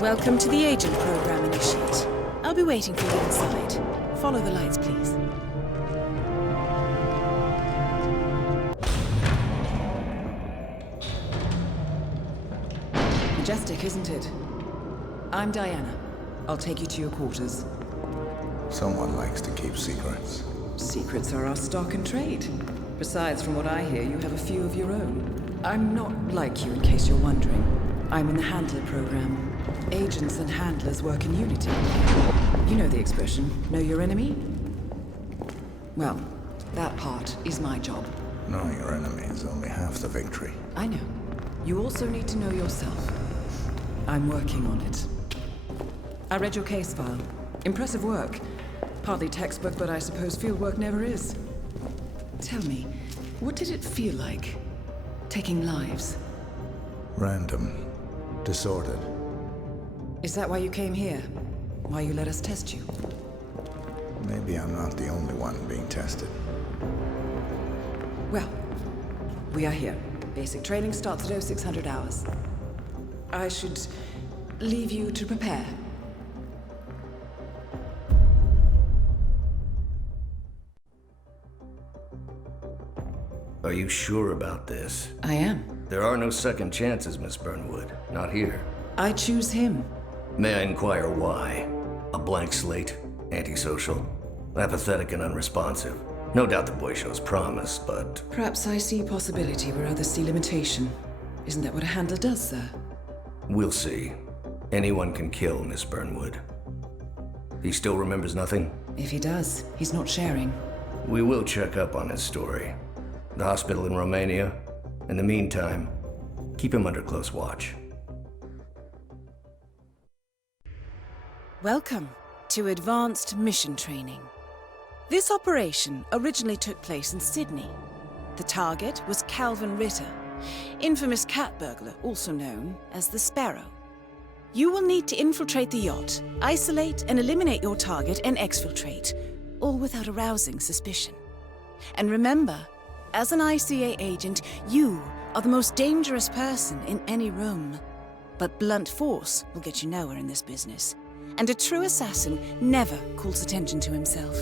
Welcome to the Agent Program, Initiate. I'll be waiting for you inside. Follow the lights, please. Majestic, isn't it? I'm Diana. I'll take you to your quarters. Someone likes to keep secrets. Secrets are our stock and trade. Besides, from what I hear, you have a few of your own. I'm not like you, in case you're wondering. I'm in the Handler Program. Agents and handlers work in unity. You know the expression, know your enemy? Well, that part is my job. Knowing your enemy is only half the victory. I know. You also need to know yourself. I'm working on it. I read your case file. Impressive work. Partly textbook, but I suppose fieldwork never is. Tell me, what did it feel like, taking lives? Random. Disordered. Is that why you came here? Why you let us test you? Maybe I'm not the only one being tested. Well, we are here. Basic training starts at 0600 hours. I should leave you to prepare. Are you sure about this? I am. There are no second chances, Miss Burnwood. Not here. I choose him. May I inquire why? A blank slate? Antisocial? Apathetic and unresponsive? No doubt the boy shows promise, but... Perhaps I see possibility where others see limitation. Isn't that what a handler does, sir? We'll see. Anyone can kill Miss Burnwood. He still remembers nothing? If he does, he's not sharing. We will check up on his story. The hospital in Romania. In the meantime, keep him under close watch. Welcome to Advanced Mission Training. This operation originally took place in Sydney. The target was Calvin Ritter, infamous cat burglar, also known as the Sparrow. You will need to infiltrate the yacht, isolate and eliminate your target, and exfiltrate, all without arousing suspicion. And remember, as an ICA agent, you are the most dangerous person in any room. But blunt force will get you nowhere in this business. And a true assassin never calls attention to himself.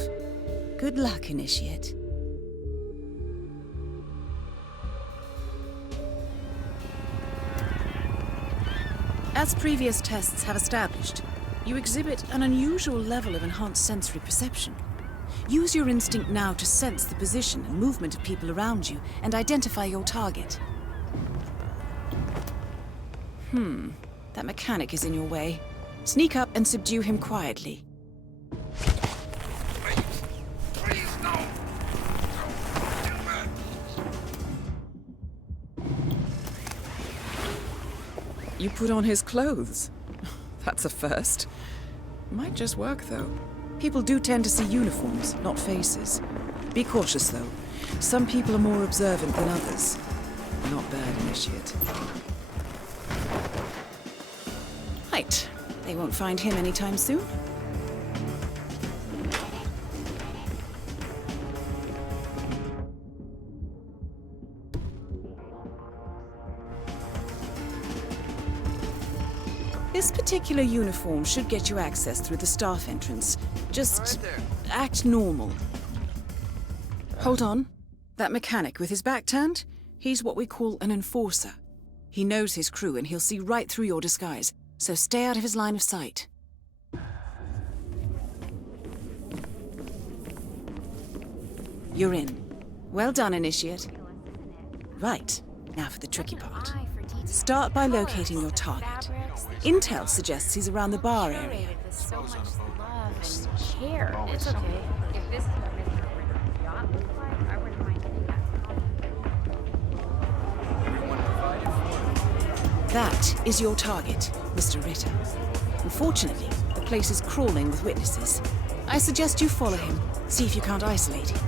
Good luck, Initiate. As previous tests have established, you exhibit an unusual level of enhanced sensory perception. Use your instinct now to sense the position and movement of people around you and identify your target. That mechanic is in your way. Sneak up and subdue him quietly. Please, no! You put on his clothes. That's a first. Might just work, though. People do tend to see uniforms, not faces. Be cautious, though. Some people are more observant than others. Not bad, Initiate. Right. They won't find him anytime soon. This particular uniform should get you access through the staff entrance. Just act normal. Hold on. That mechanic with his back turned? He's what we call an enforcer. He knows his crew and he'll see right through your disguise, so stay out of his line of sight. You're in. Well done, Initiate. Right, now for the tricky part. Start by locating your target. Intel suggests he's around the bar area. So much love and care. It's okay. If this is what Mr. Yacht looks like, I wouldn't mind getting That is your target, Mr. Ritter. Unfortunately, the place is crawling with witnesses. I suggest you follow him, see if you can't isolate him.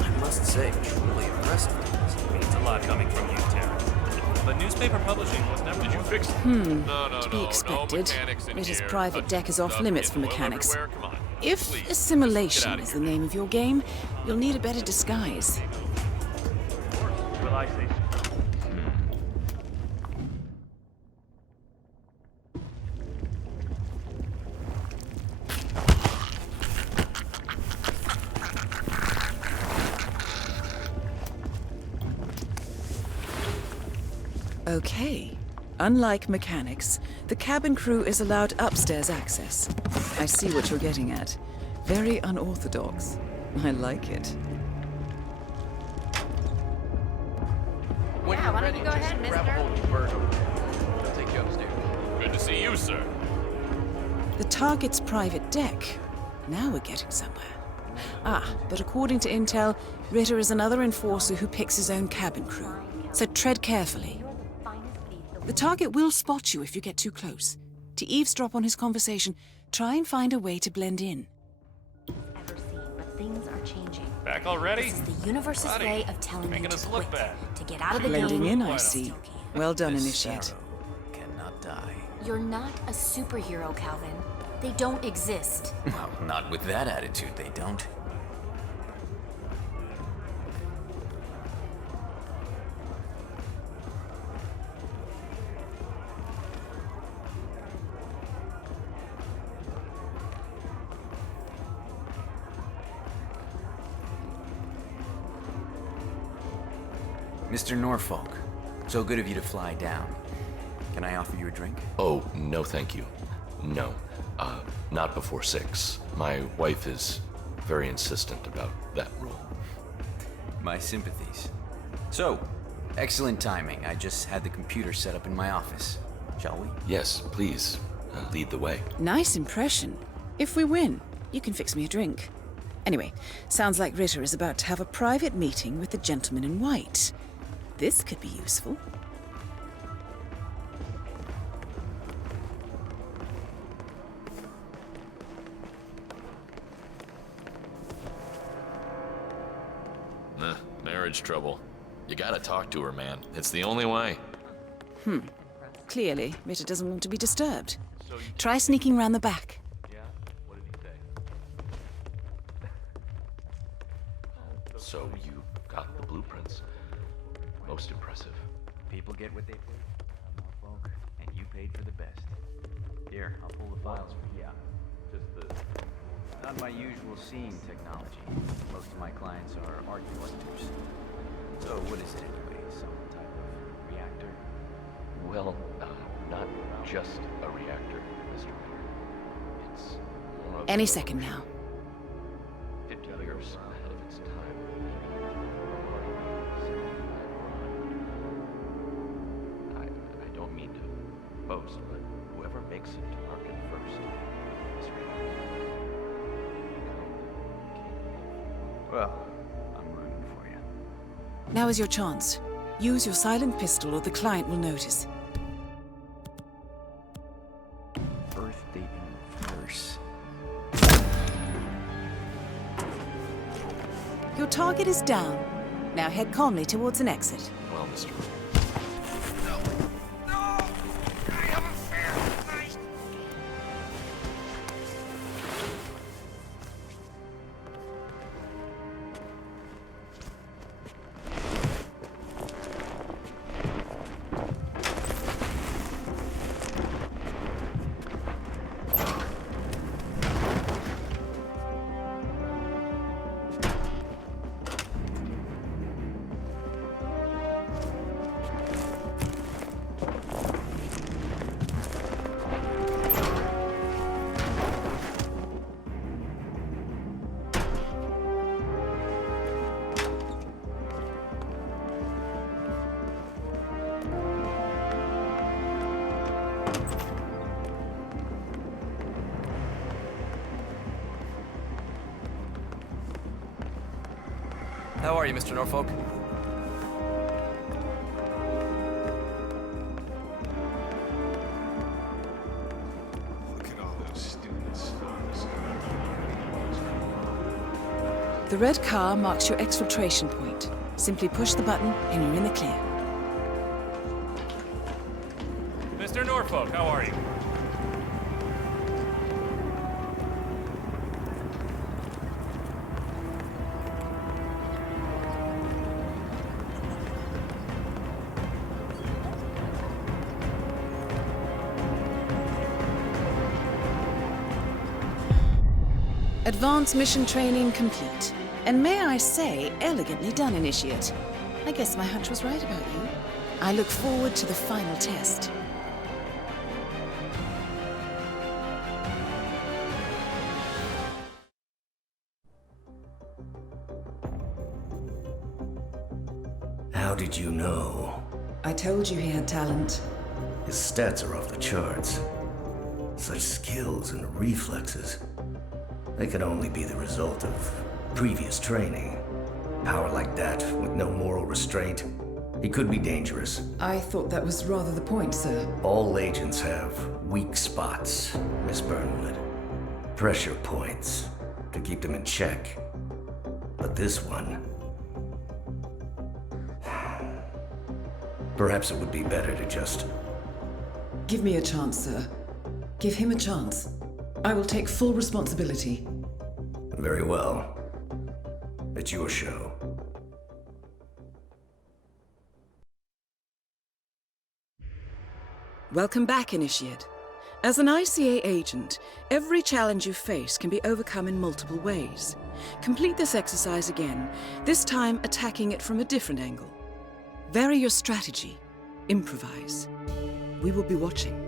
I must say, truly impressive. It means a lot coming from you, Terry. But newspaper publishing was never... Did you fix it? To be expected. Ritter's private deck is off limits for mechanics. If assimilation is the name of your game, you'll need a better disguise. Will I say so? Okay. Unlike mechanics, the cabin crew is allowed upstairs access. I see what you're getting at. Very unorthodox. I like it. Yeah, why don't you go ahead, mister? I'll take you upstairs. Good to see you, sir. The target's private deck. Now we're getting somewhere. But according to intel, Ritter is another enforcer who picks his own cabin crew. So tread carefully. The target will spot you if you get too close. To eavesdrop on his conversation, try and find a way to blend in. Ever seen, but things are changing. Back already? This is the universe's Buddy, way of telling making you to us look quit, bad. to get out of the Blending game. in, I see. Well done, Initiate. Sparrow cannot die. You're not a superhero, Calvin. They don't exist. Well, not with that attitude, they don't. Mr. Norfolk, so good of you to fly down. Can I offer you a drink? Oh, no thank you. No. Not before 6. My wife is very insistent about that rule. My sympathies. So, excellent timing. I just had the computer set up in my office. Shall we? Yes, please, lead the way. Nice impression. If we win, you can fix me a drink. Anyway, sounds like Ritter is about to have a private meeting with the gentleman in white. This could be useful. Marriage trouble. You gotta talk to her, man. It's the only way. Clearly, Ritter doesn't want to be disturbed. Try sneaking round the back. Yeah? What did he say? So you got the blueprints. Most impressive. People get what they paid for, Norfolk, and you paid for the best. Here, I'll pull the files for you. Just the... Not my usual scene technology. Most of my clients are art collectors. So what is it anyway? Some type of reactor? Well, not just a reactor, Mr. Ritter. It's more of Any a second now. 50 years ahead of its time. I don't mean to boast, but whoever makes it to market first is really Well, I'm rooting for you. Now is your chance. Use your silent pistol or the client will notice. Birth date in reverse. Your target is down. Now head calmly towards an exit. well, Mr. No! I have a fair fight! How are you, Mr. Norfolk? Look at all those stupid stars. The red car marks your exfiltration point. Simply push the button and you're in the clear. Mr. Norfolk, how are you? Advanced mission training complete. And may I say, elegantly done, Initiate. I guess my hunch was right about you. I look forward to the final test. How did you know? I told you he had talent. His stats are off the charts. Such skills and reflexes. They could only be the result of previous training. Power like that, with no moral restraint, he could be dangerous. I thought that was rather the point, sir. All agents have weak spots, Miss Burnwood. Pressure points to keep them in check. But this one... Perhaps it would be better to just... Give me a chance, sir. Give him a chance. I will take full responsibility. Very well. It's your show. Welcome back, Initiate. As an ICA agent, every challenge you face can be overcome in multiple ways. Complete this exercise again, this time attacking it from a different angle. Vary your strategy. Improvise. We will be watching.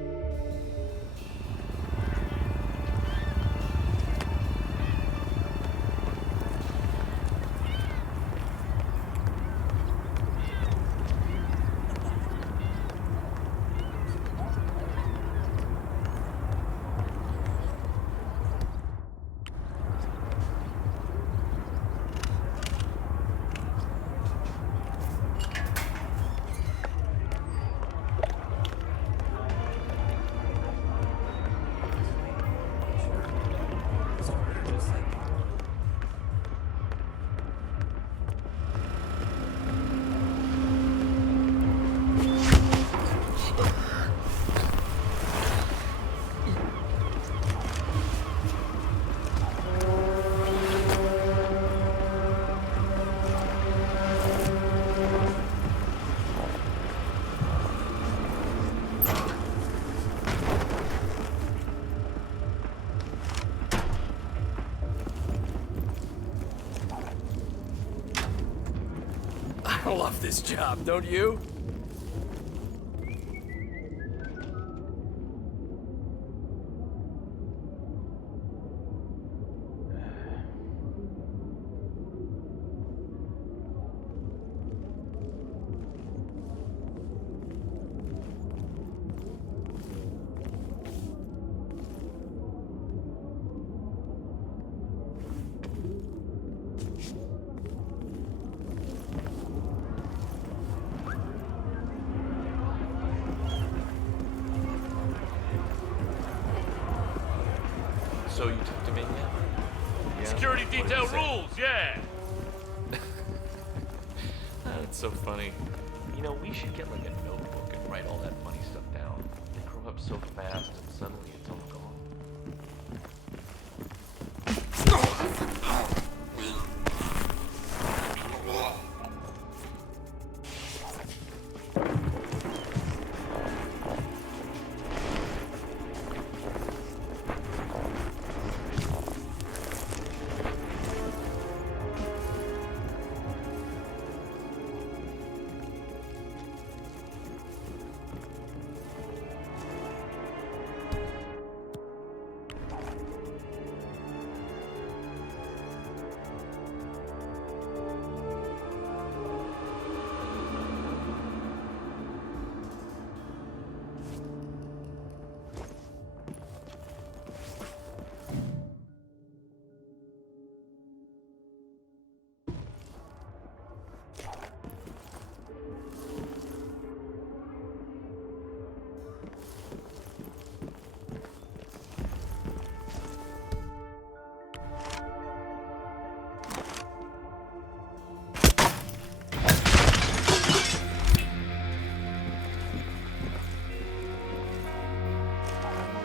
I love this job, don't you? So you took Dominion? Security detail rules, yeah. That's so funny. You know, we should get like a notebook and write all that funny stuff down. They grow up so fast and suddenly it's all gone.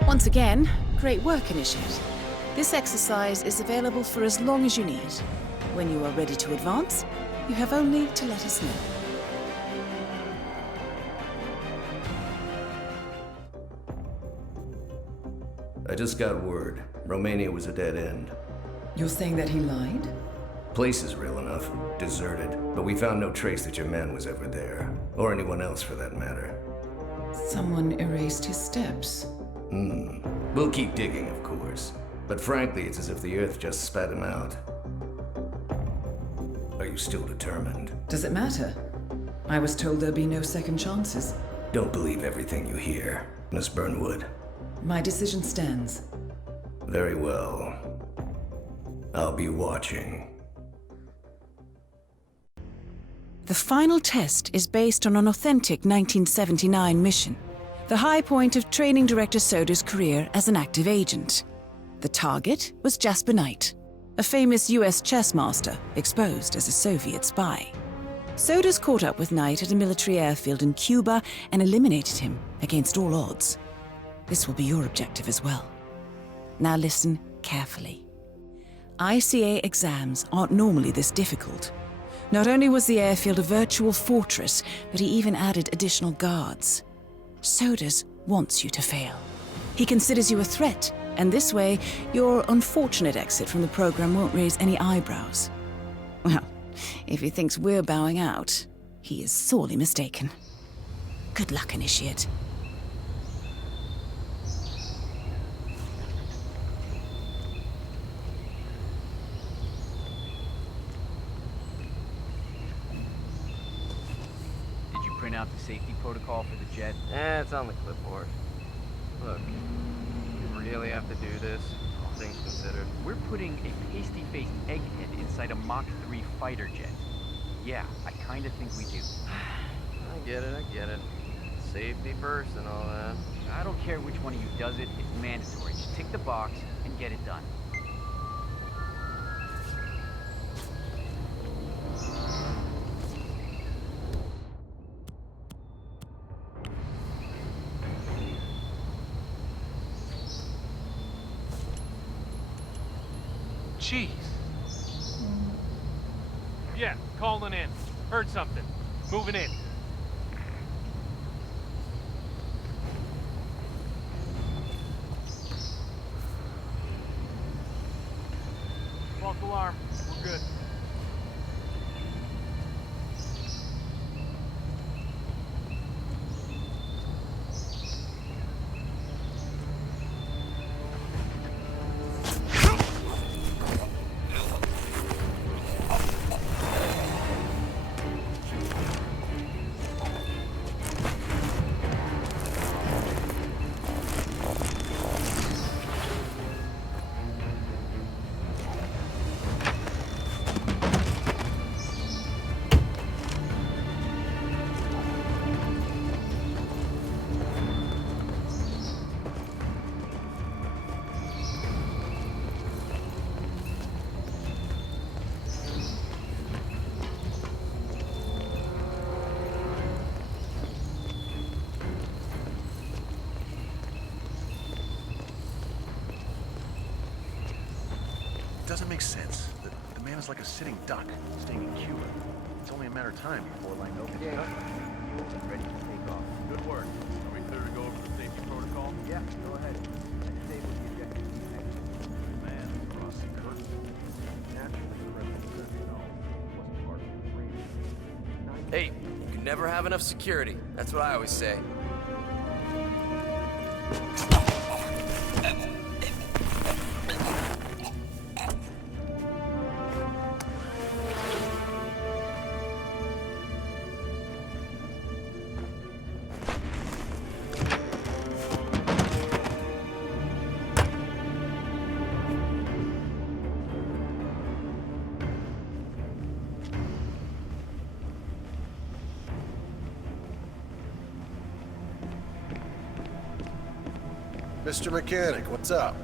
Once again, great work, Initiate. This exercise is available for as long as you need. When you are ready to advance, you have only to let us know. I just got word. Romania was a dead end. You're saying that he lied? Place is real enough. Deserted. But we found no trace that your man was ever there. Or anyone else for that matter. Someone erased his steps. We'll keep digging, of course. But frankly, it's as if the Earth just spat him out. Are you still determined? Does it matter? I was told there'd be no second chances. Don't believe everything you hear, Miss Burnwood. My decision stands. Very well. I'll be watching. The final test is based on an authentic 1979 mission, the high point of Training Director Soda's career as an active agent. The target was Jasper Knight, a famous US chess master exposed as a Soviet spy. Soda's caught up with Knight at a military airfield in Cuba and eliminated him against all odds. This will be your objective as well. Now listen carefully. ICA exams aren't normally this difficult. Not only was the airfield a virtual fortress, but he even added additional guards. Sodas wants you to fail. He considers you a threat, and this way, your unfortunate exit from the program won't raise any eyebrows. Well, if he thinks we're bowing out, he is sorely mistaken. Good luck, Initiate. Print out the safety protocol for the jet? It's on the clipboard. Look, you really have to do this, all things considered. We're putting a pasty-faced egghead inside a Mach 3 fighter jet. Yeah, I kinda think we do. I get it. Safety first and all that. I don't care which one of you does it, it's mandatory. Just tick the box and get it done. Jeez. Yeah, calling in. Heard something. Moving in. False alarm. We're good. It doesn't make sense. The man is like a sitting duck, staying in Cuba. It's only a matter of time before Lino gets Yeah. cut. Fuel ready to take off. Good work. Are we clear to go over the safety protocol? Yeah, go ahead. Disable the ejector seat. Man, across the curtain. Naturally, the rest of the country knows it wasn't part of the training. Hey, you can never have enough security. That's what I always say. Mr. Mechanic, what's up?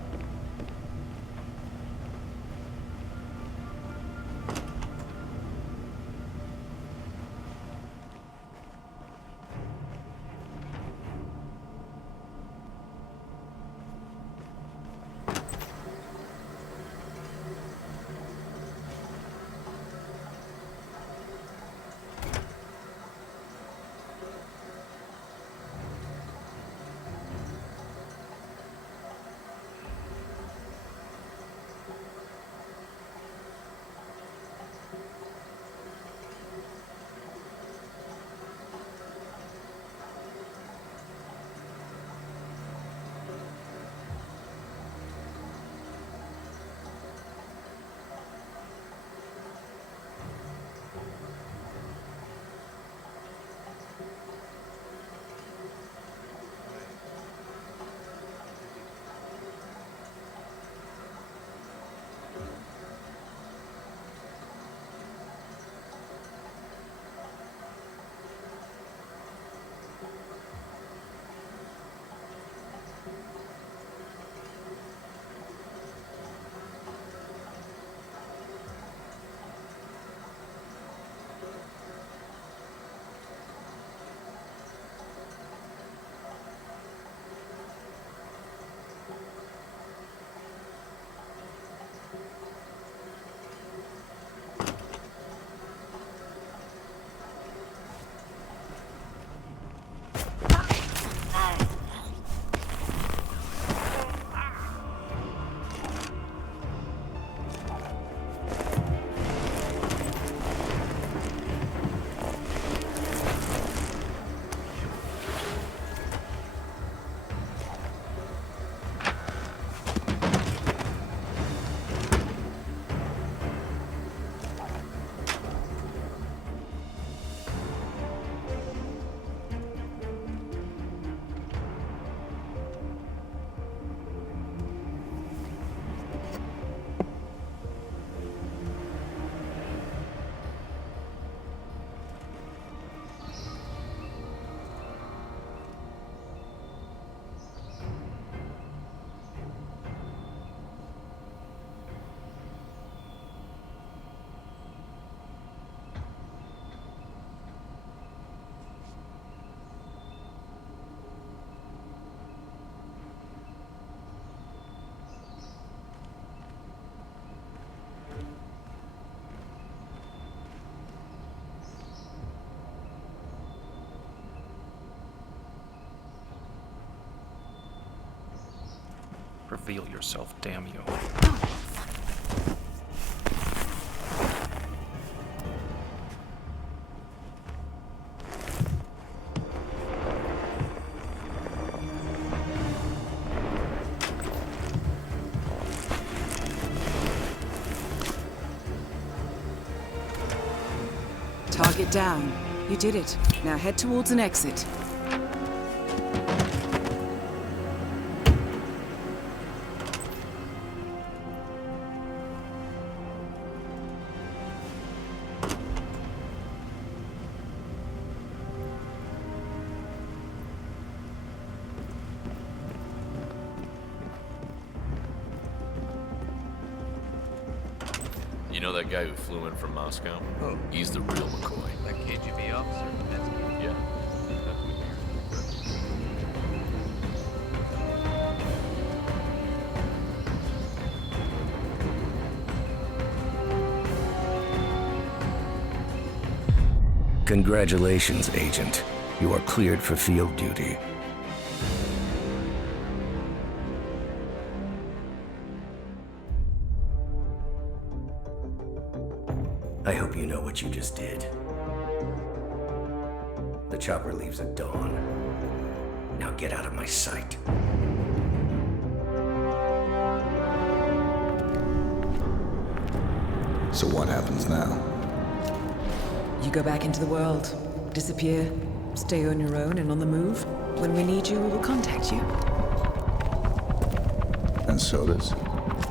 reveal yourself, damn you. Target down. You did it. Now head towards an exit. You know that guy who flew in from Moscow? Who? He's the real McCoy. That KGB officer, Kaminsky? Yeah. That's what we hear. Congratulations, Agent. You are cleared for field duty. I hope you know what you just did. The chopper leaves at dawn. Now get out of my sight. So what happens now? You go back into the world, disappear, stay on your own and on the move. When we need you, we will contact you. And so does?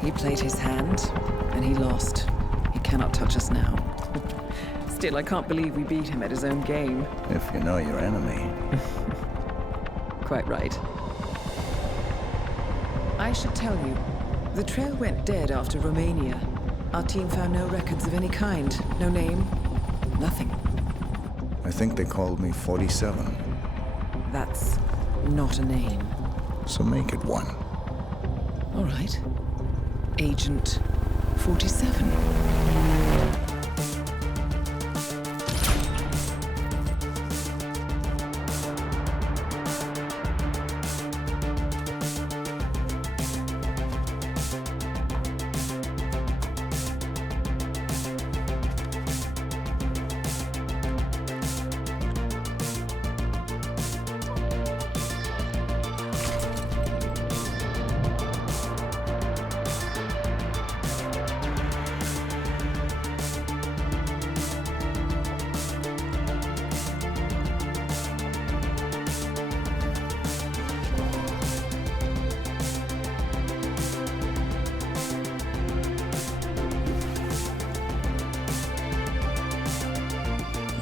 He played his hand, and he lost. He cannot touch us now. Still, I can't believe we beat him at his own game. If you know your enemy. Quite right. I should tell you, the trail went dead after Romania. Our team found no records of any kind. No name, nothing. I think they called me 47. That's not a name. So make it one. All right. Agent 47.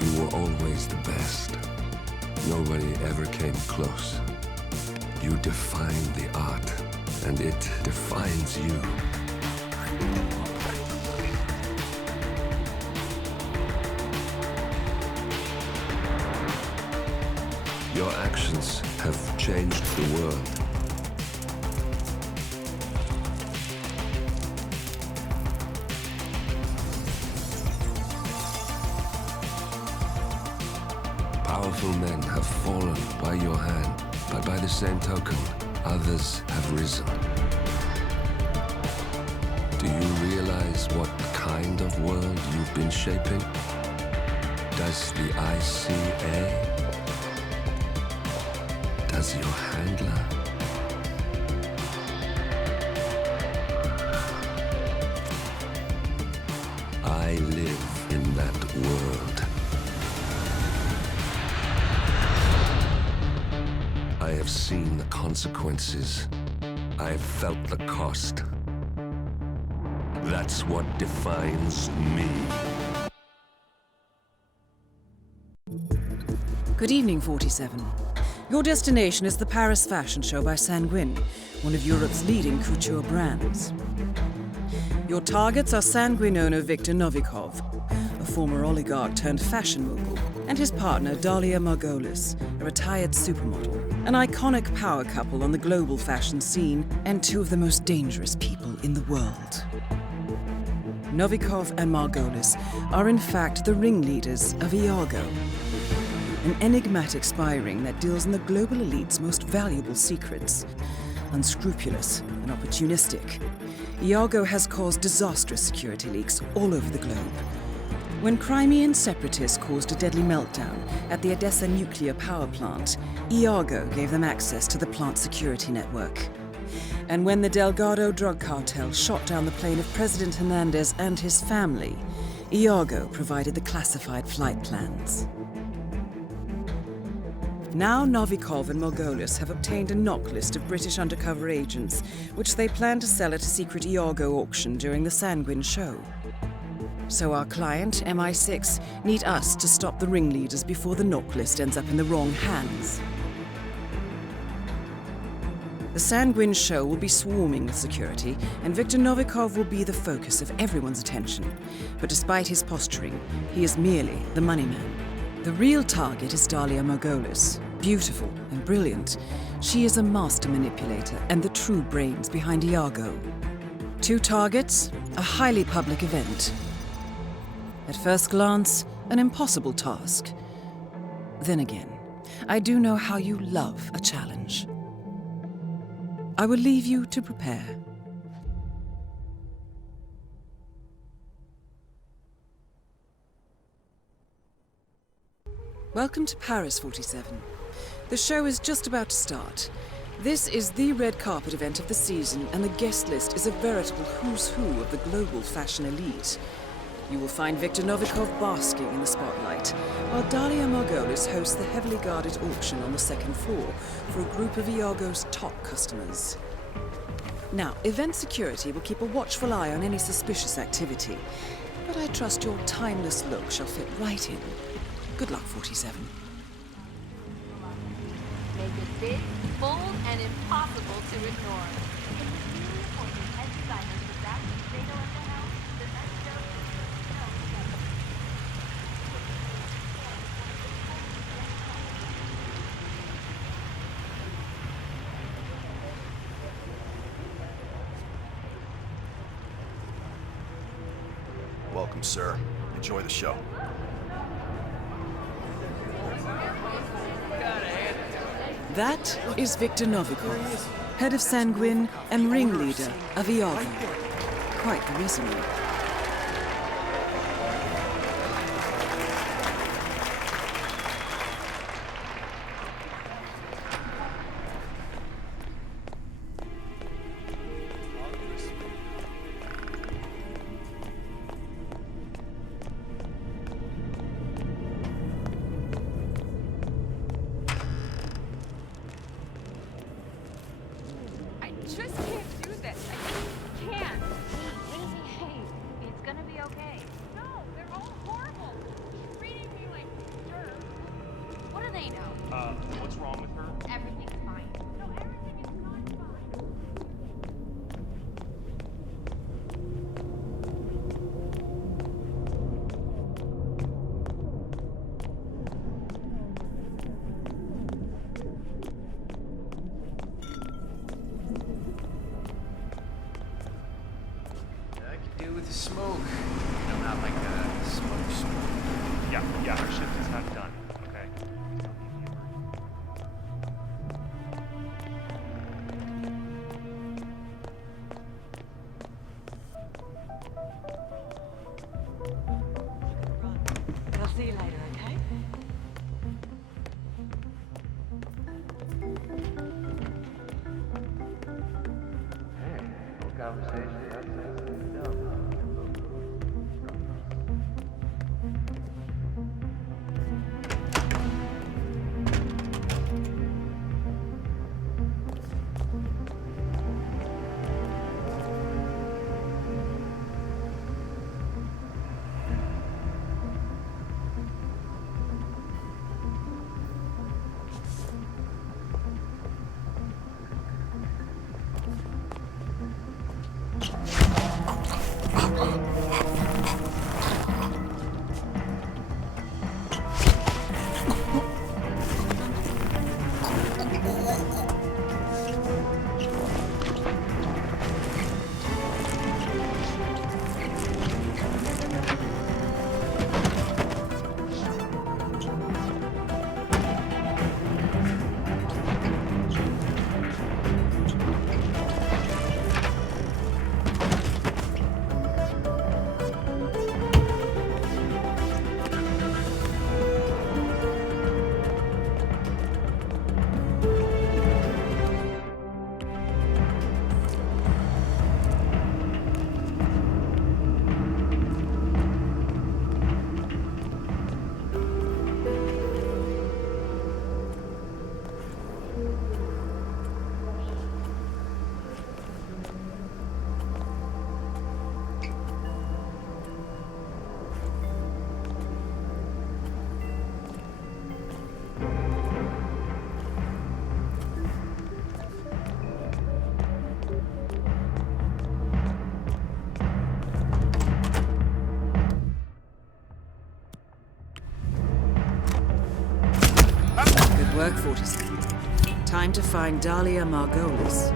You were always the best. Nobody ever came close. You defined the art, and it defines you. Your actions have changed the world. Powerful men have fallen by your hand, but by the same token, others have risen. Do you realize what kind of world you've been shaping? Does the ICA? Does your handler? I live in that world. I have seen the consequences. I have felt the cost. That's what defines me. Good evening, 47. Your destination is the Paris Fashion Show by Sanguine, one of Europe's leading couture brands. Your targets are Sanguine owner Viktor Novikov, a former oligarch turned fashion mogul, and his partner Dalia Margolis, a retired supermodel, an iconic power couple on the global fashion scene, and two of the most dangerous people in the world. Novikov and Margolis are in fact the ringleaders of Iago, an enigmatic spy ring that deals in the global elite's most valuable secrets. unscrupulous, and opportunistic. Iago has caused disastrous security leaks all over the globe. When Crimean separatists caused a deadly meltdown at the Odessa nuclear power plant, Iago gave them access to the plant's security network. And when the Delgado drug cartel shot down the plane of President Hernandez and his family, Iago provided the classified flight plans. Now Novikov and Margolis have obtained a knock list of British undercover agents, which they plan to sell at a secret Iago auction during the Sanguine show. So our client, MI6, need us to stop the ringleaders before the knock list ends up in the wrong hands. The Sanguine show will be swarming with security, and Viktor Novikov will be the focus of everyone's attention. But despite his posturing, he is merely the money man. The real target is Dalia Margolis. Beautiful and brilliant, she is a master manipulator and the true brains behind Iago. 2 targets, a highly public event. At first glance, an impossible task. Then again, I do know how you love a challenge. I will leave you to prepare. Welcome to Paris 47. The show is just about to start. This is the red carpet event of the season, and the guest list is a veritable who's who of the global fashion elite. You will find Viktor Novikov basking in the spotlight, while Dalia Margolis hosts the heavily guarded auction on the 2nd floor for a group of Iago's top customers. Now, event security will keep a watchful eye on any suspicious activity, but I trust your timeless look shall fit right in. Good luck, 47. Make it big, bold, and impossible to ignore. In the newly appointed head designers for that, they know at the house, the next show Welcome, sir. Enjoy the show. That is Viktor Novikov, head of Sanguine and ringleader of Iago. Quite the resume. just can't do this. I can't. Hey, it's gonna be okay. No, they're all horrible. Treating me like dirt. What do they know? What's wrong with her? Everything's fine. No, everything is not fine. With the smoke. You know, not like a smoke. Yeah, our shift is not done, okay? I'll see you later, okay? Hey, no conversation. work, Fortison. Time to find Dahlia Margolis.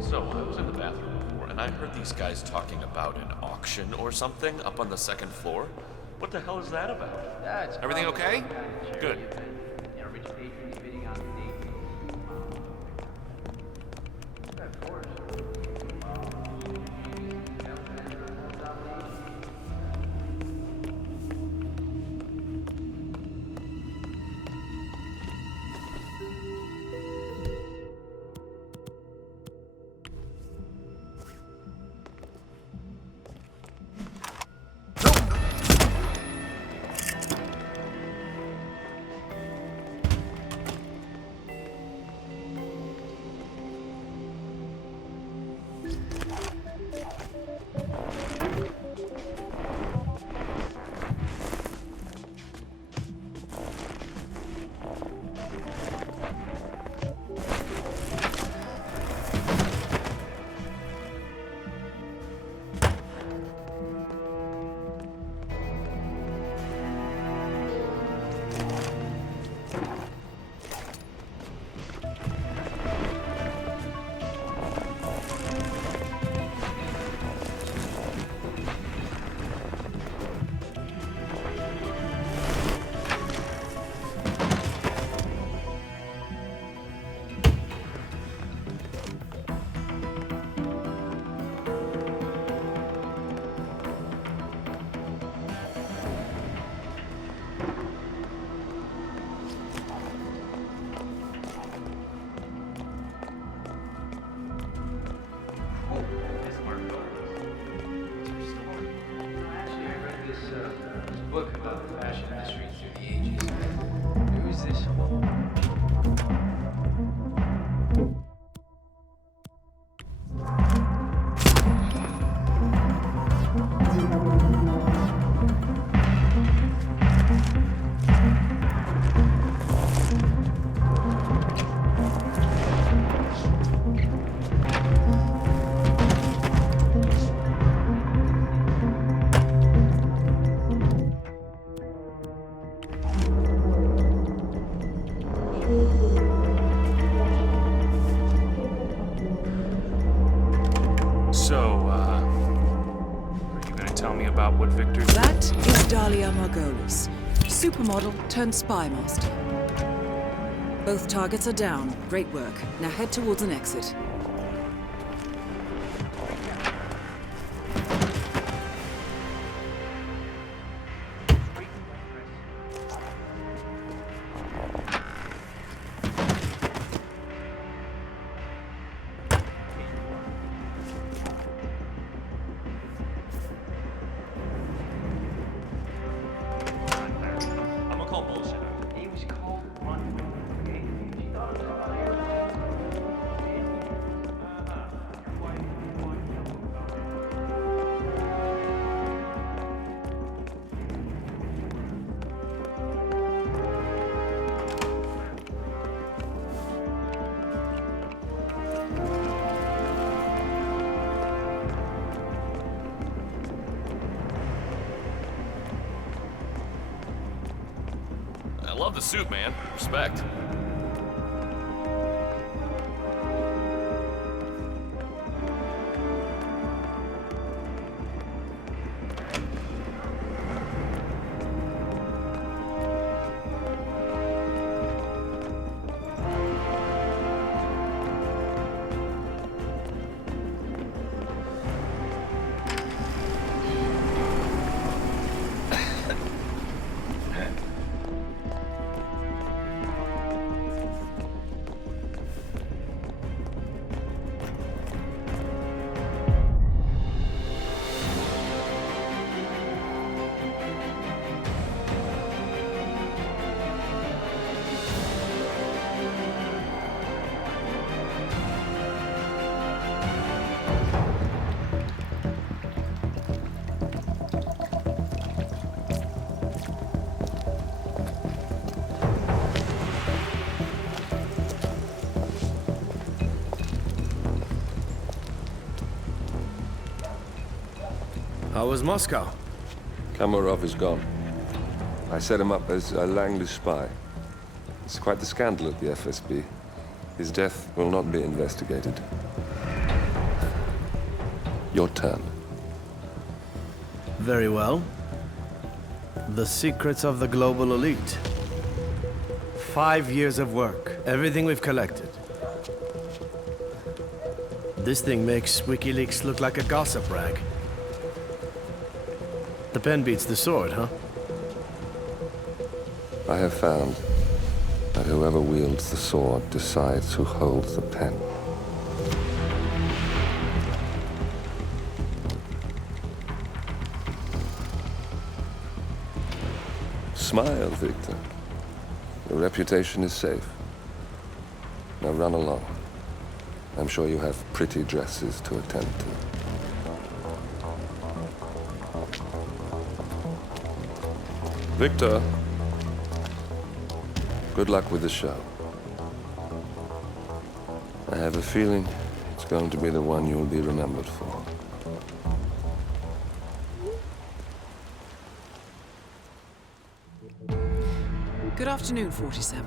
So, I was in the bathroom before, and I heard these guys talking about an auction or something up on the second floor. What the hell is that about? That's Everything okay? Good. Rich patrons bidding on dates. Of course. Book about the fashion industry through the ages. Who's this whole... Are you gonna tell me about what Victor's... That is Dahlia Margolis, supermodel turned spy master. Both targets are down. Great work. Now head towards an exit. I'm gonna call bullshit. He was called Run. Okay? She thought it was all I love the suit, man. Respect. How was Moscow? Kamarov is gone. I set him up as a Langley spy. It's quite the scandal at the FSB. His death will not be investigated. Your turn. Very well. The secrets of the global elite. 5 years of work. Everything we've collected. This thing makes WikiLeaks look like a gossip rag. The pen beats the sword, huh? I have found that whoever wields the sword decides who holds the pen. Smile, Victor. Your reputation is safe. Now run along. I'm sure you have pretty dresses to attend to. Victor, good luck with the show. I have a feeling it's going to be the one you'll be remembered for. Good afternoon, 47.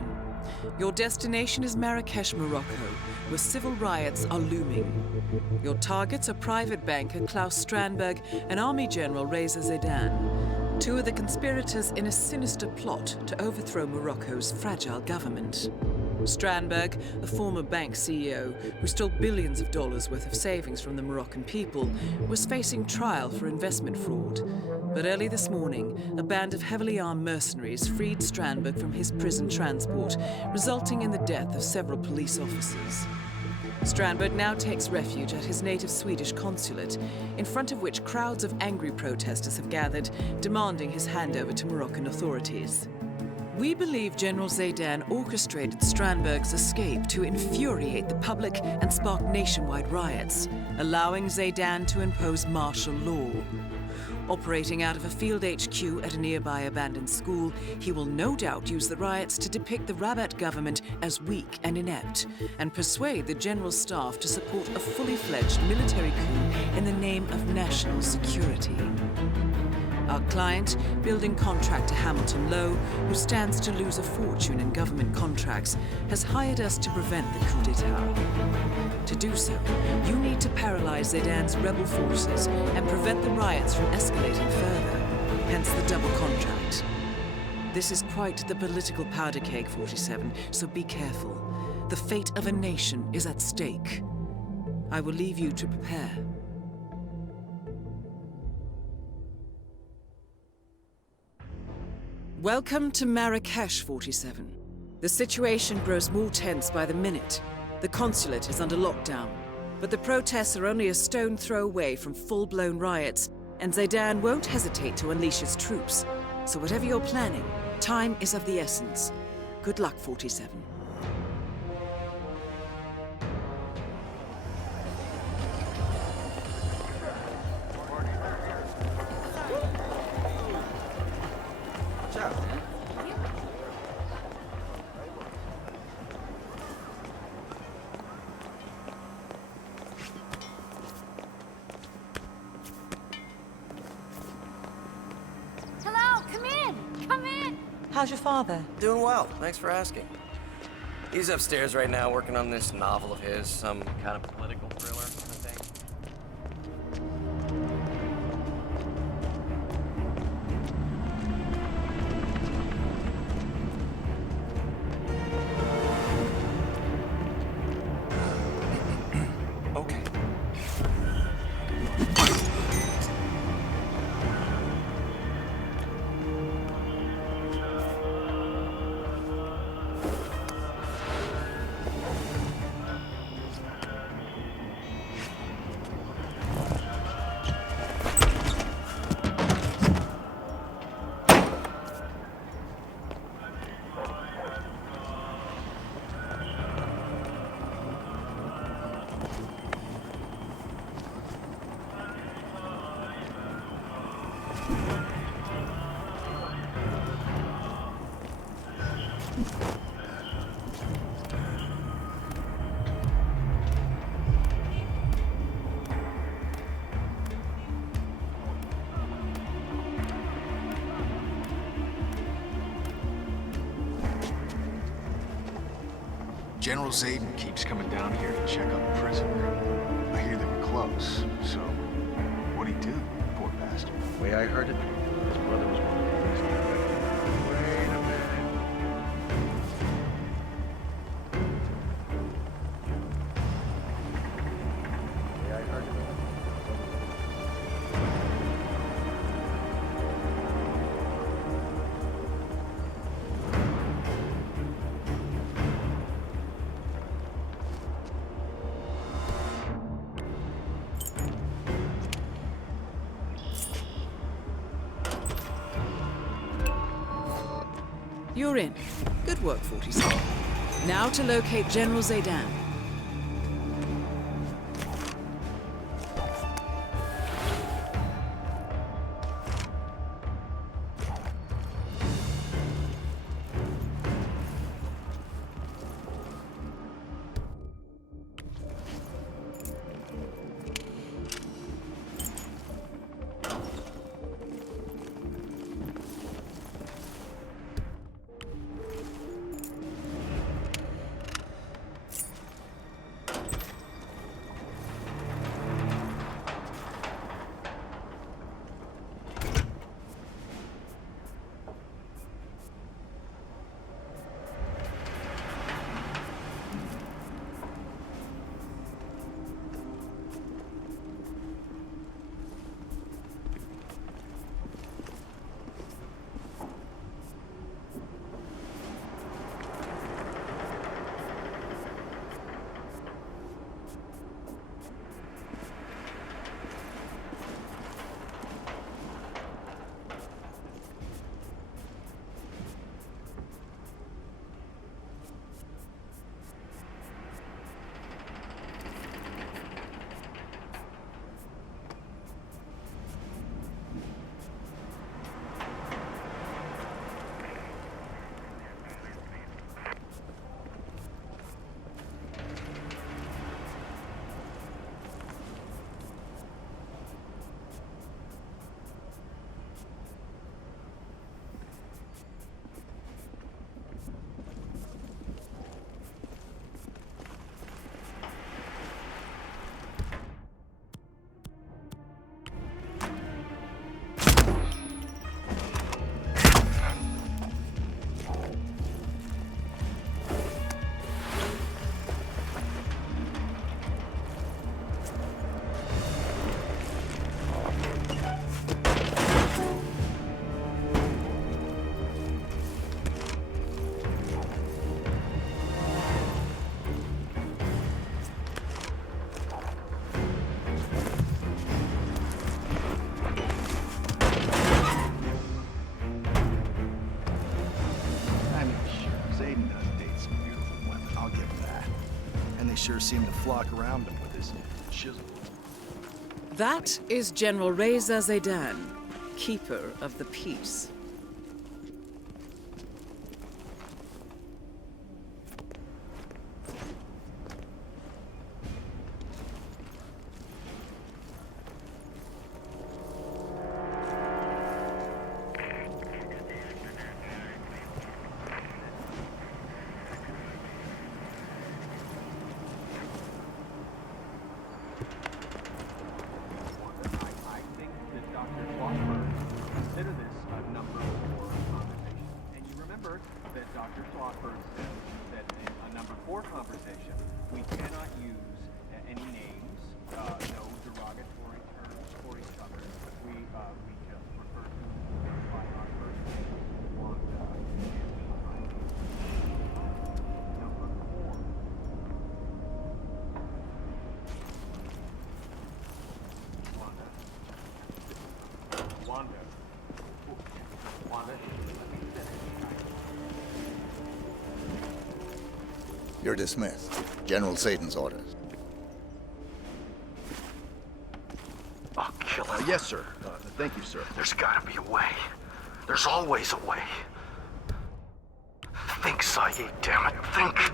Your destination is Marrakesh, Morocco, where civil riots are looming. Your targets are private banker Klaus Strandberg and Army General Reza Zaidan, two of the conspirators in a sinister plot to overthrow Morocco's fragile government. Strandberg, a former bank CEO who stole billions of dollars worth of savings from the Moroccan people, was facing trial for investment fraud. But early this morning, a band of heavily armed mercenaries freed Strandberg from his prison transport, resulting in the death of several police officers. Strandberg now takes refuge at his native Swedish consulate, in front of which crowds of angry protesters have gathered, demanding his handover to Moroccan authorities. We believe General Zaidan orchestrated Strandberg's escape to infuriate the public and spark nationwide riots, allowing Zaidan to impose martial law. Operating out of a field HQ at a nearby abandoned school, he will no doubt use the riots to depict the Rabat government as weak and inept, and persuade the general staff to support a fully fledged military coup in the name of national security. Our client, building contractor Hamilton Lowe, who stands to lose a fortune in government contracts, has hired us to prevent the coup d'etat. To do so, you need to paralyze Zaidan's rebel forces and prevent the riots from escalating further, hence the double contract. This is quite the political powder keg, 47, so be careful. The fate of a nation is at stake. I will leave you to prepare. Welcome to Marrakesh, 47. The situation grows more tense by the minute. The consulate is under lockdown, but the protests are only a stone throw away from full-blown riots, and Zaidan won't hesitate to unleash his troops. So whatever you're planning, time is of the essence. Good luck, 47. How's your father? Doing well, thanks for asking. He's upstairs right now working on this novel of his, some kind of political thriller, I think. Okay. General Zayden keeps coming down here to check on the prisoner. I hear they were close, so what'd he do, poor bastard? The way I heard it, his brother was one of the police detectives. Wait a minute. The way I heard it. You're in. Good work, 47. Now to locate General Zaydan. Sure seemed to flock around him with his chisel. That is General Reza Zaydan, Keeper of the Peace. You're dismissed. General Zayden's orders. I'll kill him. Yes, sir. Thank you, sir. There's gotta be a way. There's always a way. Think, Saeed, damn it, think!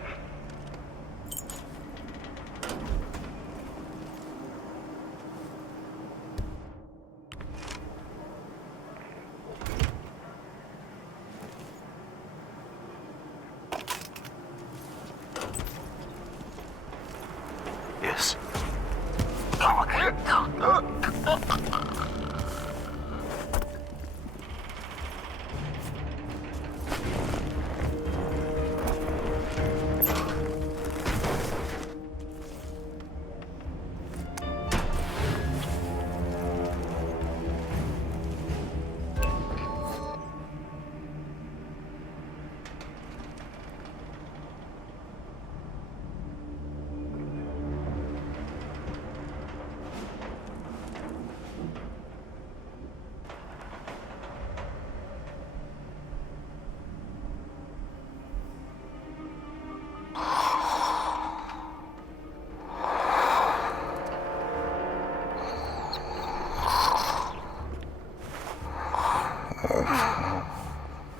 this.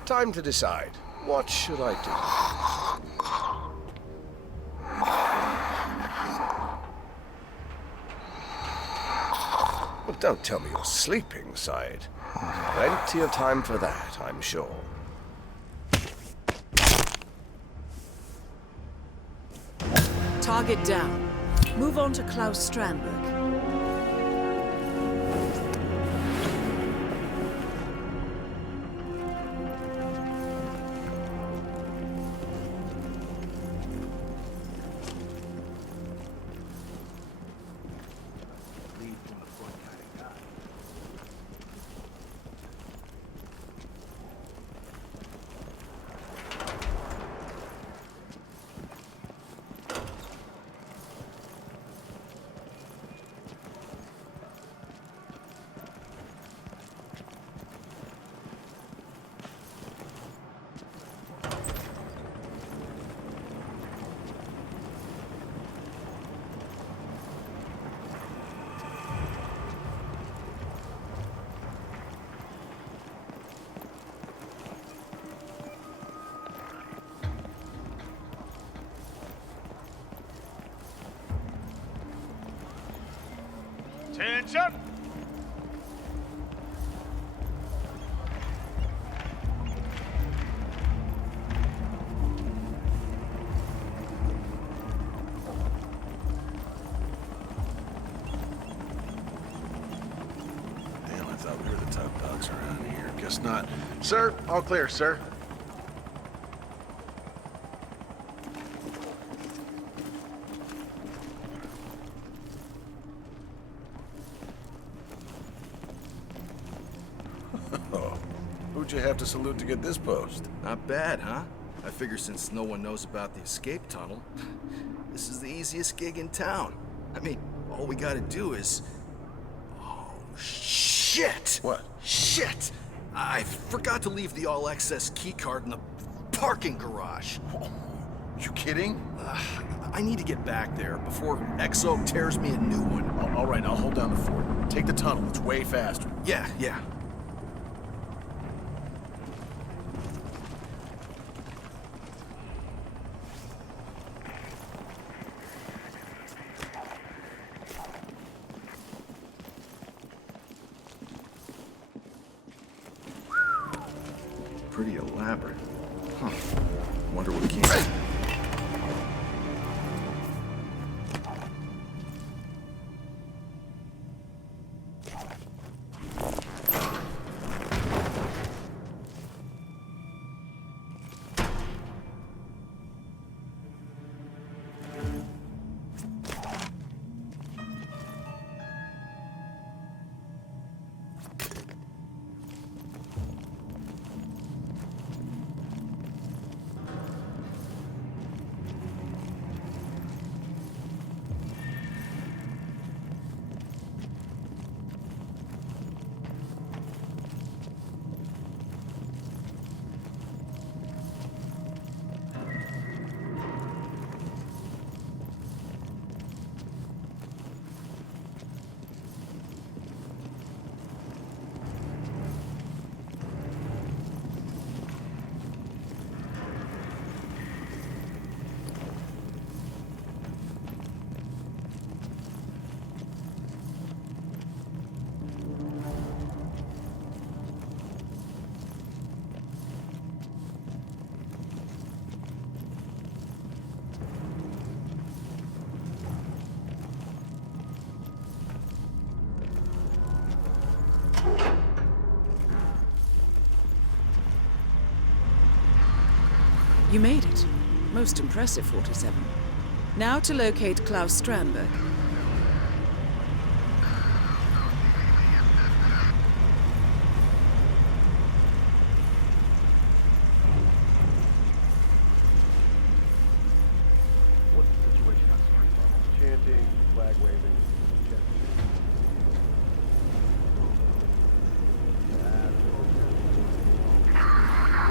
Time to decide. What should I do? Well, don't tell me you're sleeping, Syed. Plenty of time for that, I'm sure. Target down. Move on to Klaus Strandberg. Attention! Damn, I thought we were the top dogs around here. Guess not. Sir, all clear, sir. Who'd you have to salute to get this post? Not bad, huh? I figure since no one knows about the escape tunnel, this is the easiest gig in town. I mean, all we gotta do is... Oh, shit! What? Shit! I forgot to leave the all-access keycard in the parking garage. You kidding? I need to get back there before XO tears me a new one. All right, I'll hold down the fort. Take the tunnel, it's way faster. Yeah. Pretty elaborate. Huh. Wonder what came... You made it. Most impressive, 47. Now to locate Klaus Strandberg. What's the situation on street level? Chanting, flag waving,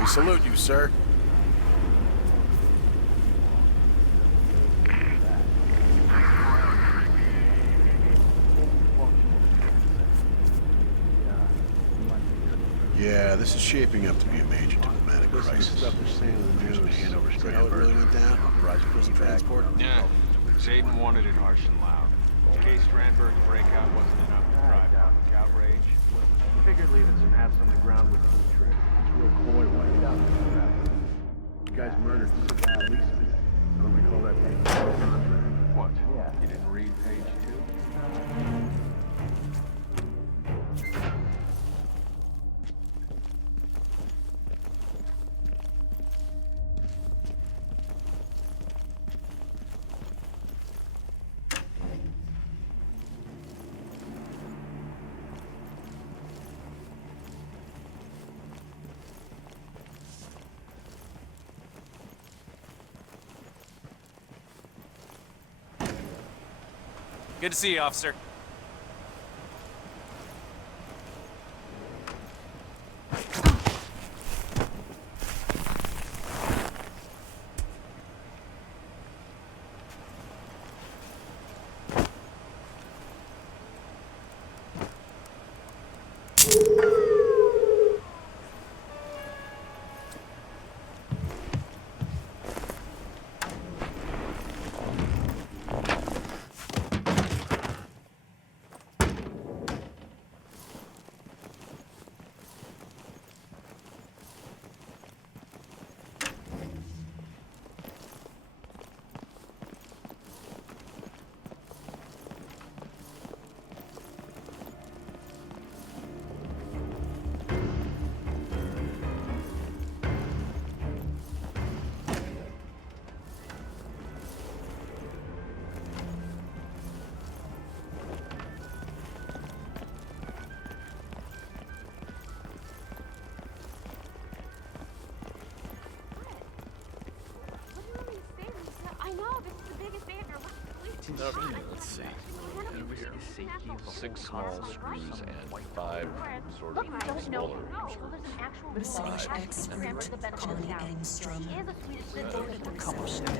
We salute you, sir. Yeah, this is shaping up to be a major diplomatic crisis. Stuff they're saying in the news. Hand over Strandberg. How it really went down? Authorized prison transport? Yeah. Zayden wanted it harsh and loud. In case Strandberg's breakout wasn't enough to drive public outrage. Figured leaving some hats on the ground would do the trick. It's real coy white out. You guys murdered Leeson. I don't recall that being a contract. What? Yeah. You didn't read page 2? Good to see you, officer. Let's see. 6 small screws and 5 sort of smaller screws.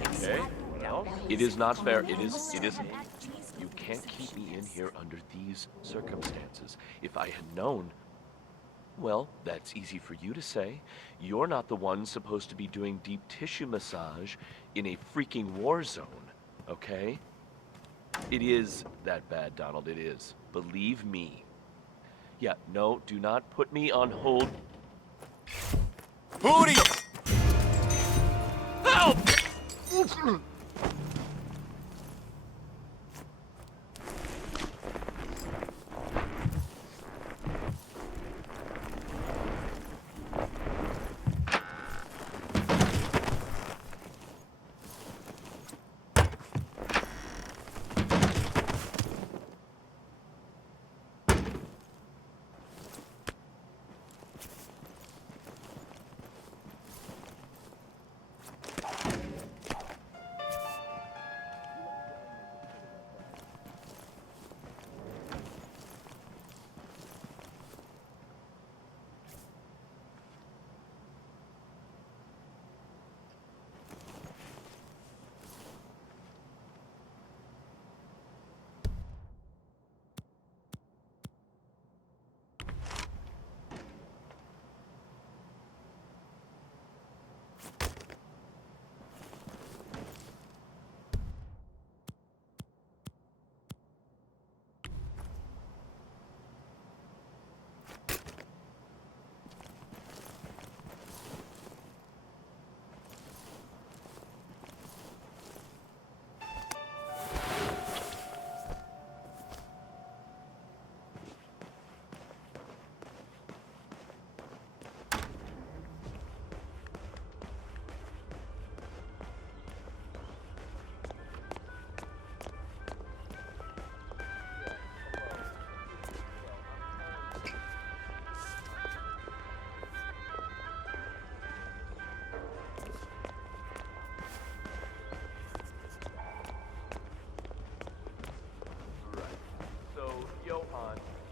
Okay, what else? It is not fair. It isn't. You can't keep me in here under these circumstances. If I had known... Well, that's easy for you to say. You're not the one supposed to be doing deep tissue massage in a freaking war zone, okay? It is that bad, Donald, it is. Believe me. Yeah, no, do not put me on hold. Booty! Help!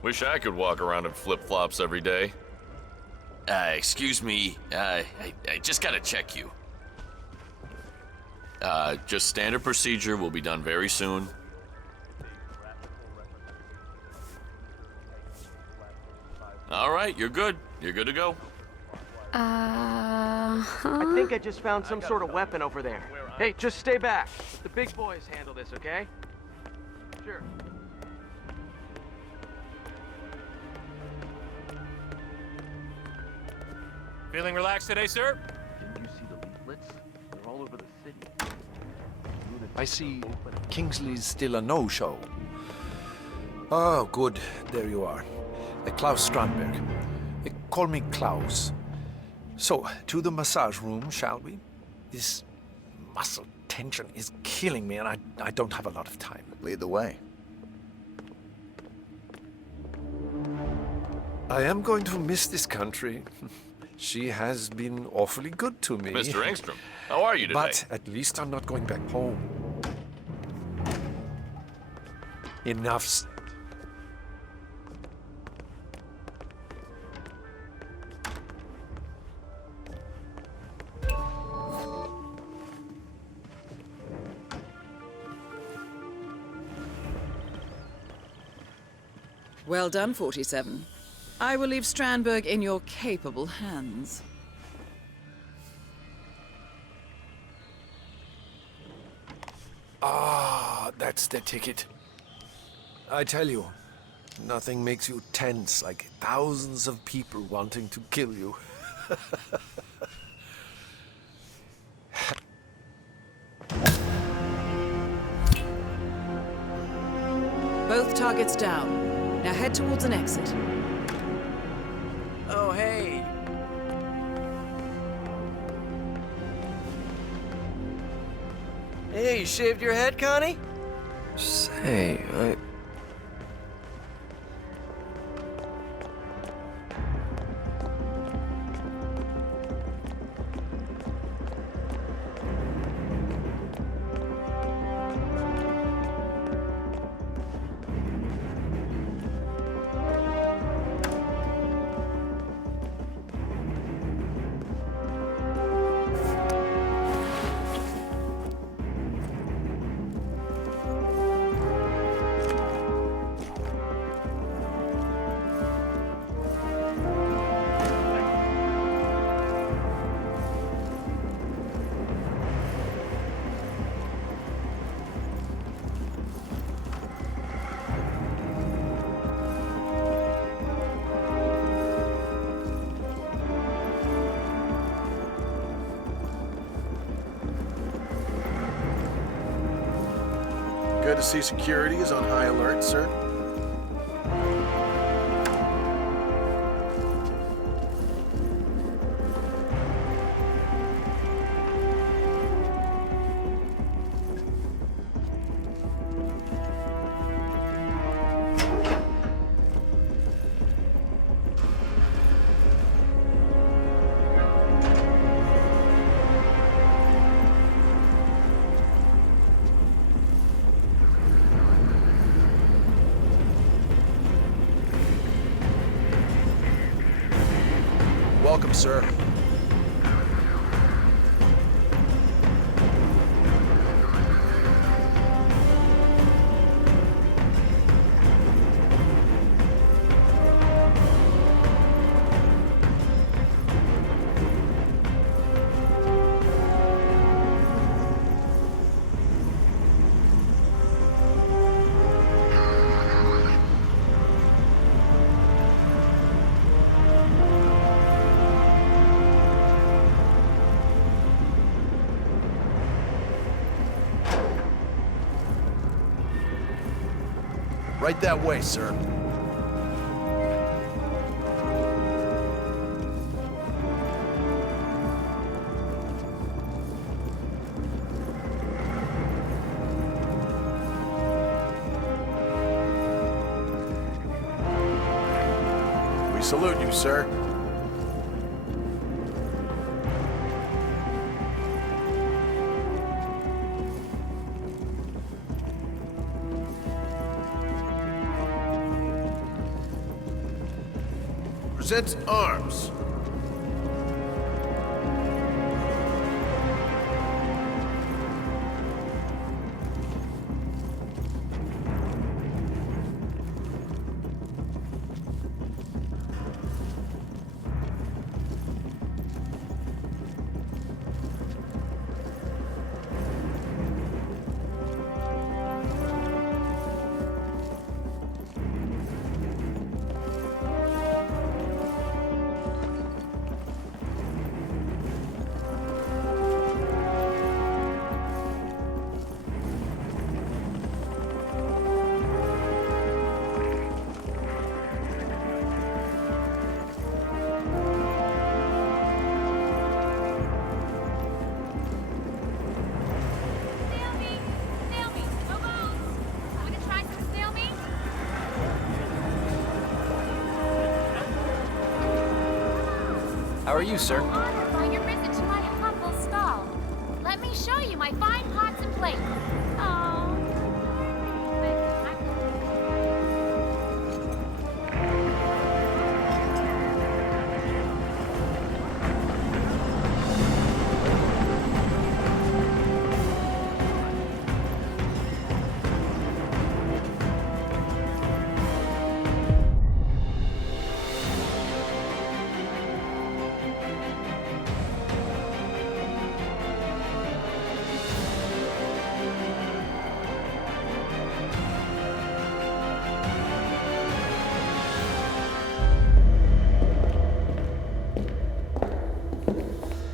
Wish I could walk around in flip-flops every day. Excuse me, I just gotta check you. Just standard procedure, will be done very soon. All right, you're good. You're good to go. I think I just found some sort of weapon over there. Hey, just stay back. The big boys handle this, okay? Sure. Feeling relaxed today, sir? Didn't you see the leaflets? They're all over the city. I see Kingsley's still a no-show. Oh, good. There you are. Klaus Strandberg. Call me Klaus. So, to the massage room, shall we? This muscle tension is killing me, and I don't have a lot of time. Lead the way. I am going to miss this country. She has been awfully good to me. Mr. Engstrom, how are you today? But at least I'm not going back home. Enough. Well done, 47. I will leave Strandberg in your capable hands. Ah, that's the ticket. I tell you, nothing makes you tense like thousands of people wanting to kill you. Both targets down. Now head towards an exit. Oh, hey. Hey, you shaved your head, Connie? Say, Good to see security is on high alert, sir. Welcome, sir. Right that way, sir. We salute you, sir. Set arms. How are you, sir? Honored by your visit to my humble stall. Let me show you my fine pots and plates. Oh.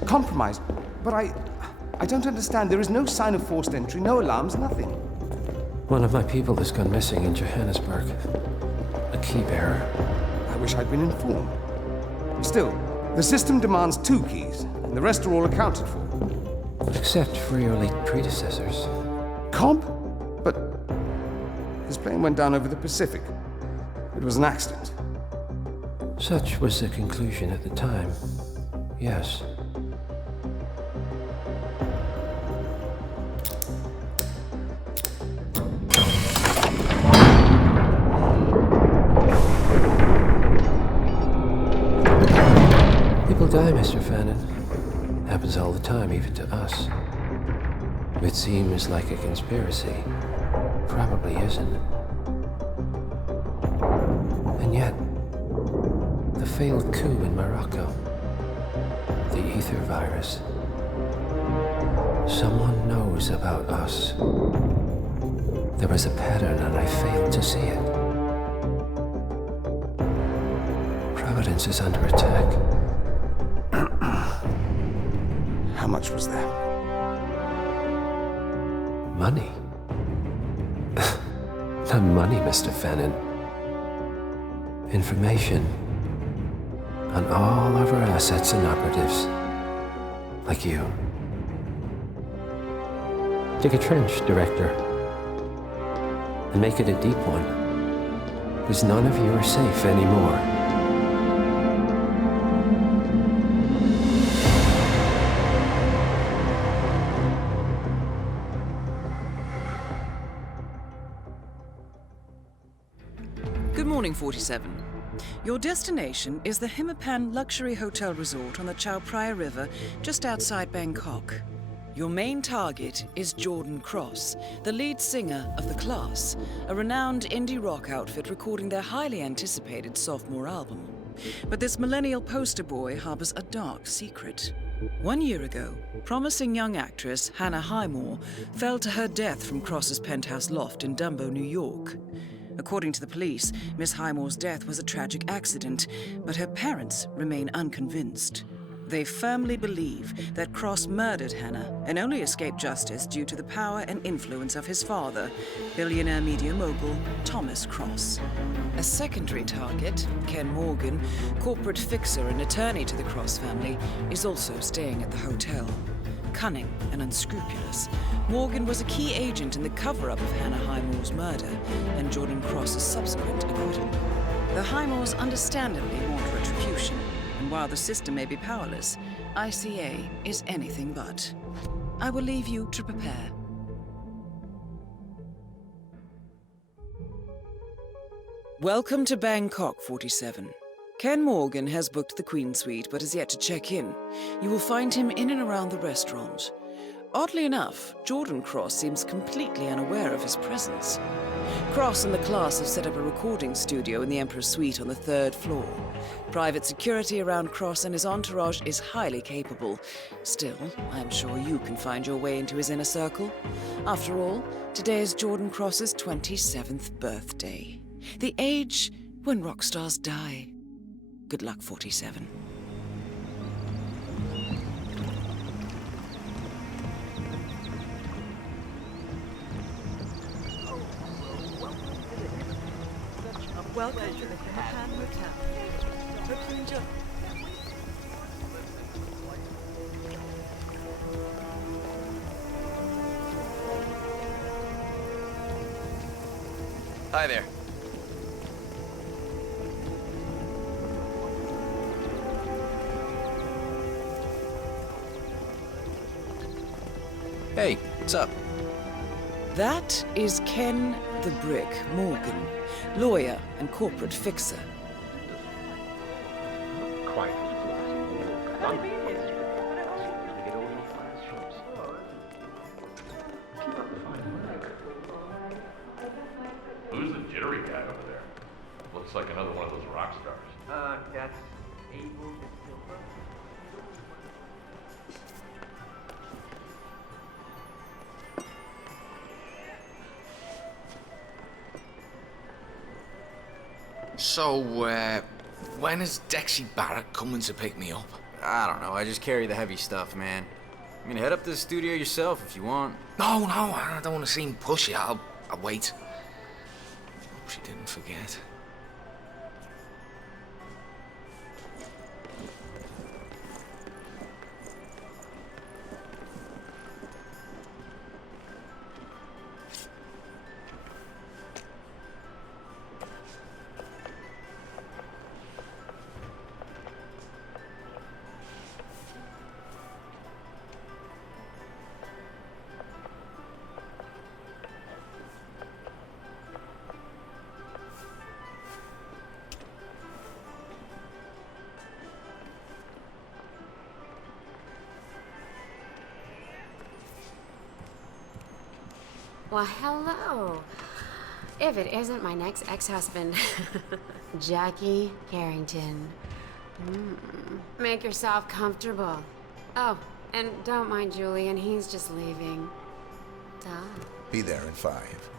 Compromised? But I don't understand. There is no sign of forced entry, no alarms, nothing. One of my people has gone missing in Johannesburg. A key bearer. I wish I'd been informed. Still, the system demands 2 keys, and the rest are all accounted for. Except for your late predecessors. Comp? But his plane went down over the Pacific. It was an accident. Such was the conclusion at the time. Yes. People die, Mr. Fannin. Happens all the time, even to us. It seems like a conspiracy. Probably isn't. And yet, the failed coup in Morocco, the ether virus. Someone knows about us. There was a pattern and I failed to see it. Providence is under attack. How much was there? Money? Not money, Mr. Fannin. Information on all of our assets and operatives. Like you. Dig a trench, Director. And make it a deep one. Because none of you are safe anymore. Good morning, 47. Your destination is the Hitman Luxury Hotel Resort on the Chao Phraya River, just outside Bangkok. Your main target is Jordan Cross, the lead singer of The Class, a renowned indie rock outfit recording their highly anticipated sophomore album. But this millennial poster boy harbors a dark secret. 1 year ago, promising young actress Hannah Highmore fell to her death from Cross's penthouse loft in Dumbo, New York. According to the police, Miss Highmore's death was a tragic accident, but her parents remain unconvinced. They firmly believe that Cross murdered Hannah and only escaped justice due to the power and influence of his father, billionaire media mogul Thomas Cross. A secondary target, Ken Morgan, corporate fixer and attorney to the Cross family, is also staying at the hotel. Cunning and unscrupulous, Morgan was a key agent in the cover-up of Hannah Highmore's murder and Jordan Cross's subsequent acquittal. The Highmores understandably want retribution, and while the system may be powerless, ICA is anything but. I will leave you to prepare. Welcome to Bangkok, 47. Ken Morgan has booked the Queen Suite but has yet to check in. You will find him in and around the restaurant. Oddly enough, Jordan Cross seems completely unaware of his presence. Cross and the class have set up a recording studio in the Emperor's Suite on the 3rd floor. Private security around Cross and his entourage is highly capable. Still, I'm sure you can find your way into his inner circle. After all, today is Jordan Cross's 27th birthday. The age when rock stars die. Good luck, 47. Welcome to the Hitman Hotel. Hope you enjoy. Hi there. Hey, what's up? That is Ken the Brick Morgan, lawyer and corporate fixer. Who's the jittery guy over there? Looks like another one of those rock stars. That's Abel. So, when is Dexy Barrett coming to pick me up? I don't know, I just carry the heavy stuff, man. I mean, head up to the studio yourself if you want. No, I don't want to seem pushy. I'll wait. Hope she didn't forget. Well, hello. If it isn't my next ex-husband, Jackie Carrington. Make yourself comfortable. Oh, and don't mind Julian, he's just leaving. Duh. Be there in 5.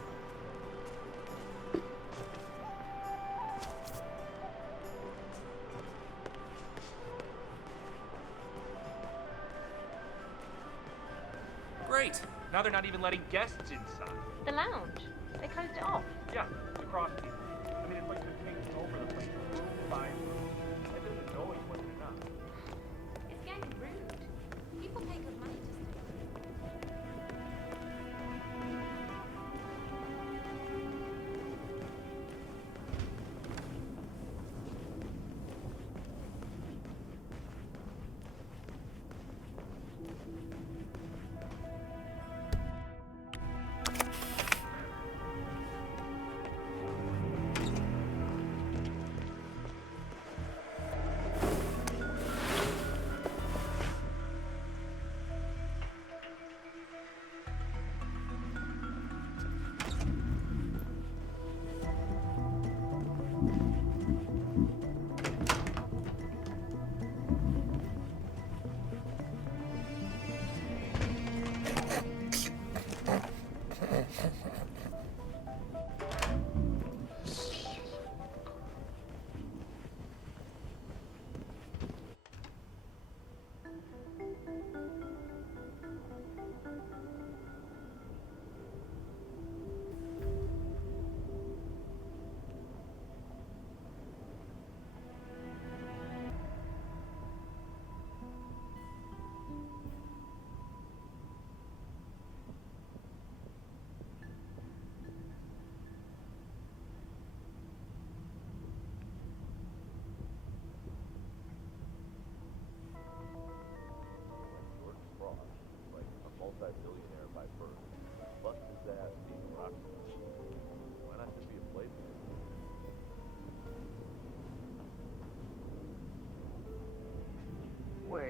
Great. Now they're not even letting guests inside. The lounge. They closed it off. Yeah, the cross team. I mean, it's like they're taking over the place. Fine. If the noise wasn't enough. It's getting rude. People pay good money to stay.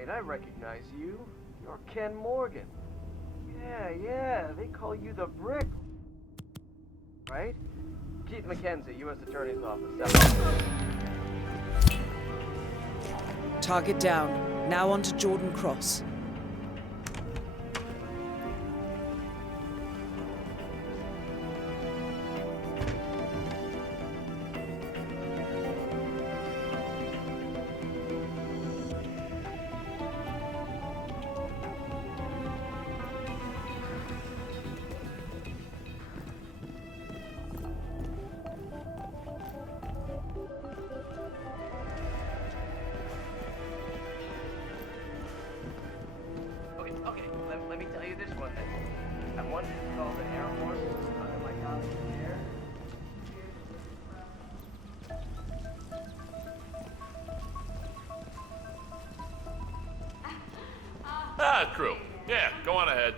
Wait, I recognize you. You're Ken Morgan. Yeah, they call you the Brick. Right? Keith McKenzie, U.S. Attorney's Office. Target down. Now on to Jordan Cross. Okay, let me tell you this one then. I once installed an air force under my colleague's chair. Ah, crew. Yeah, go on ahead.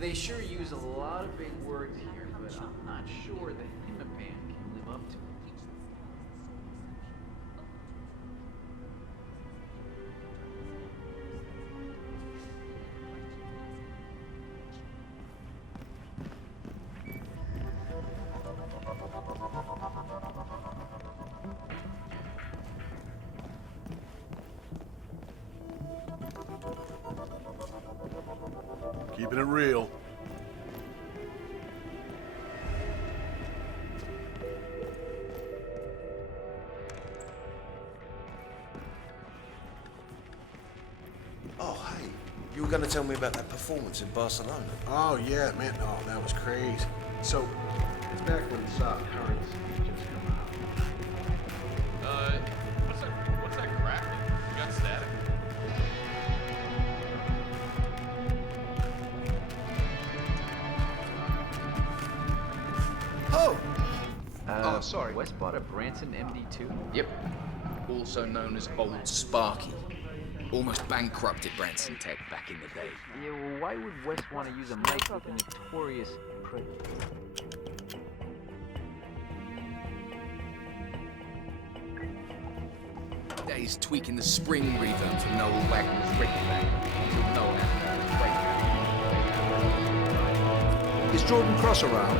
They sure use a lot of big words here, but I'm not sure the Hitman can live up to it. Keeping it real. Oh, hey, you were going to tell me about that performance in Barcelona. Oh, yeah, man. Oh, that was crazy. So, it's back when soft currents just come out. What's that crackling? You got static? Oh, sorry. Wes bought a Branson MD2? Yep. Also known as Old Sparky. Almost bankrupted Branson Tech back in the day. Yeah, well, why would Wes want to use a mic with a notorious prick? Days tweaking the spring reverb from Noel Wagner's Rickback. No one. Is Jordan Cross around?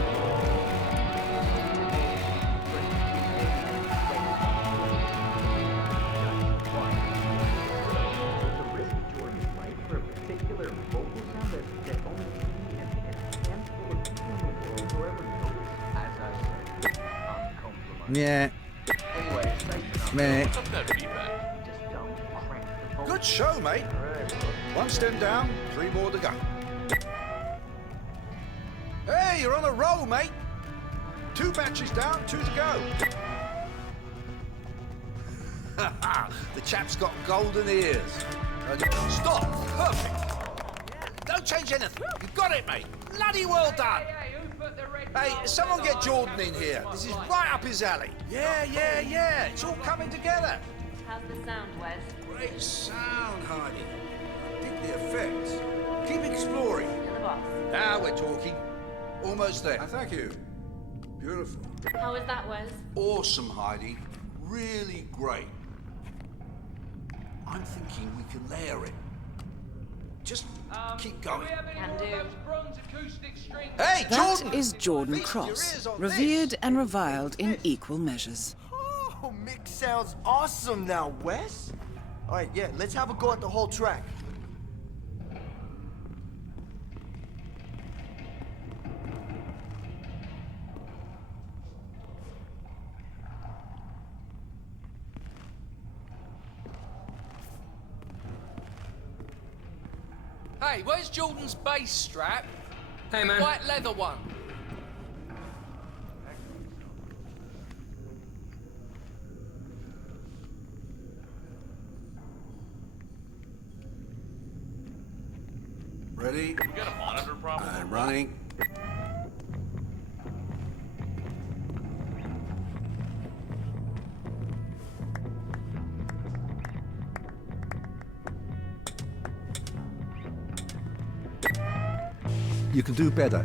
Yeah. Meh. Good show, mate. One stem down, 3 more to go. Hey, you're on a roll, mate. 2 batches down, 2 to go. The chap's got golden ears. Stop! Perfect. Don't change anything. You got it, mate. Bloody well done. Hey, someone get Jordan in here. This is right up his alley. Yeah. It's all coming together. How's the sound, Wes? Great sound, Heidi. Dig the effects. Keep exploring. You're the boss. Now we're talking. Almost there. Thank you. Beautiful. How was that, Wes? Awesome, Heidi. Really great. I'm thinking we can layer it. Just keep going. Can do. Hey, Jordan! That is Jordan Cross, revered and reviled in equal measures. Oh, Mick sounds awesome now, Wes. All right, yeah, let's have a go at the whole track. Hey, where's Jordan's bass strap? Hey, man. White leather one. Ready? You got a monitor problem? I'm running. You can do better.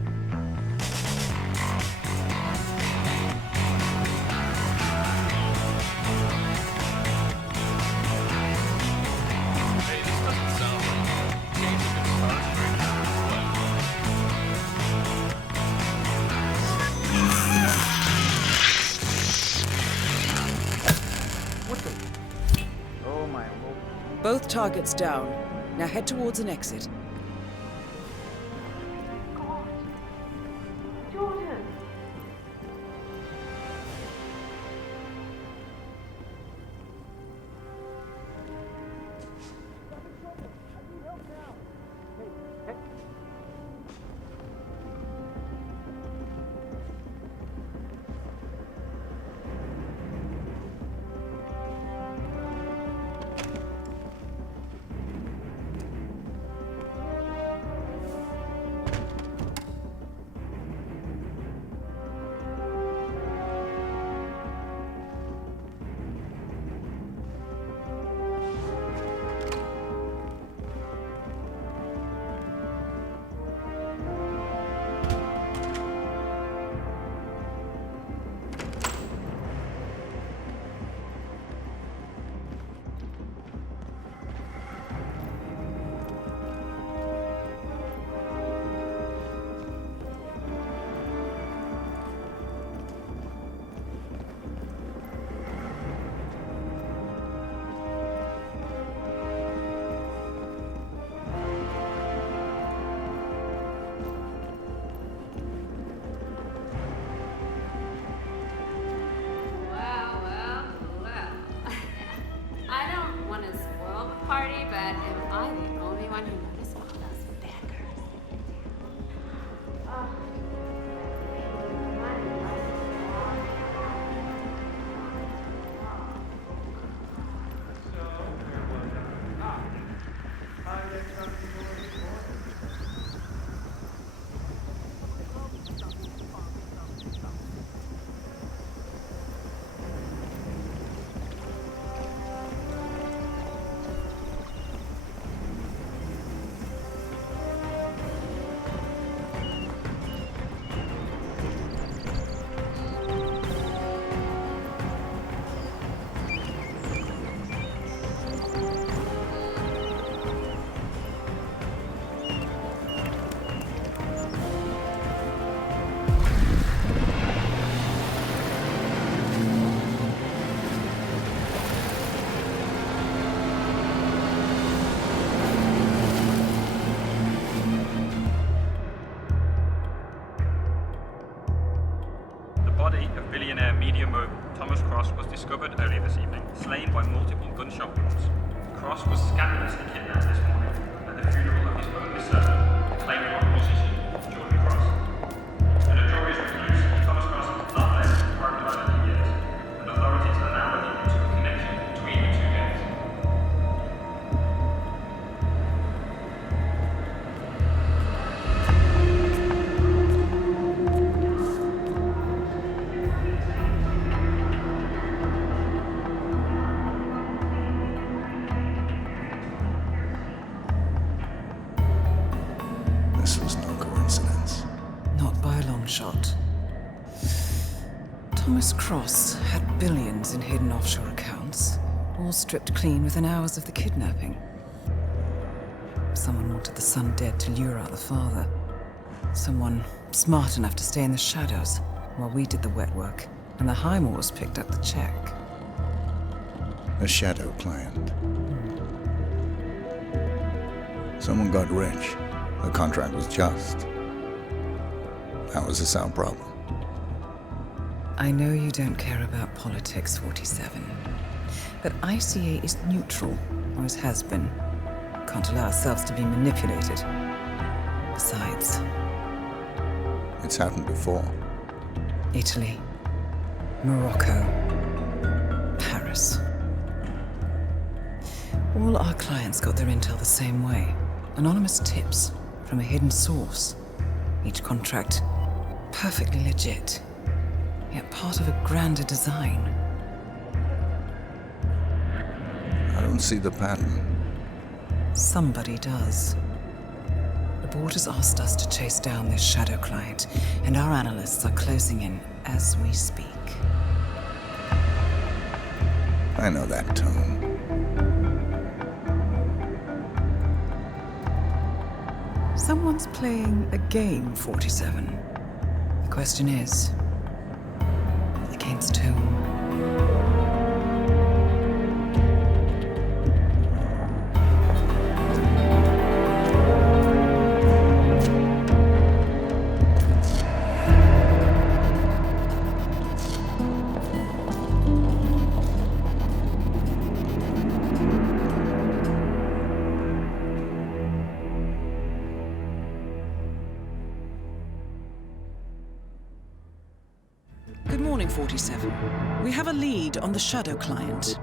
Hey, this doesn't sound like games are gonna start very What the? Oh my lord. Both targets down. Now head towards an exit. Jordan! I don't want to spoil the party, but am I the only one who noticed all those bangers? Oh. Body of billionaire media mogul Thomas Cross was discovered earlier this evening, slain by multiple gunshot wounds. Cross was scandalously kidnapped this morning at the funeral of his only son, acclaimed rock musician Jordan Cross. A notorious recluse, Thomas Cross has not left his private island in years, and authorities are now looking into a connection between the two gangs. This was no coincidence. Not by a long shot. Thomas Cross had billions in hidden offshore accounts, all stripped clean within hours of the kidnapping. Someone wanted the son dead to lure out the father. Someone smart enough to stay in the shadows while we did the wet work, and the Highmores picked up the check. A shadow client. Someone got rich. The contract was just. That was a sound problem. I know you don't care about politics, 47. But ICA is neutral, always has been. Can't allow ourselves to be manipulated. Besides... It's happened before. Italy, Morocco, Paris. All our clients got their intel the same way. Anonymous tips from a hidden source. Each contract perfectly legit, yet part of a grander design. I don't see the pattern. Somebody does. A board has asked us to chase down this shadow client, and our analysts are closing in as we speak. I know that tone. Someone's playing a game, 47. The question is, against whom? Good morning, 47. We have a lead on the shadow client.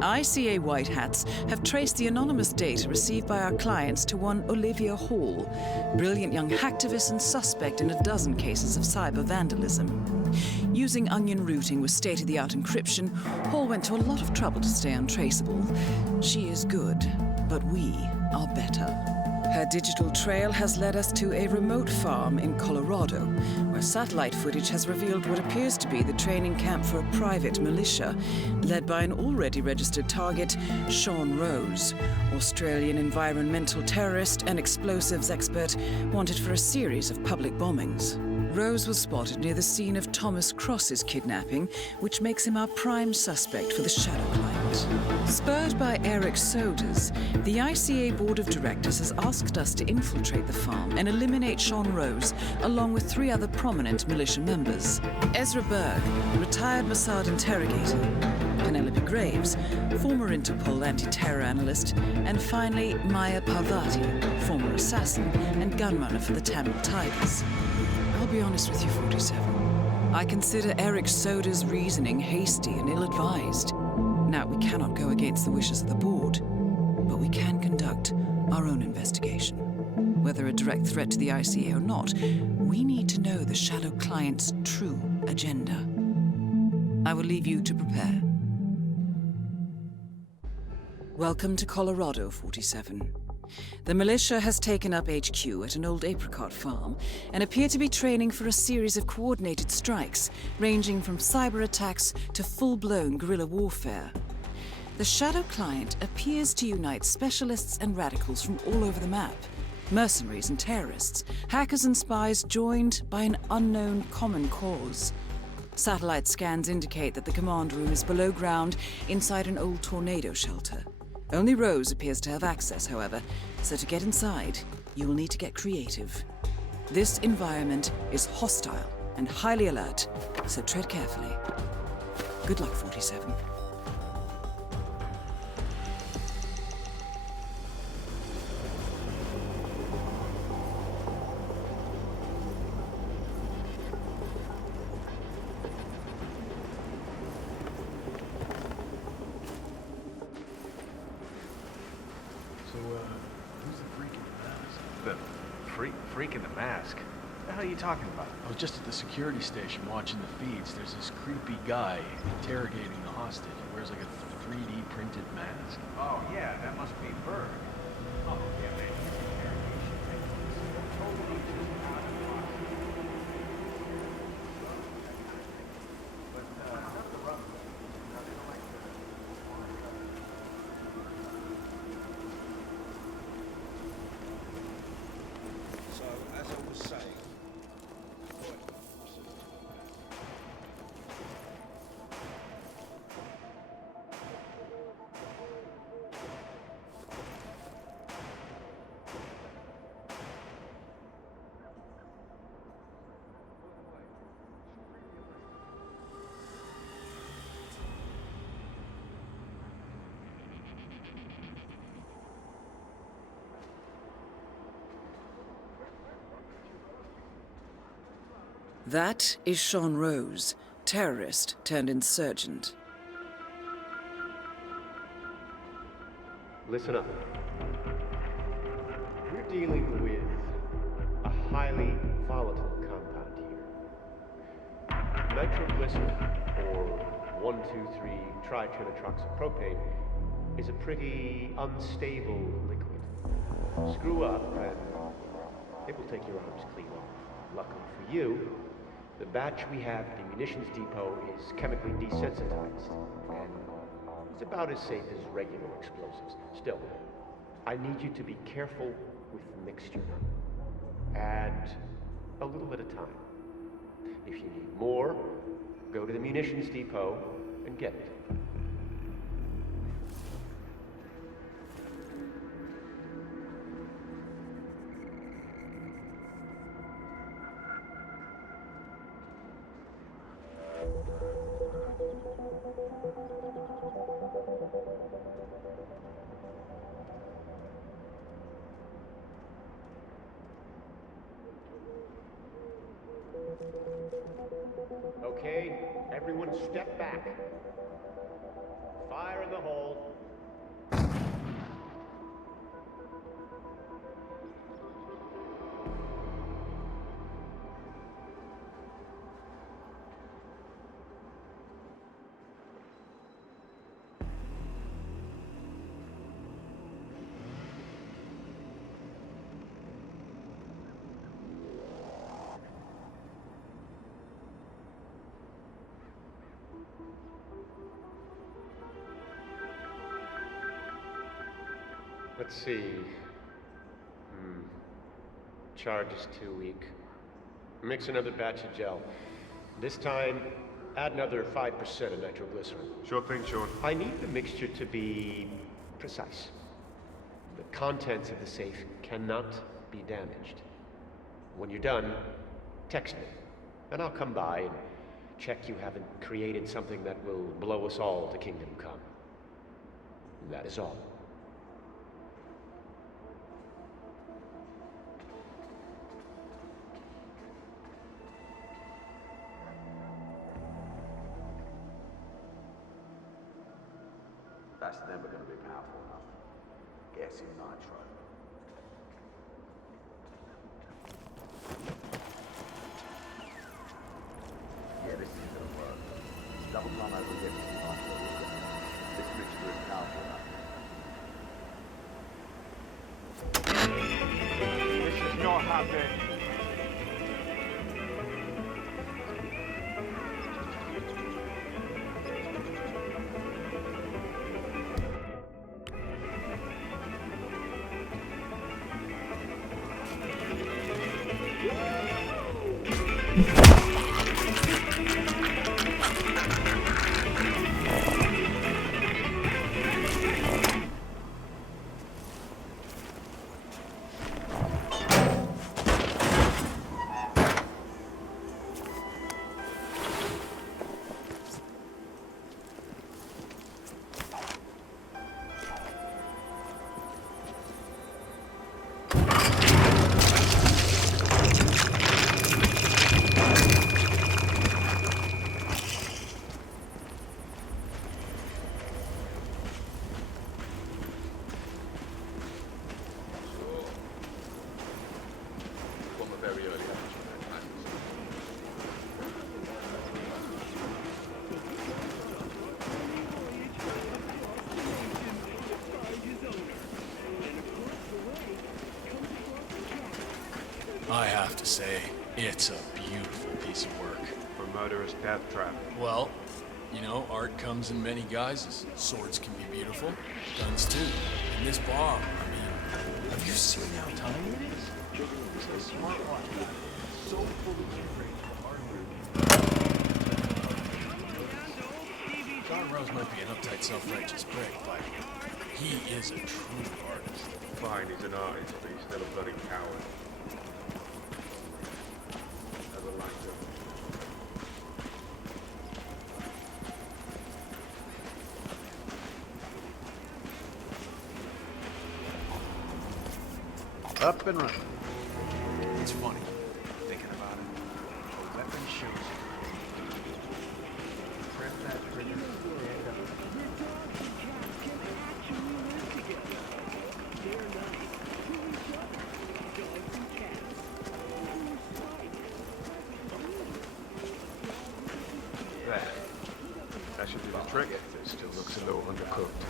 ICA White Hats have traced the anonymous data received by our clients to one Olivia Hall, brilliant young hacktivist and suspect in a dozen cases of cyber vandalism. Using onion routing with state-of-the-art encryption, Hall went to a lot of trouble to stay untraceable. She is good, but we are better. Her digital trail has led us to a remote farm in Colorado, where satellite footage has revealed what appears to be the training camp for a private militia, led by an already registered target, Sean Rose, Australian environmental terrorist and explosives expert wanted for a series of public bombings. Rose was spotted near the scene of Thomas Cross's kidnapping, which makes him our prime suspect for the shadow client. Spurred by Eric Soders, the ICA Board of Directors has asked us to infiltrate the farm and eliminate Sean Rose, along with 3 other prominent militia members. Ezra Berg, retired Mossad interrogator, Penelope Graves, former Interpol anti-terror analyst, and finally Maya Parvati, former assassin and gunrunner for the Tamil Tigers. I'll be honest with you, 47. I consider Eric Soders' reasoning hasty and ill-advised. Now, we cannot go against the wishes of the board, but we can conduct our own investigation. Whether a direct threat to the ICA or not, we need to know the shadow client's true agenda. I will leave you to prepare. Welcome to Colorado, 47. The militia has taken up HQ at an old apricot farm and appear to be training for a series of coordinated strikes, ranging from cyber attacks to full-blown guerrilla warfare. The shadow client appears to unite specialists and radicals from all over the map. Mercenaries and terrorists, hackers and spies joined by an unknown common cause. Satellite scans indicate that the command room is below ground inside an old tornado shelter. Only Rose appears to have access, however, so to get inside, you will need to get creative. This environment is hostile and highly alert, so tread carefully. Good luck, 47. Who's the freak in the mask? The freak in the mask? What the hell are you talking about? I was just at the security station watching the feeds. There's this creepy guy interrogating the hostage. He wears like a 3D printed mask. Oh, yeah, that must be Berg. Oh, yeah, man. His interrogation techniques are totally just out of the box. But, not the rough ones. No, they don't like the... So, as I was saying, That is Sean Rose, terrorist turned insurgent. Listen up. We're dealing with a highly volatile compound here. Nitroglycerin, or 1,2,3-triternitroxypropane, is a pretty unstable liquid. Screw up and it will take your arms clean off. Luckily for you, the batch we have at the munitions depot is chemically desensitized, and it's about as safe as regular explosives. Still, I need you to be careful with the mixture. Add a little at a time. If you need more, go to the munitions depot and get it. Okay, everyone step back. Fire in the hole. Let's see. Charge is too weak. Mix another batch of gel. This time, add another 5% of nitroglycerin. Sure thing, Sean. I need the mixture to be precise. The contents of the safe cannot be damaged. When you're done, text me, and I'll come by and check you haven't created something that will blow us all to kingdom come. That is all. That's never going to be powerful enough. Gassy nitro. Yeah, this isn't going to work. Double time over gassy nitro. This mixture is powerful enough. This is not happening. I have to say, it's a beautiful piece of work. A murderous death trap. Well, you know, art comes in many guises. Swords can be beautiful, guns too. And this bomb, I mean, have you seen how tiny it is? It's a smart one. So fully integrated hardware. John Rose might be an uptight, self-righteous prick, but he is a true artist. Fine, he's an artist, but he's still a bloody coward. Up and running. It's funny. Thinking about it. A weapon shows you. Press that trigger. Stand up. There. That should do the trick. It still looks a little undercooked.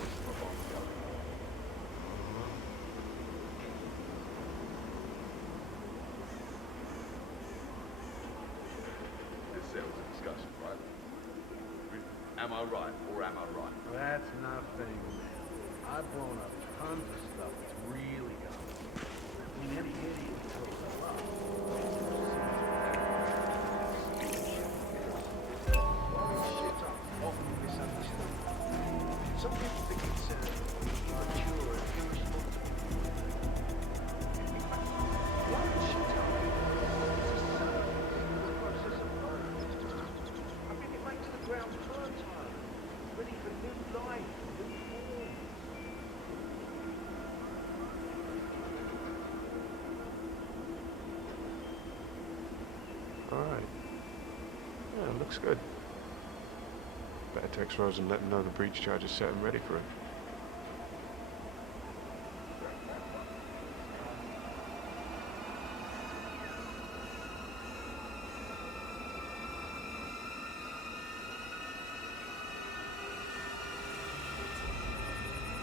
Am I right, or am I right? That's nothing. I've blown up tons of stuff that's really gone. I mean, any idiot can throw stuff up. Shit's up. Often misunderstood. Some people think it's immature and irresponsible. Why would she tell me? It's a sign of the process of burn. I bring it right to the ground fertile, ready for new life, new form. Alright. Yeah, looks good. Better text Rose and let him know the breach charge is set and ready for him.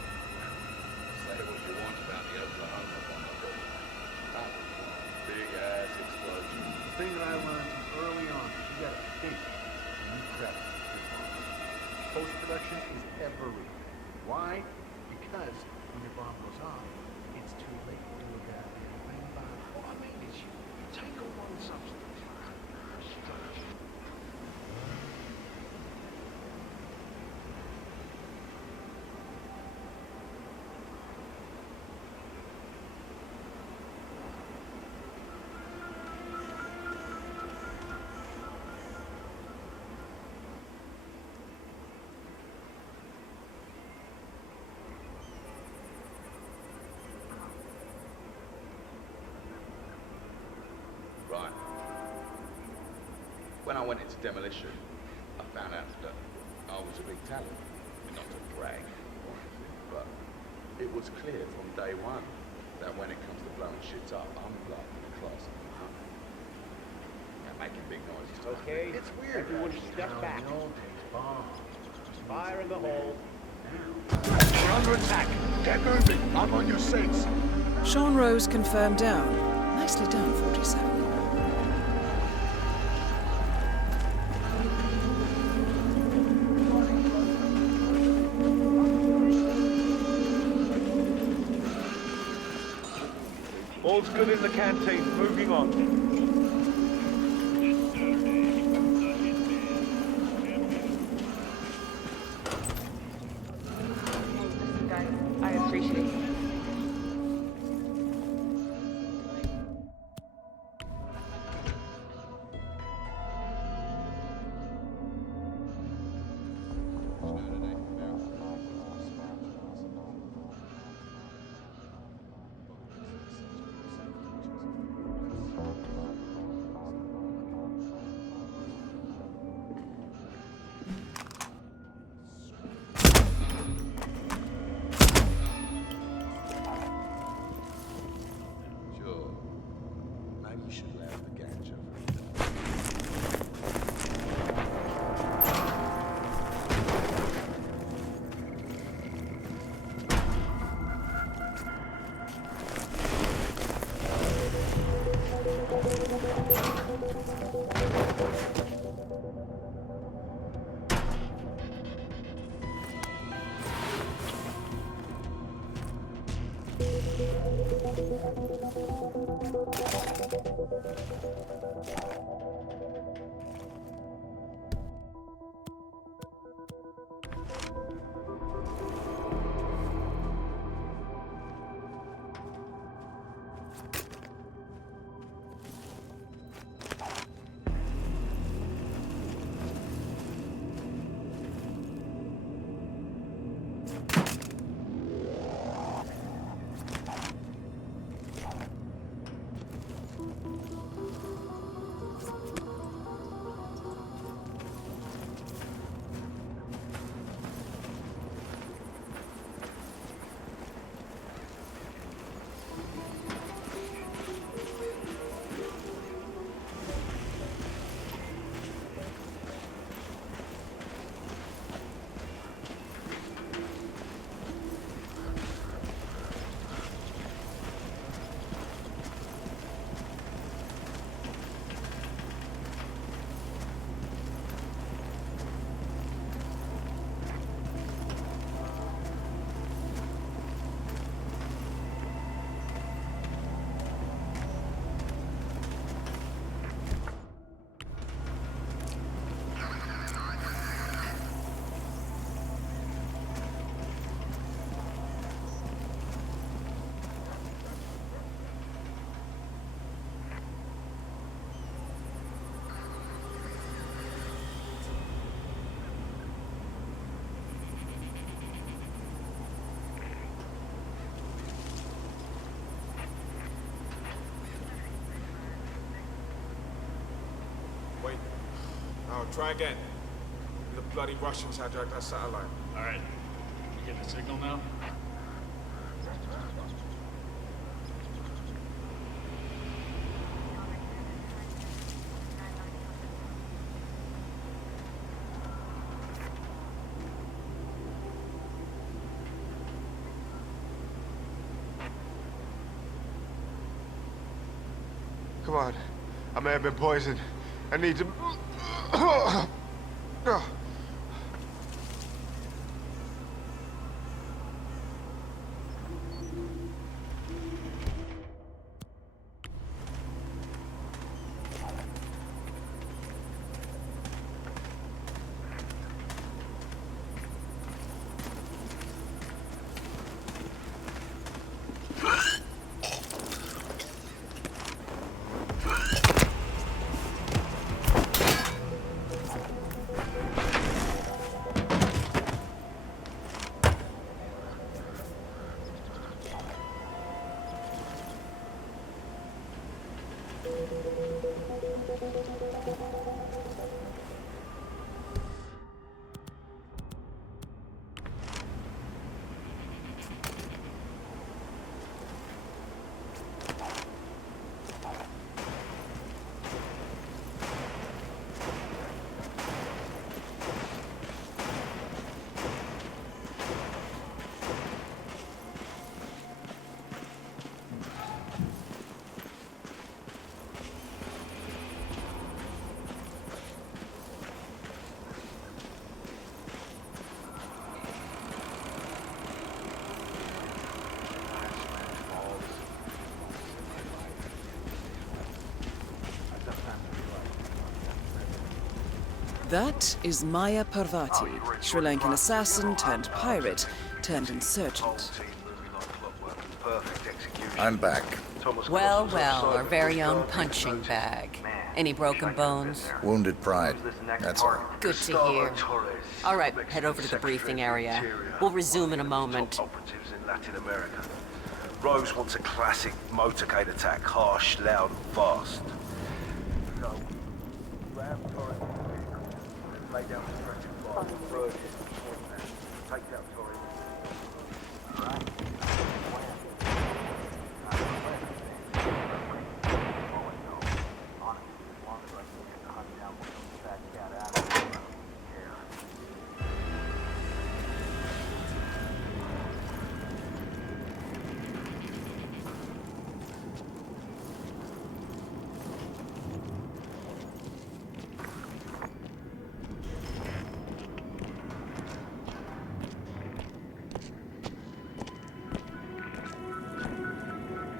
Say what you want about the Oklahoma one, but big ass explosion. The thing that I learned early on is you gotta think when you prep your bomb. Post-production is everything. Why? Because when your bomb goes off, it's too late to do a goddamn thing about it. All I mean is you take a one substance, structure. Right. When I went into demolition, I found out that I was a big talent. Not to brag or anything, but it was clear from day one that when it comes to blowing shit up, I'm like in the class of my own. And making big noises. Okay, It's weird. everyone step back. Fire in the hole. We're under attack. Get moving. I'm on your six. Sean Rose confirmed down. Nicely done, 47. All's good in the canteen. Moving on. Guys, I appreciate it. Sure. Maybe you should let the ganja Yo, try again. The bloody Russians hijacked our satellite. Alright. You get the signal now? Come on. I may have been poisoned. I need to... That is Maya Parvati, Sri Lankan assassin turned pirate turned insurgent. I'm back. Well, well, our very own punching bag. Any broken bones? Wounded pride. That's all. Good to hear. All right, head over to the briefing area. We'll resume in a moment. Operatives in Latin America. Rose wants a classic motorcade attack, harsh, loud, and fast. Lay down the stretcher. Take that, sorry. All right.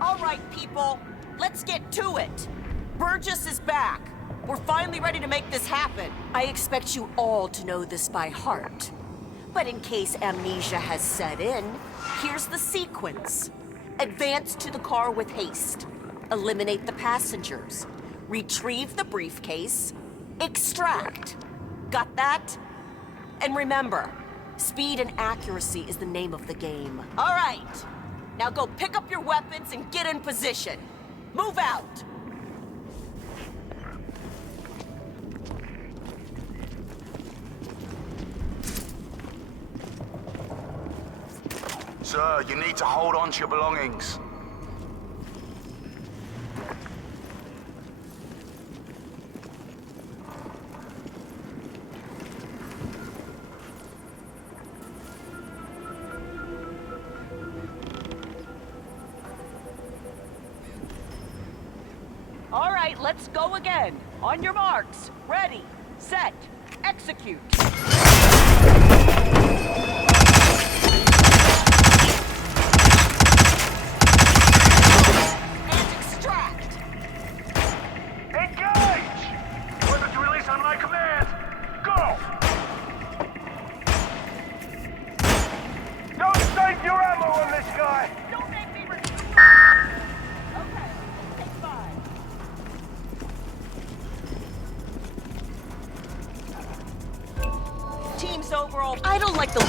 All right, people, let's get to it. Burgess is back. We're finally ready to make this happen. I expect you all to know this by heart. But in case amnesia has set in, here's the sequence. Advance to the car with haste. Eliminate the passengers. Retrieve the briefcase. Extract. Got that? And remember, speed and accuracy is the name of the game. All right. Now go pick up your weapons and get in position. Move out! Sir, you need to hold on to your belongings. All right, let's go again. On your marks. Ready, set, execute. And extract. Engage! Weapons release on my command. Go! Don't save your ammo on this guy! Don't make me Okay, take 5. Team's overall. I don't like the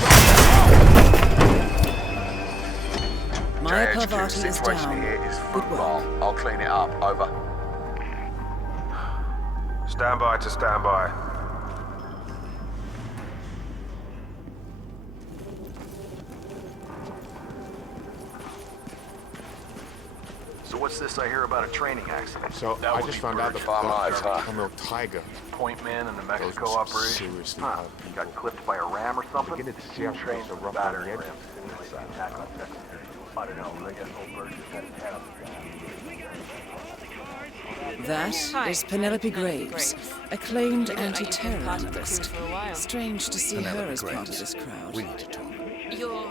Maya JHQ, Parvati is situation down. here is Good football. work. I'll clean it up. Over. Stand by to stand by. what's this I hear about a training accident? So That I would just be found out Burge. that Bomb eyes, huh? Emerald Tiger Point man in the Those Mexico were operation? seriously Huh. bad people. Got clipped by a ram or something? Beginning to see how Trained close the with rough battering on the rams. Attack on Texas. I don't know. I guess old Burge has had his head up. That is Penelope Graves, acclaimed anti-terror part of the crew analyst. for a while. Strange to see her Penelope as part of Graves. this crowd. We need to talk. You're...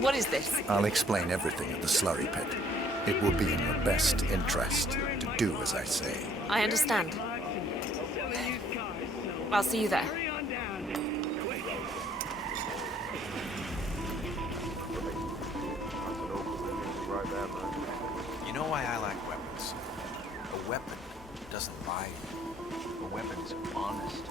what is this? I'll explain everything at the slurry pit. It will be in your best interest to do as I say. I understand. I'll see you there. You know why I like weapons? A weapon doesn't lie. A weapon is honest.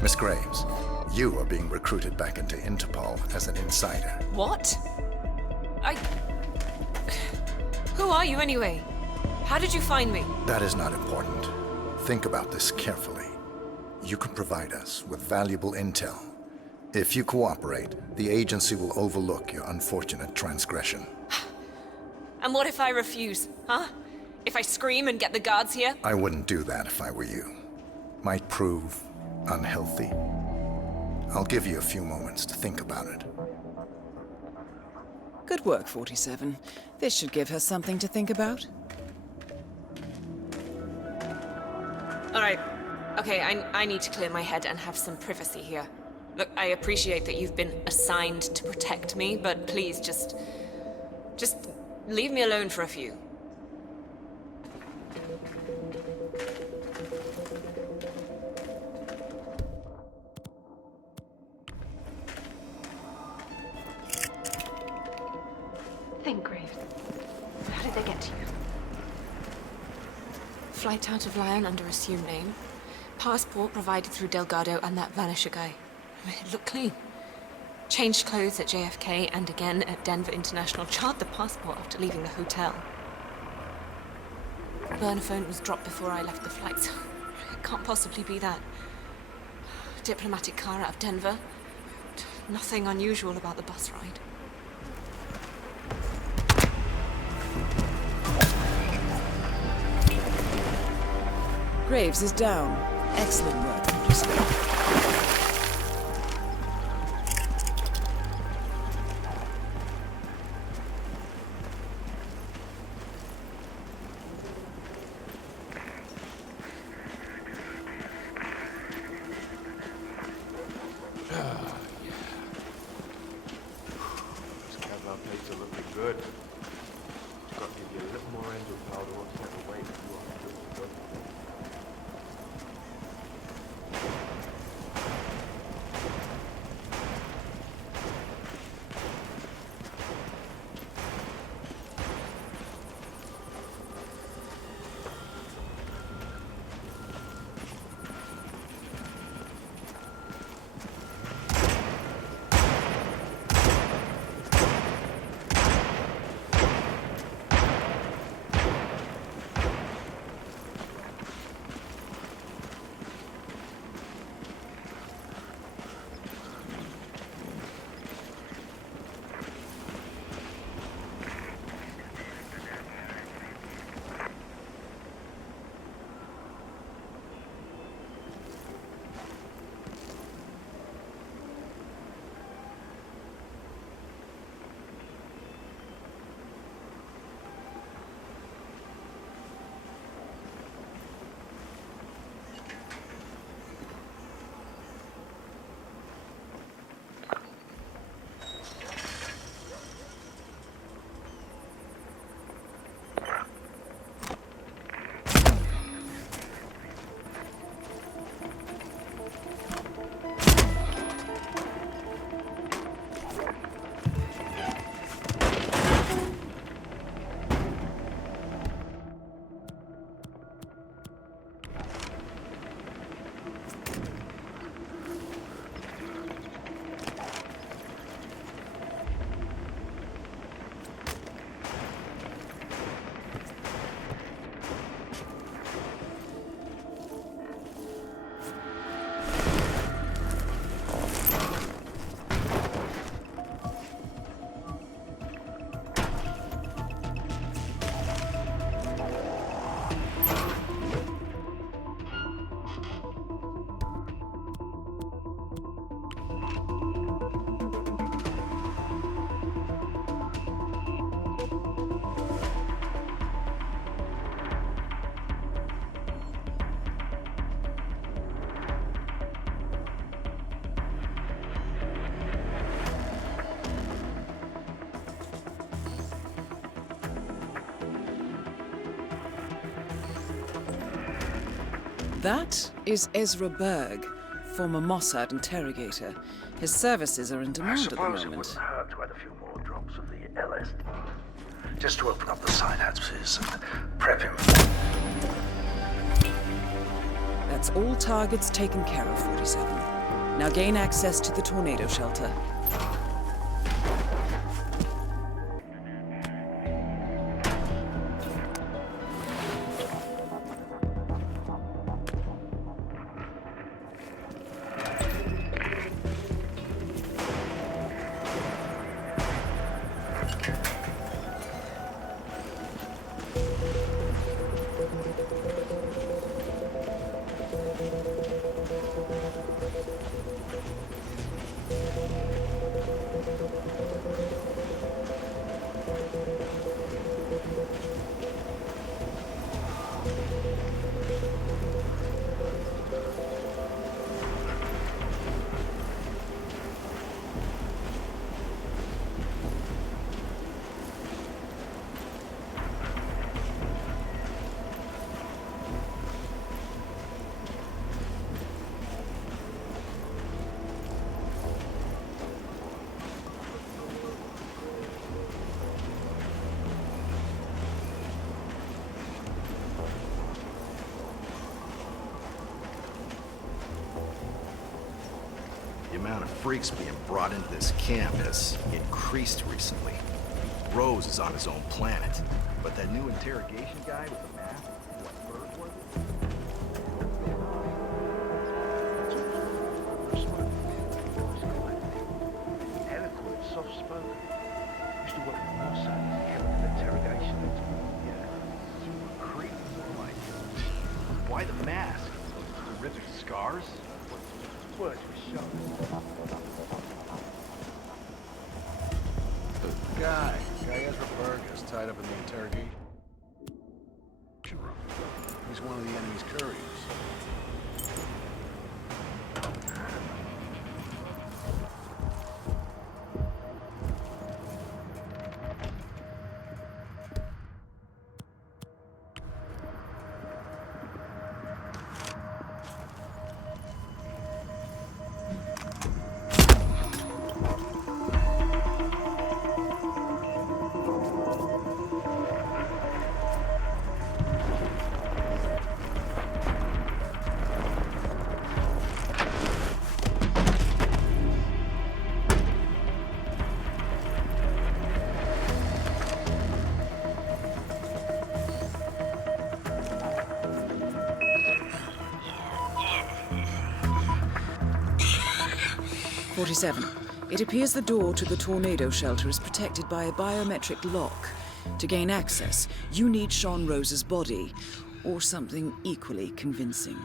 Miss Graves, you are being recruited back into Interpol as an insider. What? Who are you anyway? How did you find me? That is not important. Think about this carefully. You can provide us with valuable intel. If you cooperate, the agency will overlook your unfortunate transgression. And what if I refuse, huh? If I scream and get the guards here? I wouldn't do that if I were you. Might prove unhealthy. I'll give you a few moments to think about it. Good work, 47. This should give her something to think about. All right. Okay, I need to clear my head and have some privacy here. Look, I appreciate that you've been assigned to protect me, but please just leave me alone for a few. Think, Graves. How did they get to you? Flight out of Lyon under assumed name. Passport provided through Delgado and that Vanisher guy. It looked clean. Changed clothes at JFK and again at Denver International. Charred the passport after leaving the hotel. Burner phone was dropped before I left the flight, so it can't possibly be that. Diplomatic car out of Denver. Nothing unusual about the bus ride. Graves is down. Excellent work, 47. These Kevlar plates are looking good. Just got to give you a little more engine powder or step away from you. That is Ezra Berg, former Mossad interrogator. His services are in demand at the Suppose it moment. wouldn't hurt to add a few more drops of the LSD. Just to open up the synapses and prep him. That's all targets taken care of, 47. Now gain access to the tornado shelter. The amount of freaks being brought into this camp has increased recently. Rose is on his own planet, but that new interrogation guy with the mask, what bird was it? Eloquent, soft-spoken. Used to work with Mossad as a chemical interrogation. Yeah, super creep. Like, Why the mask? To rid their scars? words were shown. Guy Ezra Berg is tied up in the interrogation room. He's one of the enemy's couriers. It appears the door to the tornado shelter is protected by a biometric lock. To gain access, you need Sean Rose's body, or something equally convincing.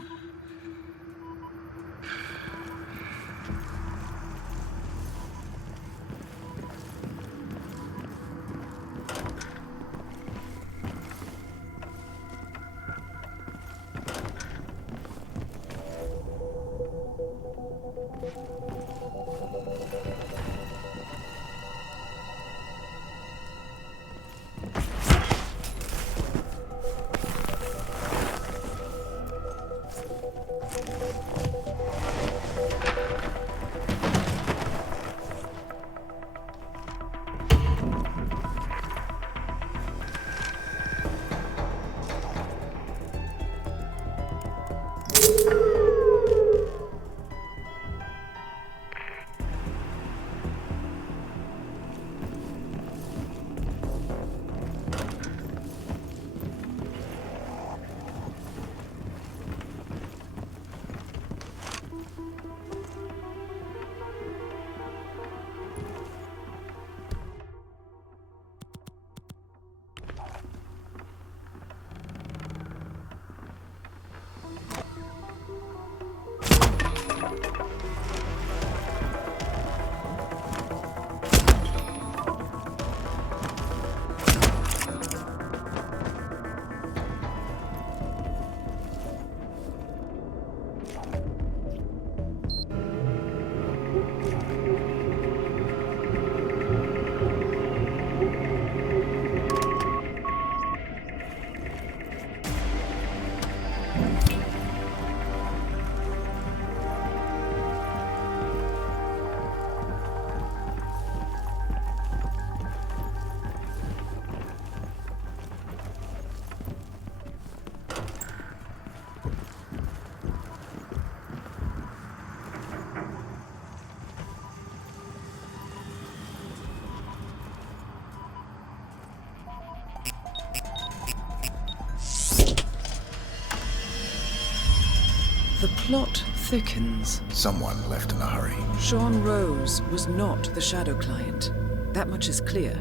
The plot thickens. Someone left in a hurry. Sean Rose was not the Shadow client. That much is clear.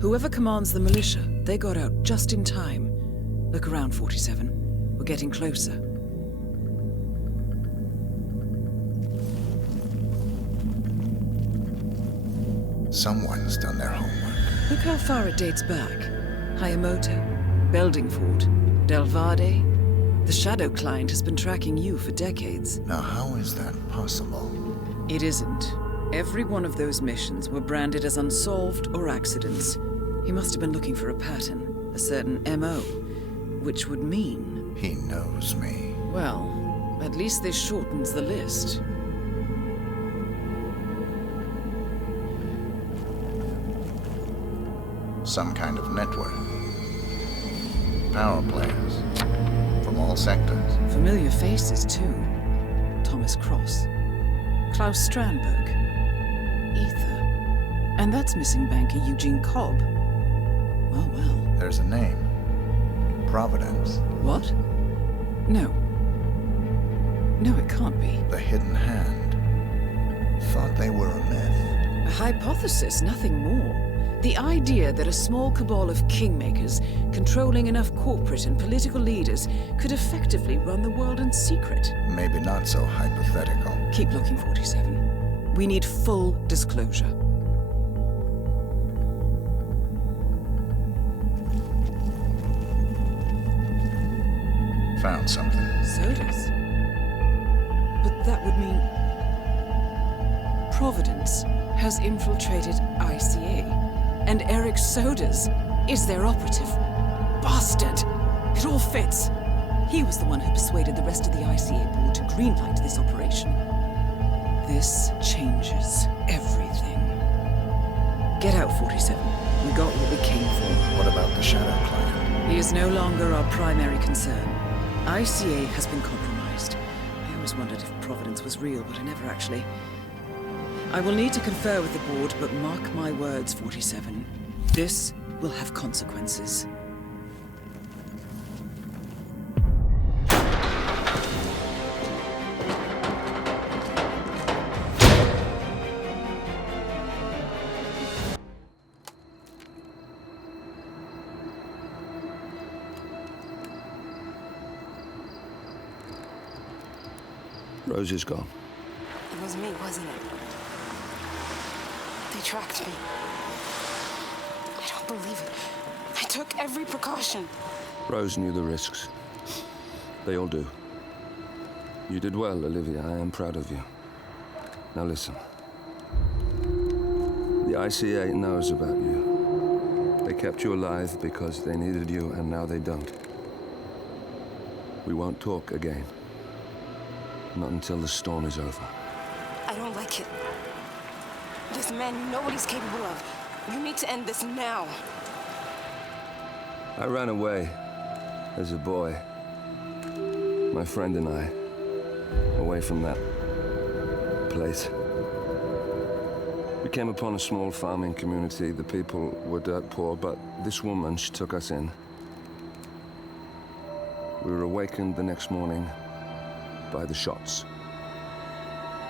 Whoever commands the militia, they got out just in time. Look around, 47. We're getting closer. Someone's done their homework. Look how far it dates back. Hayamoto, Beldingford, Delvade. The Shadow client has been tracking you for decades. Now, how is that possible? It isn't. Every one of those missions were branded as unsolved or accidents. He must have been looking for a pattern, a certain MO, which would mean... He knows me. Well, at least this shortens the list. Some kind of network. Power players. From all sectors. Familiar faces, too. Thomas Cross. Klaus Strandberg. Ether. And that's missing banker Eugene Cobb. Well, well. There's a name. Providence. What? No. No, it can't be. The Hidden Hand. Thought they were a myth. A hypothesis, nothing more. The idea that a small cabal of kingmakers, controlling enough corporate and political leaders, could effectively run the world in secret. Maybe not so hypothetical. Keep looking, 47. We need full disclosure. Found something. Sodas? But that would mean... Providence has infiltrated ICA. And Eric Sodas is their operative. Bastard! It all fits. He was the one who persuaded the rest of the ICA board to greenlight this operation. This changes everything. Get out, 47. We got what we came for. What about the Shadow client? He is no longer our primary concern. ICA has been compromised. I always wondered if Providence was real, but I never actually... I will need to confer with the board, but mark my words, 47. This will have consequences. Rose is gone. It was me, wasn't it? They tracked me. I don't believe it. I took every precaution. Rose knew the risks. They all do. You did well, Olivia. I am proud of you. Now listen. The ICA knows about you. They kept you alive because they needed you, and now they don't. We won't talk again. Not until the storm is over. I don't like it. This man, you know what he's capable of. You need to end this now. I ran away as a boy. My friend and I. Away from that place. We came upon a small farming community. The people were dirt poor, but this woman, she took us in. We were awakened the next morning by the shots.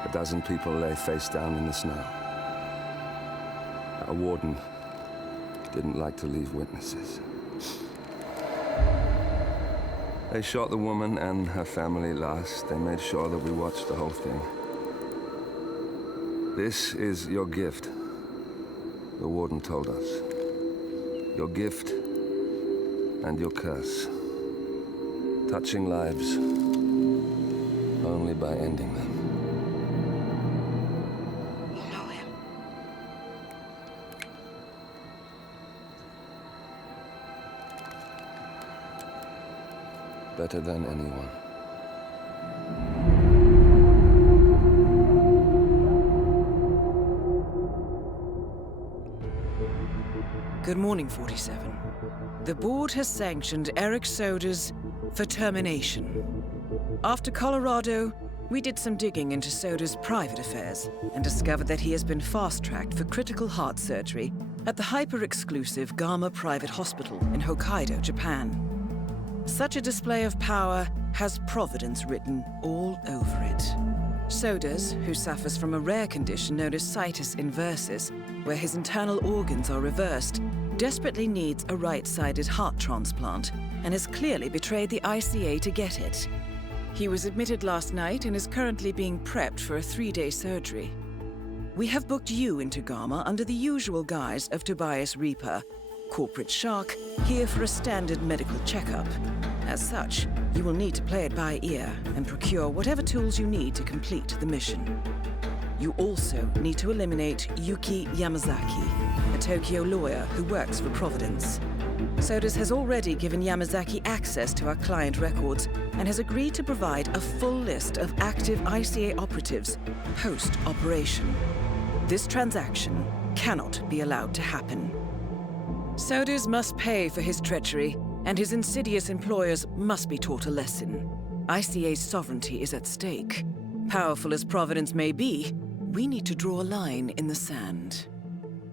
A dozen people lay face down in the snow. Our warden didn't like to leave witnesses. They shot the woman and her family last. They made sure that we watched the whole thing. This is your gift, the warden told us. Your gift and your curse. Touching lives only by ending them. You know him. Better than anyone. Good morning, 47. The board has sanctioned Eric Sodas for termination. After Colorado, we did some digging into Soda's private affairs and discovered that he has been fast-tracked for critical heart surgery at the hyper-exclusive Gama Private Hospital in Hokkaido, Japan. Such a display of power has Providence written all over it. Sodas, who suffers from a rare condition known as situs inversus, where his internal organs are reversed, desperately needs a right-sided heart transplant and has clearly betrayed the ICA to get it. He was admitted last night and is currently being prepped for a 3-day surgery. We have booked you into Gamma under the usual guise of Tobias Reaper, corporate shark, here for a standard medical checkup. As such, you will need to play it by ear and procure whatever tools you need to complete the mission. You also need to eliminate Yuki Yamazaki, a Tokyo lawyer who works for Providence. Sodas has already given Yamazaki access to our client records and has agreed to provide a full list of active ICA operatives post-operation. This transaction cannot be allowed to happen. Sodas must pay for his treachery, and his insidious employers must be taught a lesson. ICA's sovereignty is at stake. Powerful as Providence may be, we need to draw a line in the sand.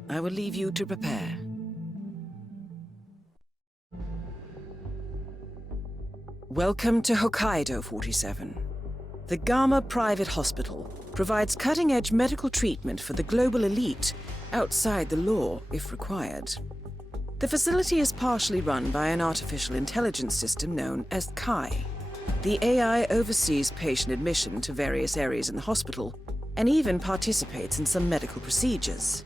I will leave you to prepare. Welcome to Hokkaido 47. The Gamma Private Hospital provides cutting-edge medical treatment for the global elite, outside the law if required. The facility is partially run by an artificial intelligence system known as Kai. The AI oversees patient admission to various areas in the hospital and even participates in some medical procedures.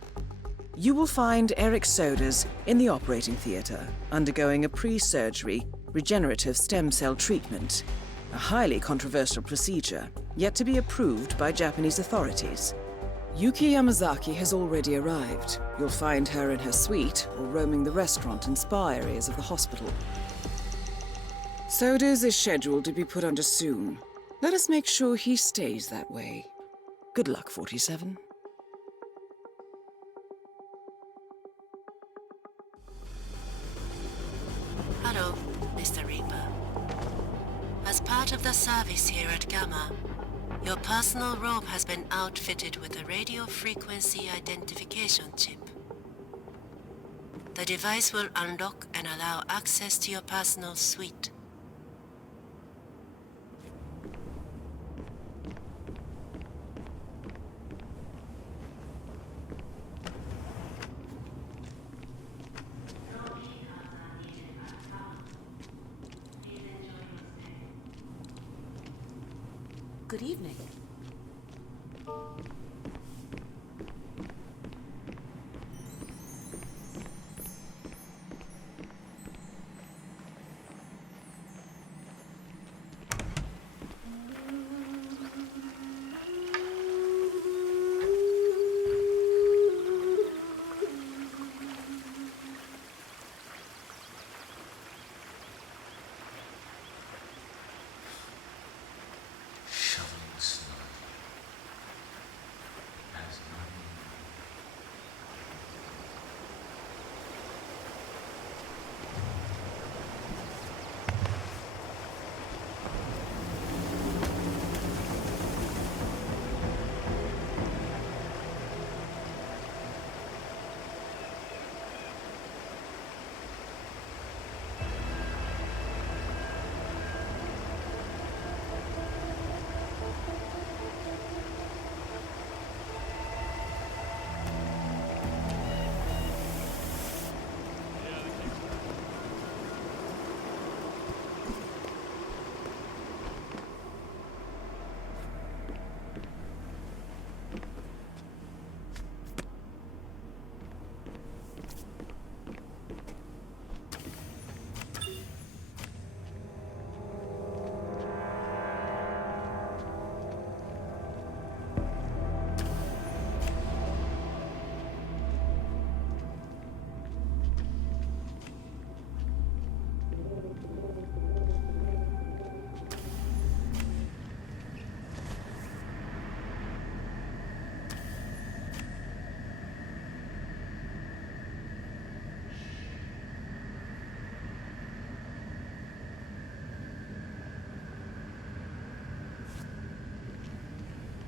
You will find Eric Sodas in the operating theater, undergoing a pre-surgery regenerative stem cell treatment, a highly controversial procedure, yet to be approved by Japanese authorities. Yuki Yamazaki has already arrived. You'll find her in her suite or roaming the restaurant and spa areas of the hospital. Sodas is scheduled to be put under soon. Let us make sure he stays that way. Good luck, 47. Hello, Mr. Reaper. As part of the service here at Gamma, your personal robe has been outfitted with a radio frequency identification chip. The device will unlock and allow access to your personal suite. Good evening.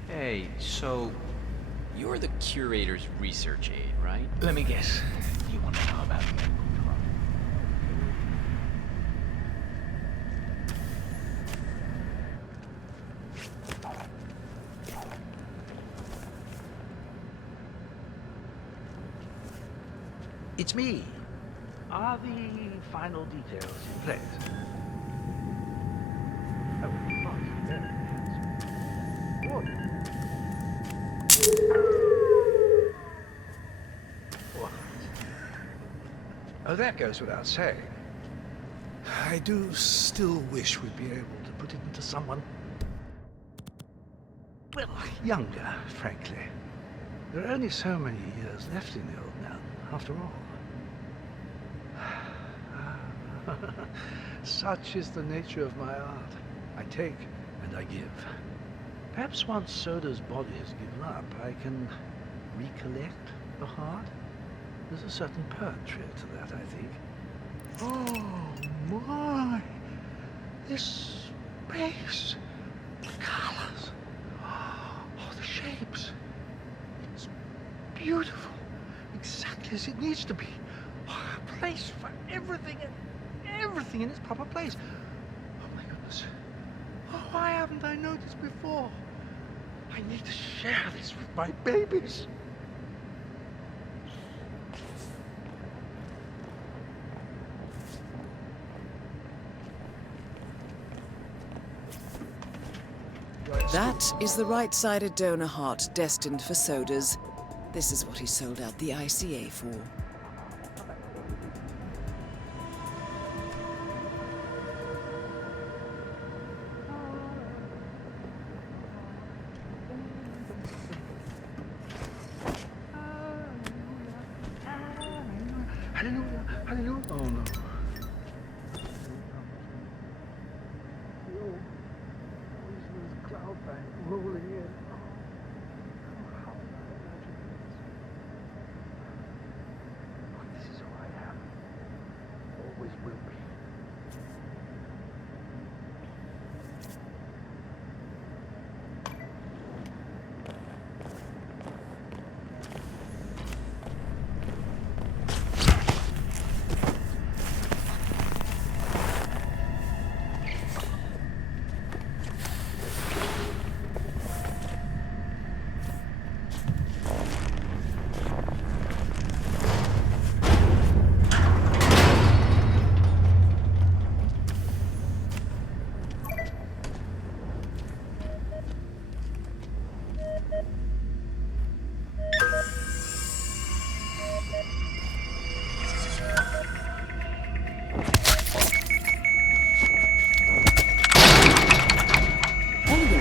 Hey, so you're the curator's research aide, right? Let me guess. You want to know about the medical drug? It's me. Are the final details in place? Oh, yes. Good. What? Oh, that goes without saying. I do still wish we'd be able to put it into someone, well, younger, frankly. There are only so many years left in the old man, after all. Such is the nature of my art. I take and I give. Perhaps once Soda's body has given up, I can recollect the heart. There's a certain poetry to that, I think. Oh my! This space, the colors, oh, the shapes. It's beautiful, exactly as it needs to be. A place for everything in its proper place. Oh my goodness. Oh, why haven't I noticed before? I need to share this with my babies. That is the right-sided donor heart destined for Sodas. This is what he sold out the ICA for. Hallelujah, hallelujah. Oh no. Cloud bank rolling in. How did I imagine this? But this is who I am. Always will be.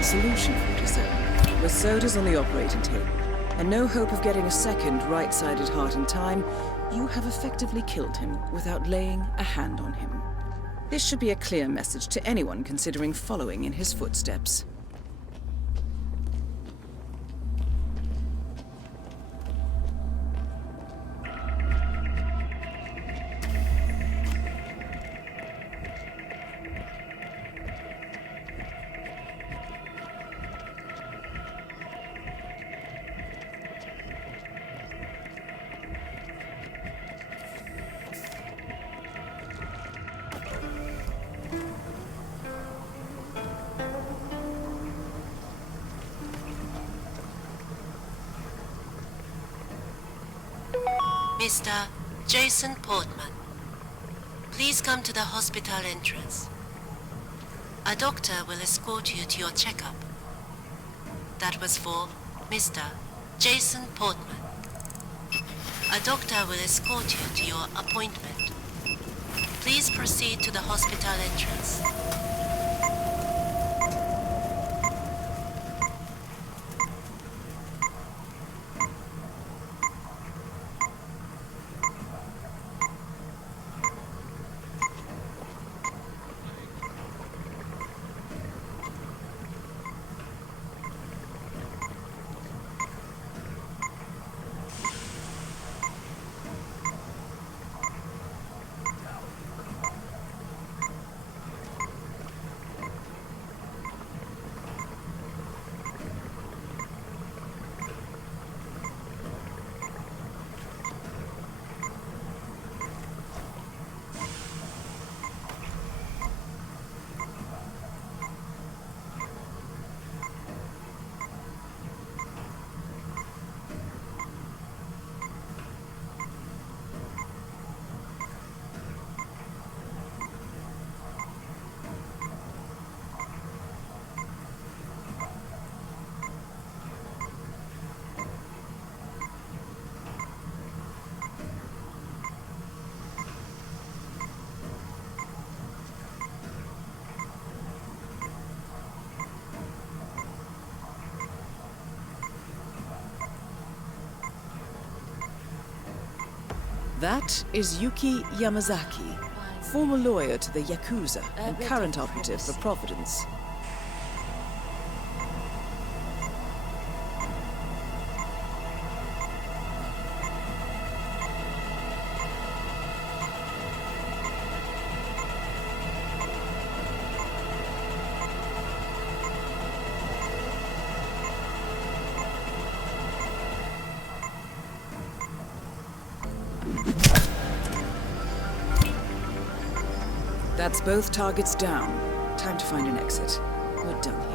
Solution, 47. With Sodas on the operating table, and no hope of getting a second right-sided heart in time, you have effectively killed him without laying a hand on him. This should be a clear message to anyone considering following in his footsteps. Mr. Jason Portman, please come to the hospital entrance. A doctor will escort you to your checkup. That was for Mr. Jason Portman. A doctor will escort you to your appointment. Please proceed to the hospital entrance. That is Yuki Yamazaki, former lawyer to the Yakuza and current operative for Providence. That's both targets down. Time to find an exit. We're done here.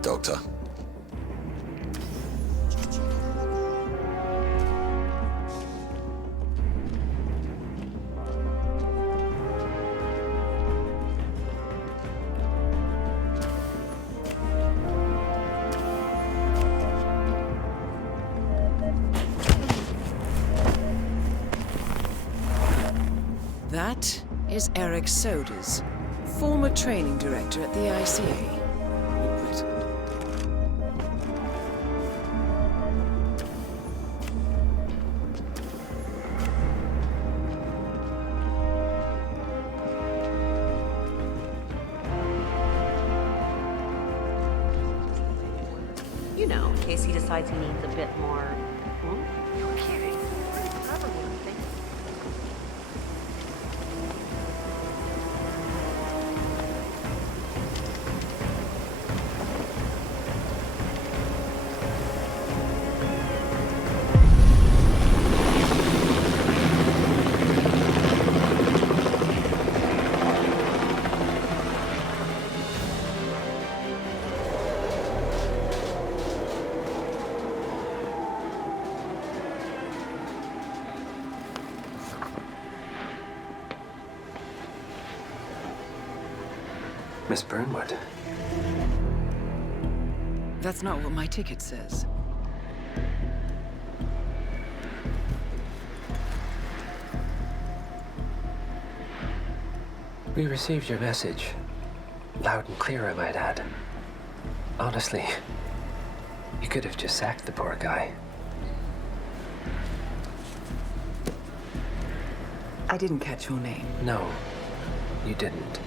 Doctor. That is Eric Soders, former training director at the ICA. You know, in case he decides he needs a bit more. You're kidding. Everyone thinks. Miss Burnwood. That's not what my ticket says. We received your message. Loud and clear, I might add. Honestly, you could have just sacked the poor guy. I didn't catch your name. No, you didn't.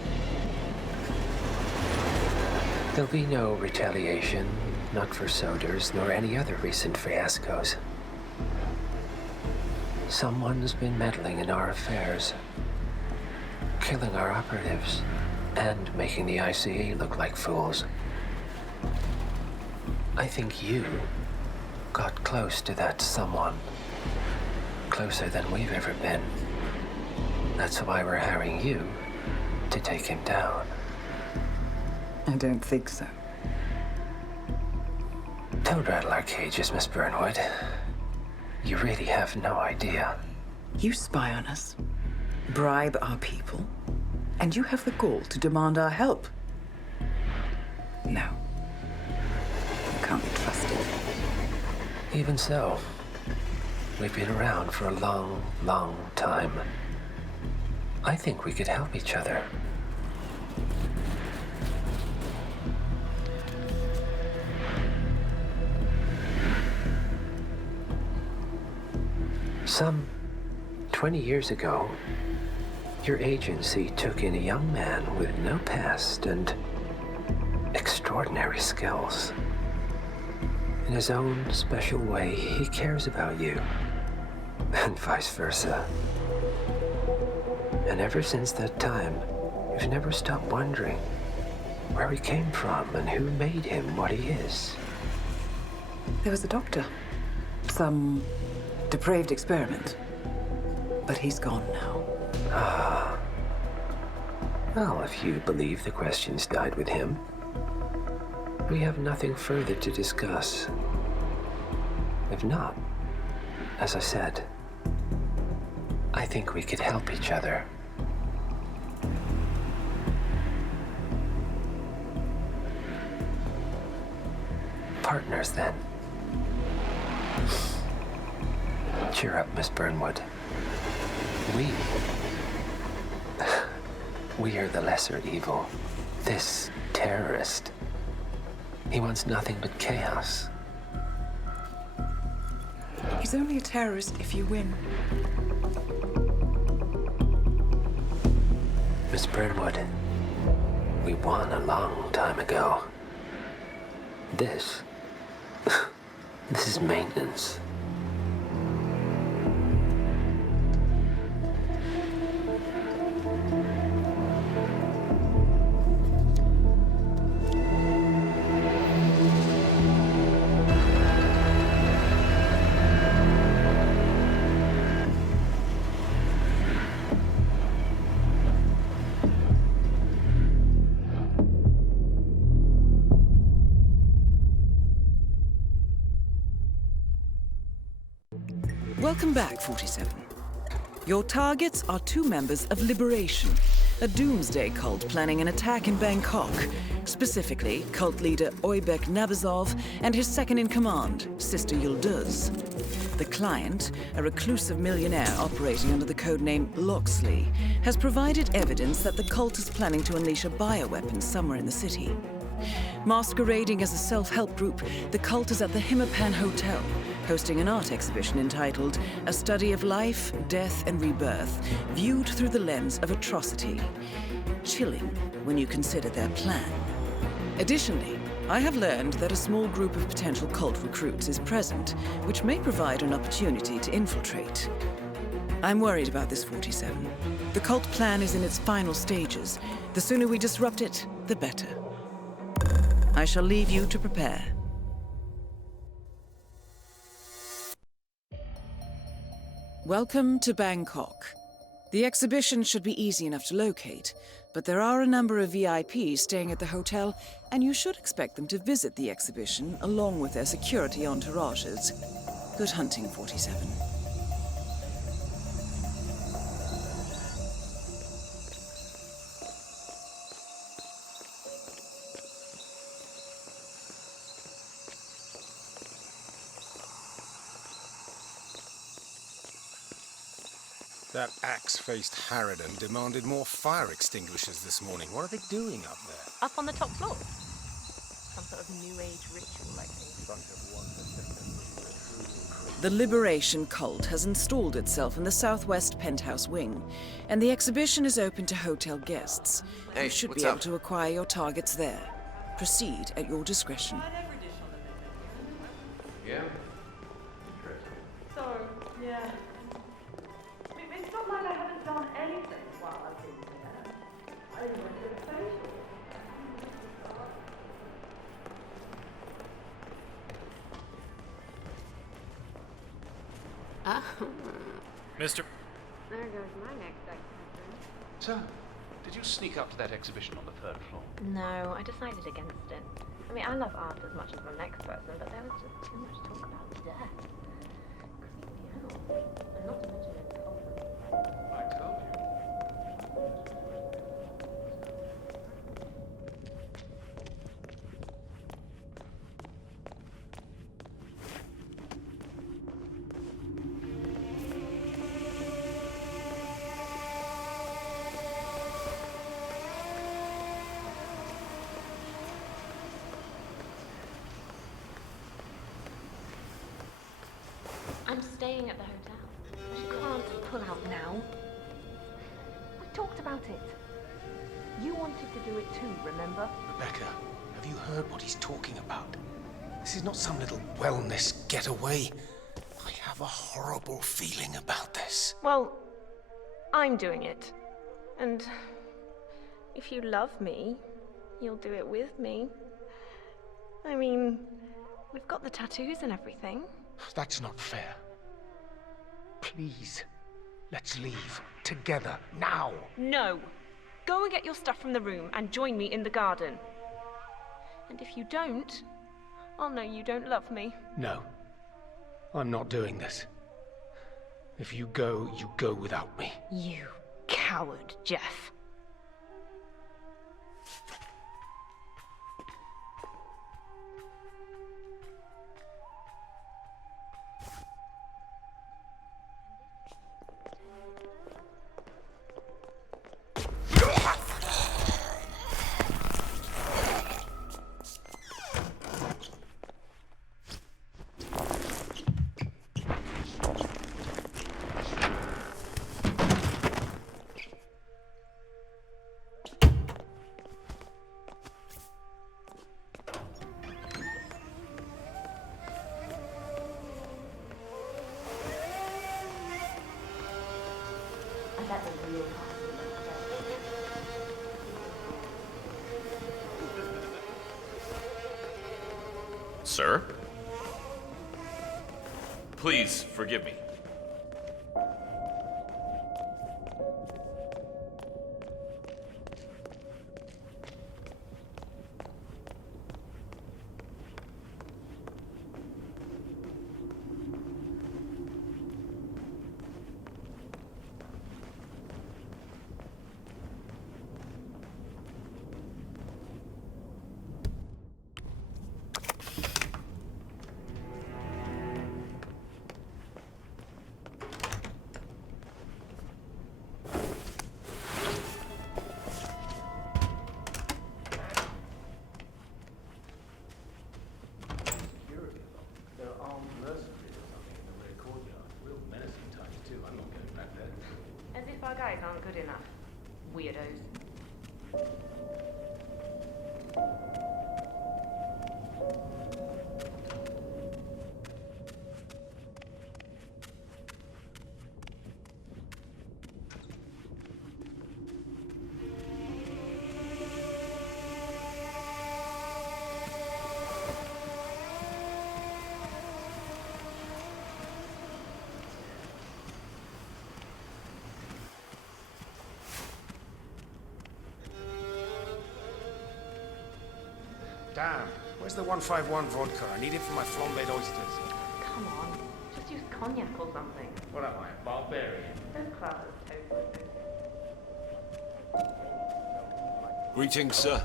There'll be no retaliation, not for Soders, nor any other recent fiascos. Someone's been meddling in our affairs, killing our operatives, and making the ICA look like fools. I think you got close to that someone. Closer than we've ever been. That's why we're hiring you to take him down. I don't think so. Don't rattle our cages, Miss Burnwood. You really have no idea. You spy on us, bribe our people, and you have the gall to demand our help. No. You can't be trusted. Even so, we've been around for a long, long time. I think we could help each other. Some 20 years ago, your agency took in a young man with no past and extraordinary skills. In his own special way, he cares about you, and vice versa. And ever since that time, you've never stopped wondering where he came from and who made him what he is. There was a doctor. Some depraved experiment. But he's gone now. Ah. Well, if you believe the questions died with him, we have nothing further to discuss. If not, as I said, I think we could help each other. Partners, then. Cheer up, Miss Burnwood. We are the lesser evil. This terrorist, he wants nothing but chaos. He's only a terrorist if you win. Miss Burnwood, we won a long time ago. This is maintenance. Welcome back, 47. Your targets are 2 members of Liberation, a doomsday cult planning an attack in Bangkok. Specifically, cult leader Oybek Nabazov and his second-in-command, Sister Yıldız. The client, a reclusive millionaire operating under the codename Loxley, has provided evidence that the cult is planning to unleash a bioweapon somewhere in the city. Masquerading as a self-help group, the cult is at the Hitman Hotel, hosting an art exhibition entitled A Study of Life, Death and Rebirth, viewed through the lens of atrocity. Chilling when you consider their plan. Additionally, I have learned that a small group of potential cult recruits is present, which may provide an opportunity to infiltrate. I'm worried about this, 47. The cult plan is in its final stages. The sooner we disrupt it, the better. I shall leave you to prepare. Welcome to Bangkok. The exhibition should be easy enough to locate, but there are a number of VIPs staying at the hotel, and you should expect them to visit the exhibition along with their security entourages. Good hunting, 47. That axe-faced harridan demanded more fire extinguishers this morning. What are they doing up there? Up on the top floor. Some sort of new age ritual, I think. The Liberation cult has installed itself in the southwest penthouse wing, and the exhibition is open to hotel guests. Hey, you should what's be able up? to acquire your targets there. Proceed at your discretion. Yeah? So, yeah. It's not like I haven't done anything while I've been here. I went to the facial. Mr. There goes my next ex-husband. So, did you sneak up to that exhibition on the 3rd floor? No, I decided against it. I mean, I love art as much as the next person, but there was just too much talk about death. Creeped me out. And not to mention it's cold. I told you. I'm staying at the hotel. She can't pull out now. We talked about it. You wanted to do it too, remember? Rebecca, have you heard what he's talking about? This is not some little wellness getaway. I have a horrible feeling about this. Well, I'm doing it. And if you love me, you'll do it with me. I mean, we've got the tattoos and everything. That's not fair. Please, let's leave together now. No. Go and get your stuff from the room and join me in the garden. And if you don't, I'll know you don't love me. No, I'm not doing this. If you go without me. You coward, Jeff. Sir? Please forgive me. As if our guys aren't good enough. Weirdos. Damn, where's the 151 vodka? I need it for my flambéed oysters. Come on. Just use cognac or something. What am I, a barbarian? Those classes totally. Greetings, sir.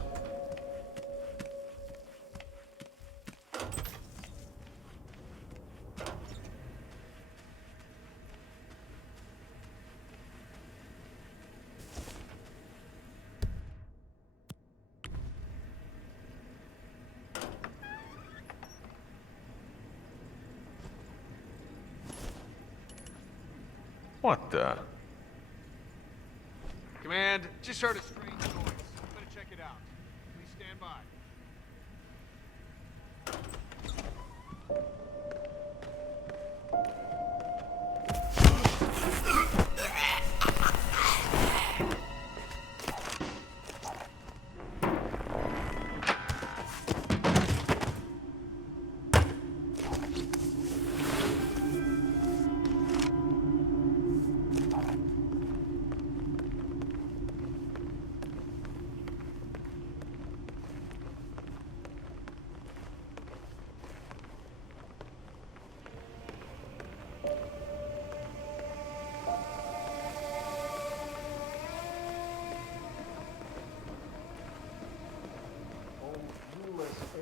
What the? Command, just heard a strange noise. I'm gonna check it out. Please stand by.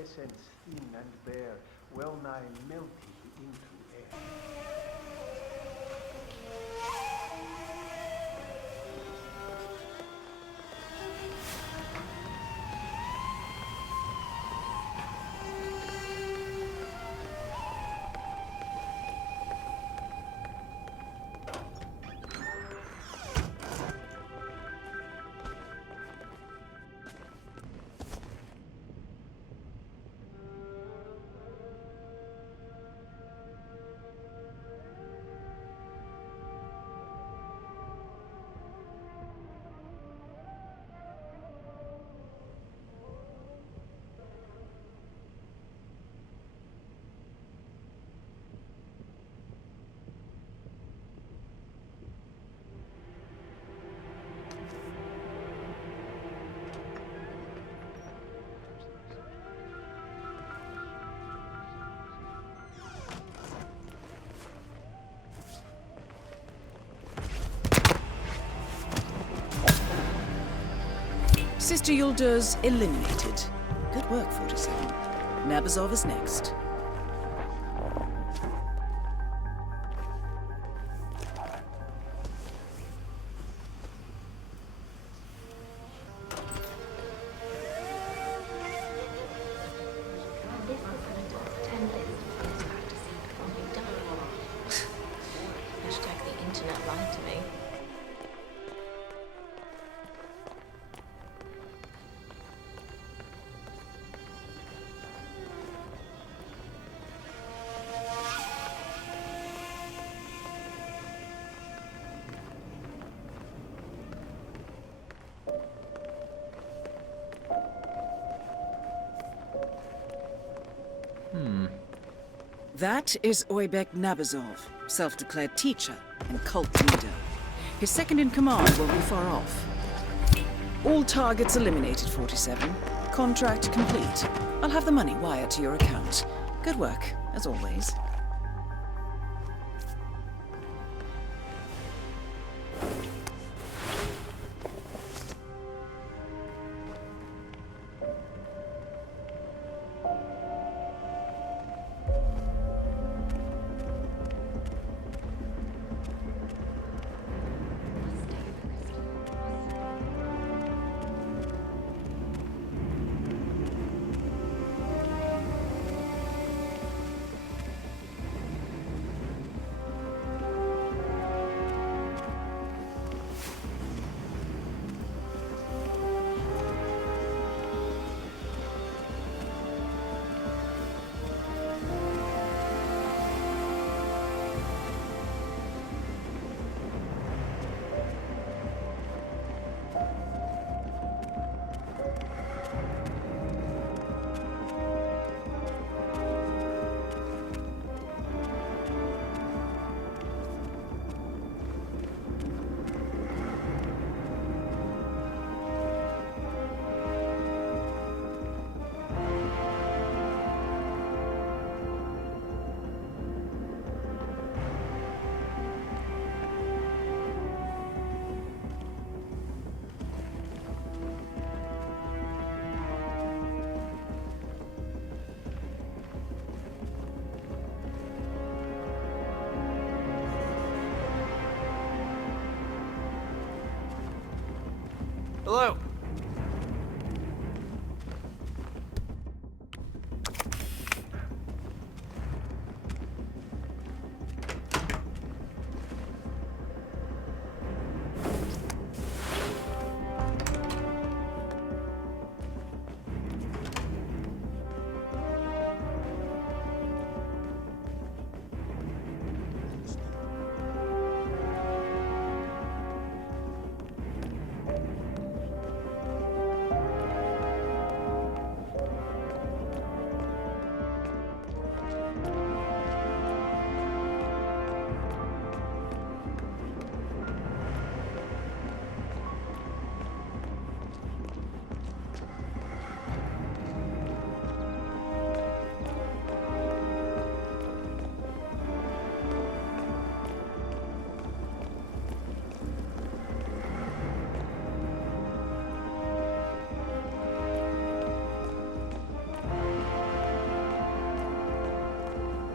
Essence thin and bare, well nigh melting into air. Sister Yulder's eliminated. Good work, 47. Nabazov is next. That is Oybek Nabazov, self-declared teacher and cult leader. His second-in-command won't be far off. All targets eliminated, 47. Contract complete. I'll have the money wired to your account. Good work, as always. Hello.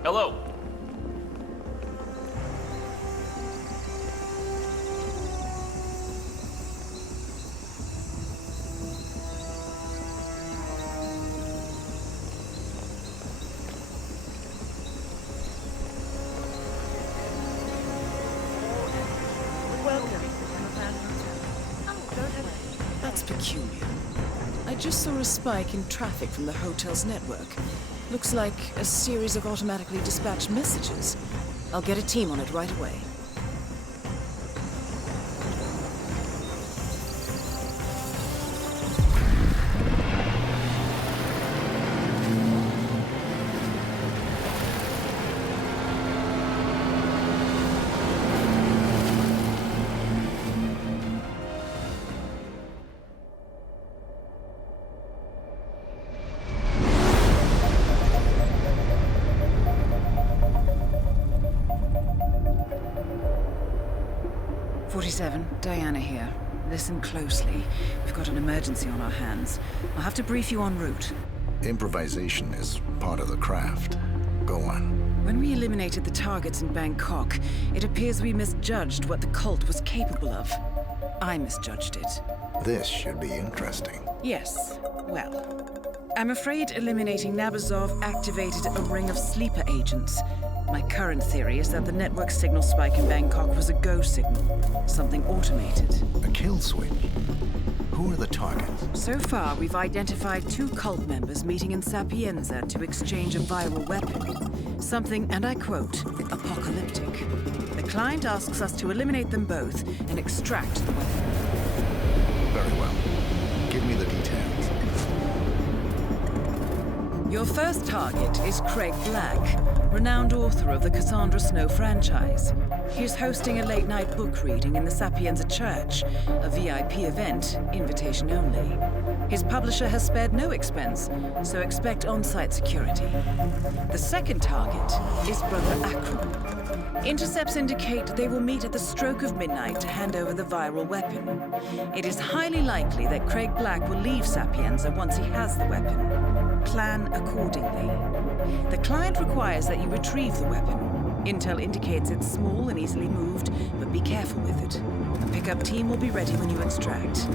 Hello. That's peculiar. I just saw a spike in traffic from the hotel's network. Looks like a series of automatically dispatched messages. I'll get a team on it right away. Diana here. Listen closely. We've got an emergency on our hands. I'll have to brief you en route. Improvisation is part of the craft. Go on. When we eliminated the targets in Bangkok, it appears we misjudged what the cult was capable of. I misjudged it. This should be interesting. Yes. Well, I'm afraid eliminating Nabazov activated a ring of sleeper agents. My current theory is that the network signal spike in Bangkok was a go signal, something automated. A kill switch? Who are the targets? So far, we've identified 2 cult members meeting in Sapienza to exchange a viral weapon. Something, and I quote, apocalyptic. The client asks us to eliminate them both and extract the weapon. Very well. Give me the details. Your first target is Craig Black, renowned author of the Cassandra Snow franchise. He's hosting a late-night book reading in the Sapienza Church, a VIP event, invitation only. His publisher has spared no expense, so expect on-site security. The second target is Brother Akram. Intercepts indicate they will meet at the stroke of midnight to hand over the viral weapon. It is highly likely that Craig Black will leave Sapienza once he has the weapon. Plan accordingly. The client requires that you retrieve the weapon. Intel indicates it's small and easily moved, but be careful with it. A pickup team will be ready when you extract.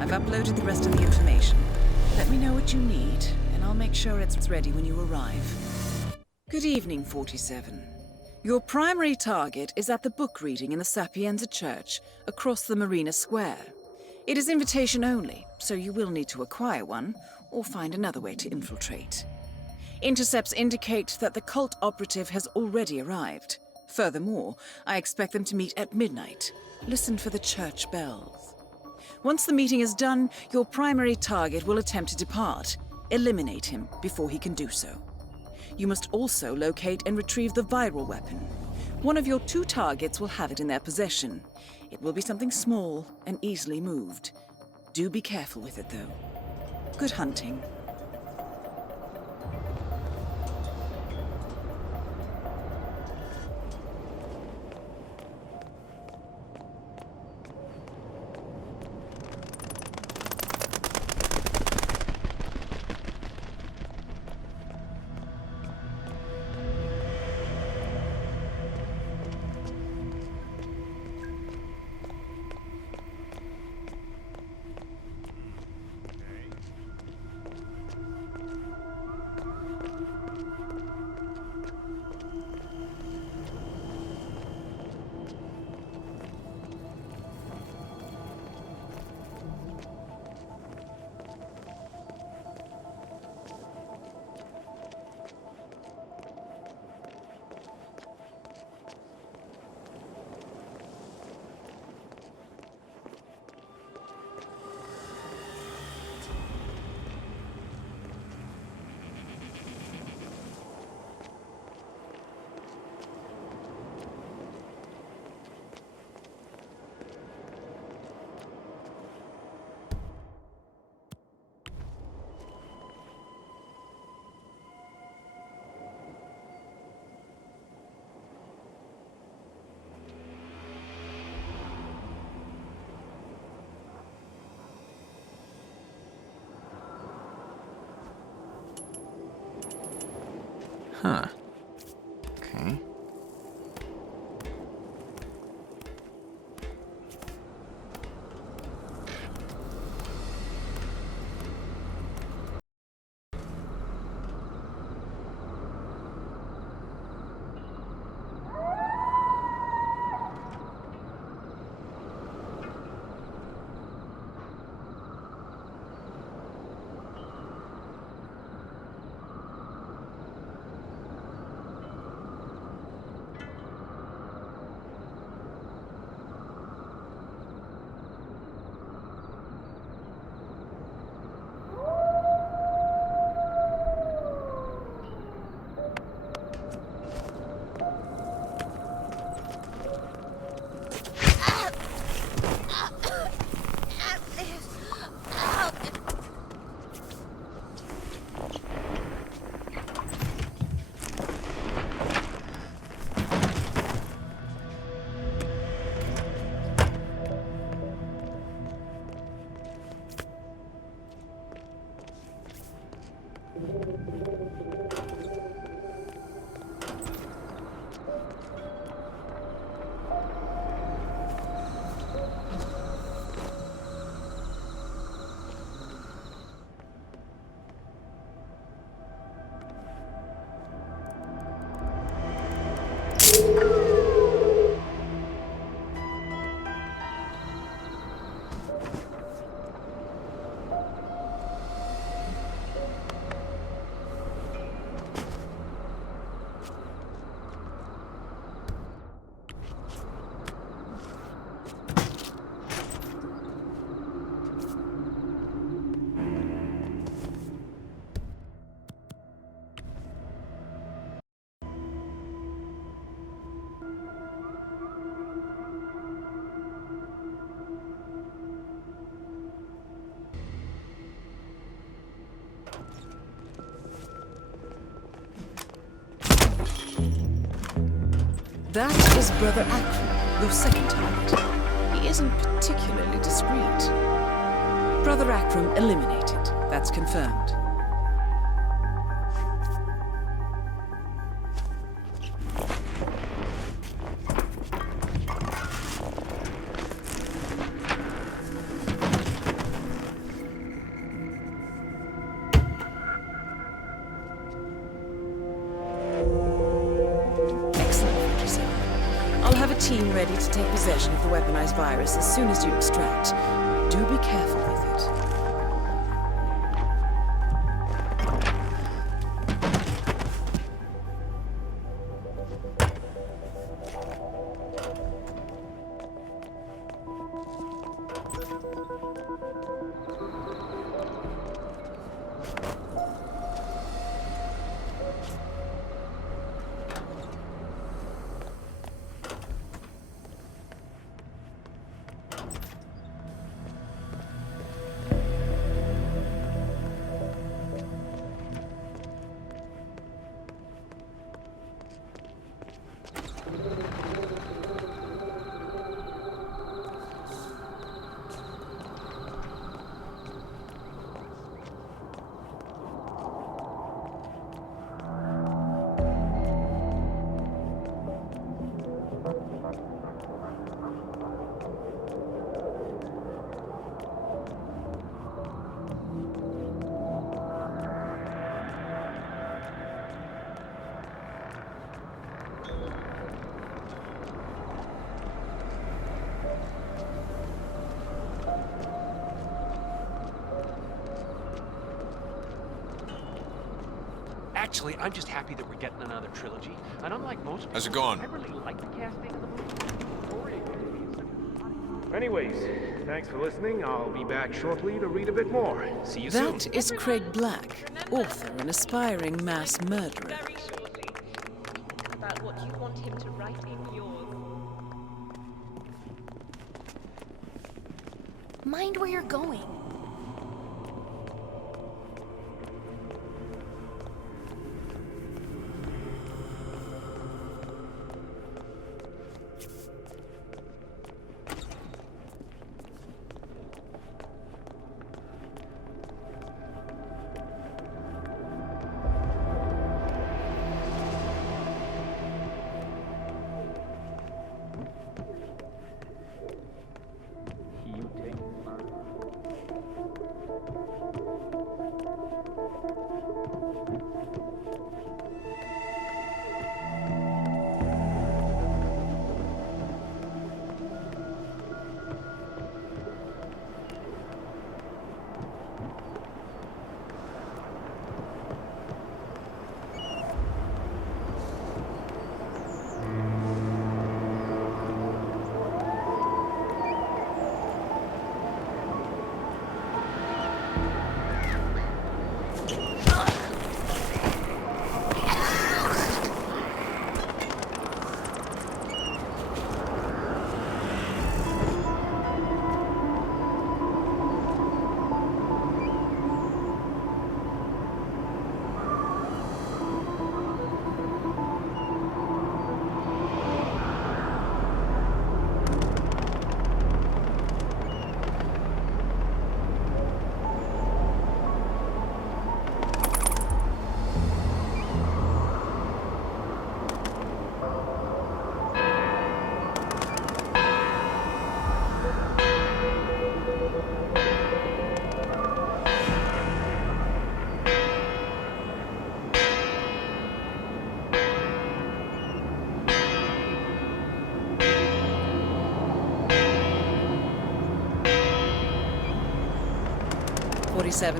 I've uploaded the rest of the information. Let me know what you need, and I'll make sure it's ready when you arrive. Good evening, 47. Your primary target is at the book reading in the Sapienza Church, across the Marina Square. It is invitation only, so you will need to acquire one, or find another way to infiltrate. Intercepts indicate that the cult operative has already arrived. Furthermore, I expect them to meet at midnight. Listen for the church bells. Once the meeting is done, your primary target will attempt to depart. Eliminate him before he can do so. You must also locate and retrieve the viral weapon. One of your 2 targets will have it in their possession. It will be something small and easily moved. Do be careful with it, though. Good hunting. That is Brother Akram, your second target. He isn't particularly discreet. Brother Akram eliminated. That's confirmed. Team ready to take possession of the weaponized virus as soon as you extract. Do be careful with it. Actually, I'm just happy that we're getting another trilogy. And unlike most people, how's it going? I really like the casting of the movie. Anyways, thanks for listening. I'll be back shortly to read a bit more. See you soon. That is Craig Black, author and aspiring mass murderer. Very shortly. About what you want him to write in yours. Mind where you're going.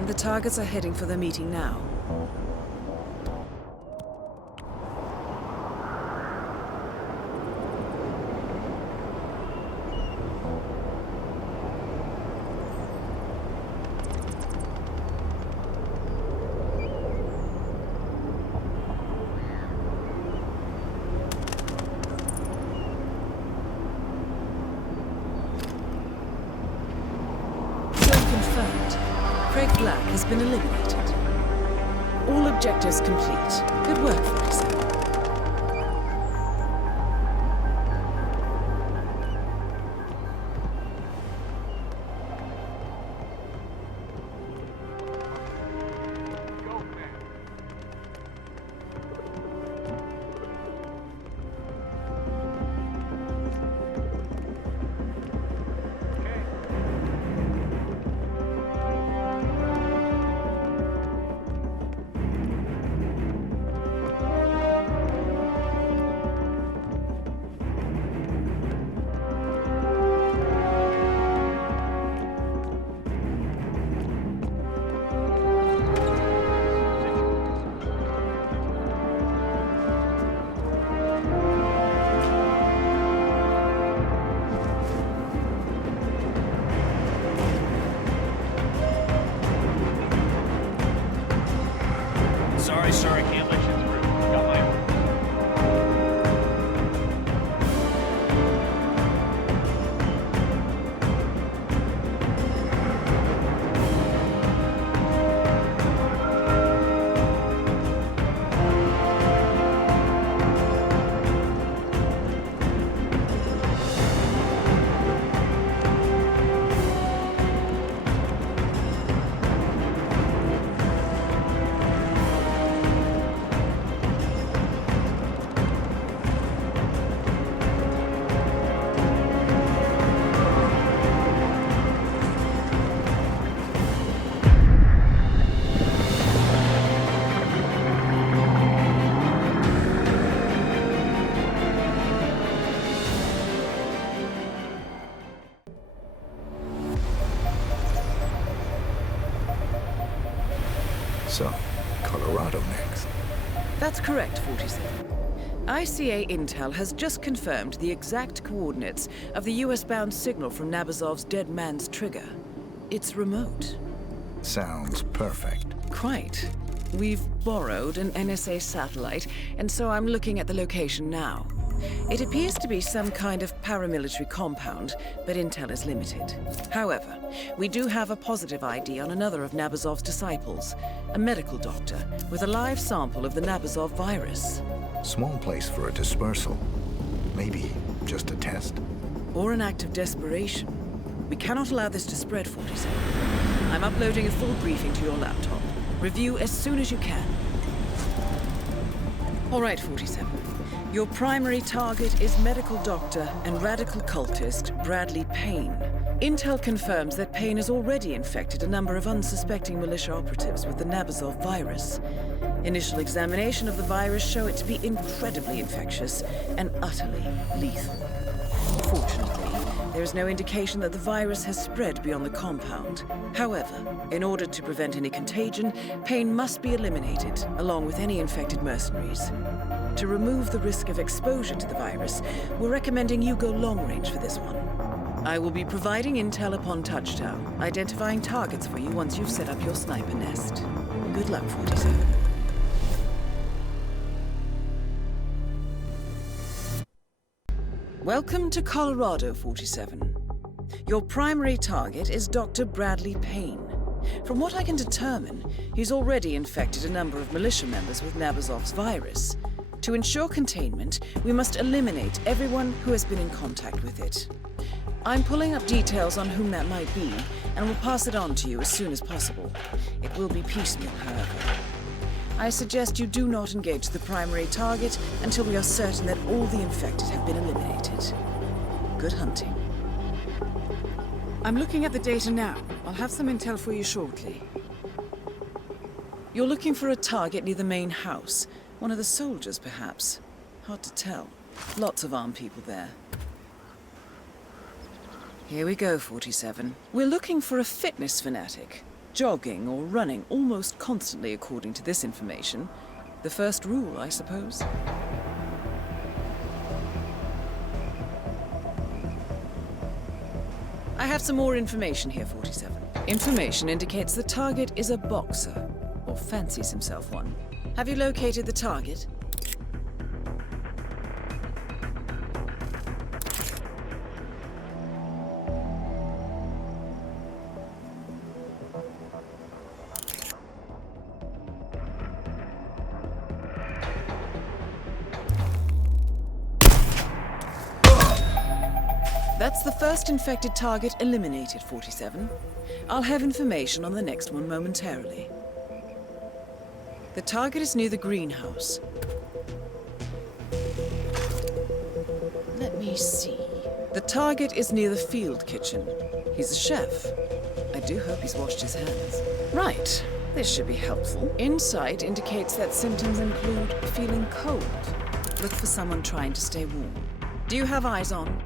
The targets are heading for the meeting now. Craig Black has been eliminated. All objectives complete. Good work, 47. So, Colorado next. That's correct, 47. ICA Intel has just confirmed the exact coordinates of the US-bound signal from Nabazov's Dead Man's Trigger. It's remote. Sounds perfect. Quite. We've borrowed an NSA satellite, and so I'm looking at the location now. It appears to be some kind of paramilitary compound, but intel is limited. However, we do have a positive ID on another of Nabazov's disciples, a medical doctor with a live sample of the Nabazov virus. Small place for a dispersal. Maybe just a test. Or an act of desperation. We cannot allow this to spread, 47. I'm uploading a full briefing to your laptop. Review as soon as you can. All right, 47. Your primary target is medical doctor and radical cultist Bradley Payne. Intel confirms that Payne has already infected a number of unsuspecting militia operatives with the Nabazov virus. Initial examination of the virus show it to be incredibly infectious and utterly lethal. Fortunately, there is no indication that the virus has spread beyond the compound. However, in order to prevent any contagion, Payne must be eliminated, along with any infected mercenaries. To remove the risk of exposure to the virus, we're recommending you go long range for this one. I will be providing intel upon touchdown, identifying targets for you once you've set up your sniper nest. Good luck, 47. Welcome to Colorado, 47. Your primary target is Dr. Bradley Payne. From what I can determine, he's already infected a number of militia members with Nabazov's virus. To ensure containment, we must eliminate everyone who has been in contact with it. I'm pulling up details on whom that might be, and will pass it on to you as soon as possible. It will be piecemeal, however. I suggest you do not engage the primary target until we are certain that all the infected have been eliminated. Good hunting. I'm looking at the data now. I'll have some intel for you shortly. You're looking for a target near the main house. One of the soldiers, perhaps. Hard to tell. Lots of armed people there. Here we go, 47. We're looking for a fitness fanatic. Jogging or running almost constantly, according to this information. The first rule, I suppose. I have some more information here, 47. Information indicates the target is a boxer, or fancies himself one. Have you located the target? That's the first infected target eliminated, 47. I'll have information on the next one momentarily. The target is near the greenhouse. Let me see. The target is near the field kitchen. He's a chef. I do hope he's washed his hands. Right. This should be helpful. Insight indicates that symptoms include feeling cold. Look for someone trying to stay warm. Do you have eyes on?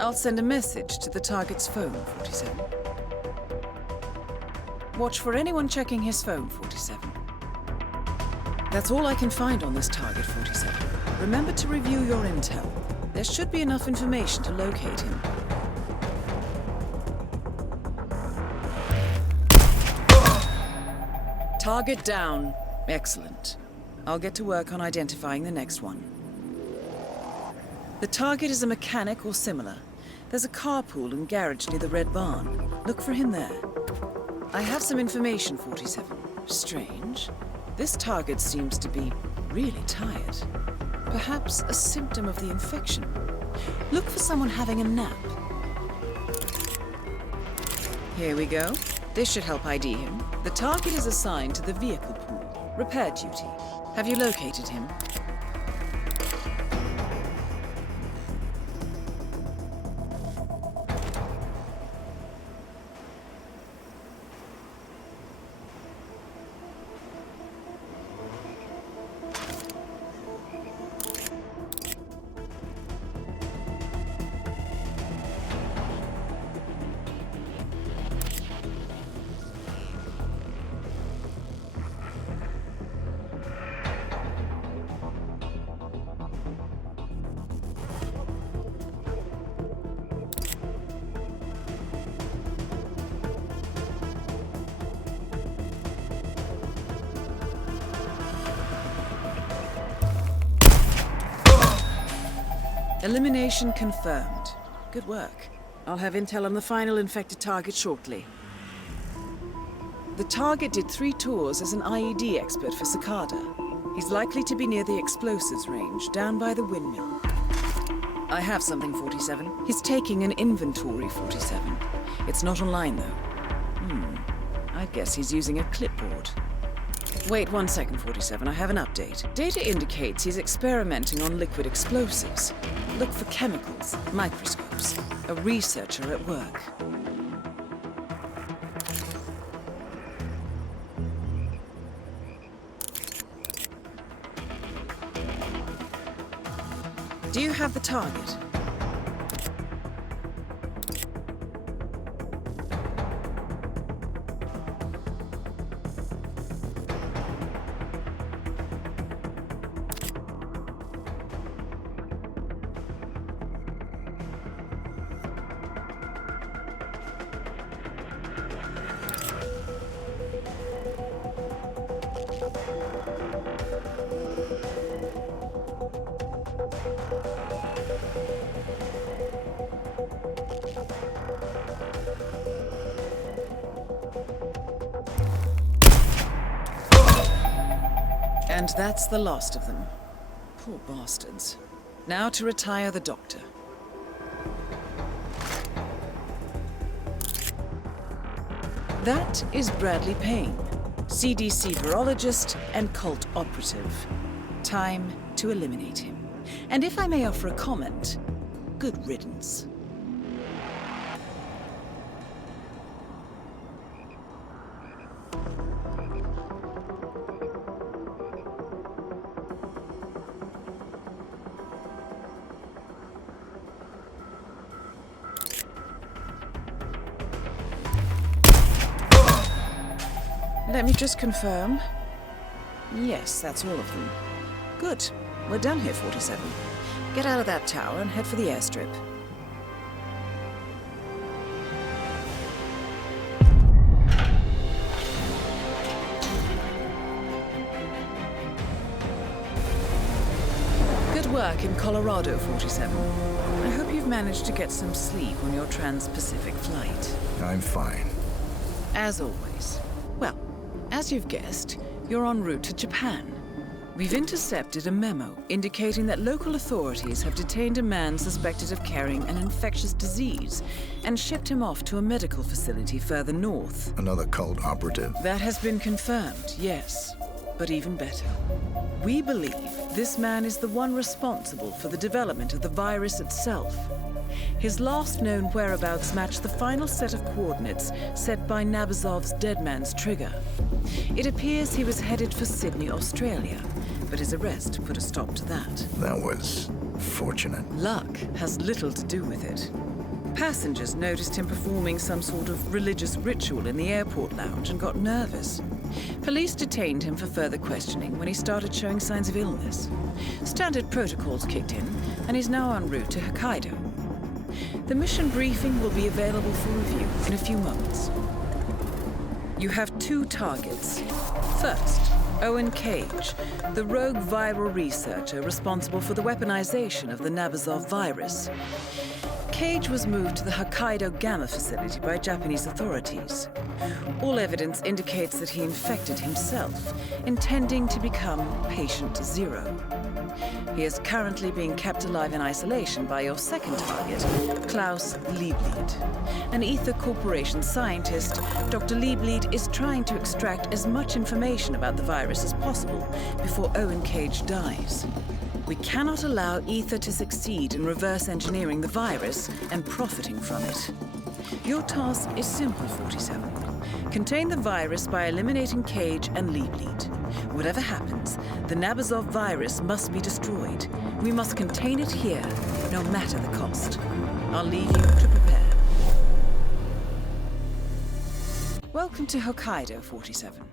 I'll send a message to the target's phone, 47. Watch for anyone checking his phone, 47. That's all I can find on this target, 47. Remember to review your intel. There should be enough information to locate him. Target down. Excellent. I'll get to work on identifying the next one. The target is a mechanic or similar. There's a carpool and garage near the Red Barn. Look for him there. I have some information, 47. Strange. This target seems to be really tired. Perhaps a symptom of the infection. Look for someone having a nap. Here we go. This should help ID him. The target is assigned to the vehicle pool. Repair duty. Have you located him? Elimination confirmed. Good work. I'll have intel on the final infected target shortly. The target did 3 tours as an IED expert for Cicada. He's likely to be near the explosives range, down by the windmill. I have something, 47. He's taking an inventory, 47. It's not online, though. I guess he's using a clipboard. Wait 1 second, 47. I have an update. Data indicates he's experimenting on liquid explosives. Look for chemicals, microscopes. A researcher at work. Do you have the target? And that's the last of them. Poor bastards. Now to retire the doctor. That is Bradley Payne, CDC virologist and cult operative. Time to eliminate him. And if I may offer a comment, good riddance. Let me just confirm. Yes, that's all of them. Good. We're done here, 47. Get out of that tower and head for the airstrip. Good work in Colorado, 47. I hope you've managed to get some sleep on your trans-Pacific flight. I'm fine. As always. Well, as you've guessed, you're en route to Japan. We've intercepted a memo indicating that local authorities have detained a man suspected of carrying an infectious disease and shipped him off to a medical facility further north. Another cult operative? That has been confirmed, yes. But even better. We believe this man is the one responsible for the development of the virus itself. His last known whereabouts match the final set of coordinates set by Nabazov's Dead Man's trigger. It appears he was headed for Sydney, Australia, but his arrest put a stop to that. That was fortunate. Luck has little to do with it. Passengers noticed him performing some sort of religious ritual in the airport lounge and got nervous. Police detained him for further questioning when he started showing signs of illness. Standard protocols kicked in, and he's now en route to Hokkaido. The mission briefing will be available for review in a few moments. You have two targets. First, Owen Cage, the rogue viral researcher responsible for the weaponization of the Nabazov virus. Cage was moved to the Hokkaido Gamma facility by Japanese authorities. All evidence indicates that he infected himself, intending to become Patient Zero. He is currently being kept alive in isolation by your second target, Klaus Liebleed. An Ether Corporation scientist, Dr. Liebleed is trying to extract as much information about the virus as possible before Owen Cage dies. We cannot allow Ether to succeed in reverse engineering the virus and profiting from it. Your task is simple, 47. Contain the virus by eliminating Cage and Liebleed. Whatever happens, the Nabazov virus must be destroyed. We must contain it here, no matter the cost. I'll leave you to prepare. Welcome to Hokkaido, 47.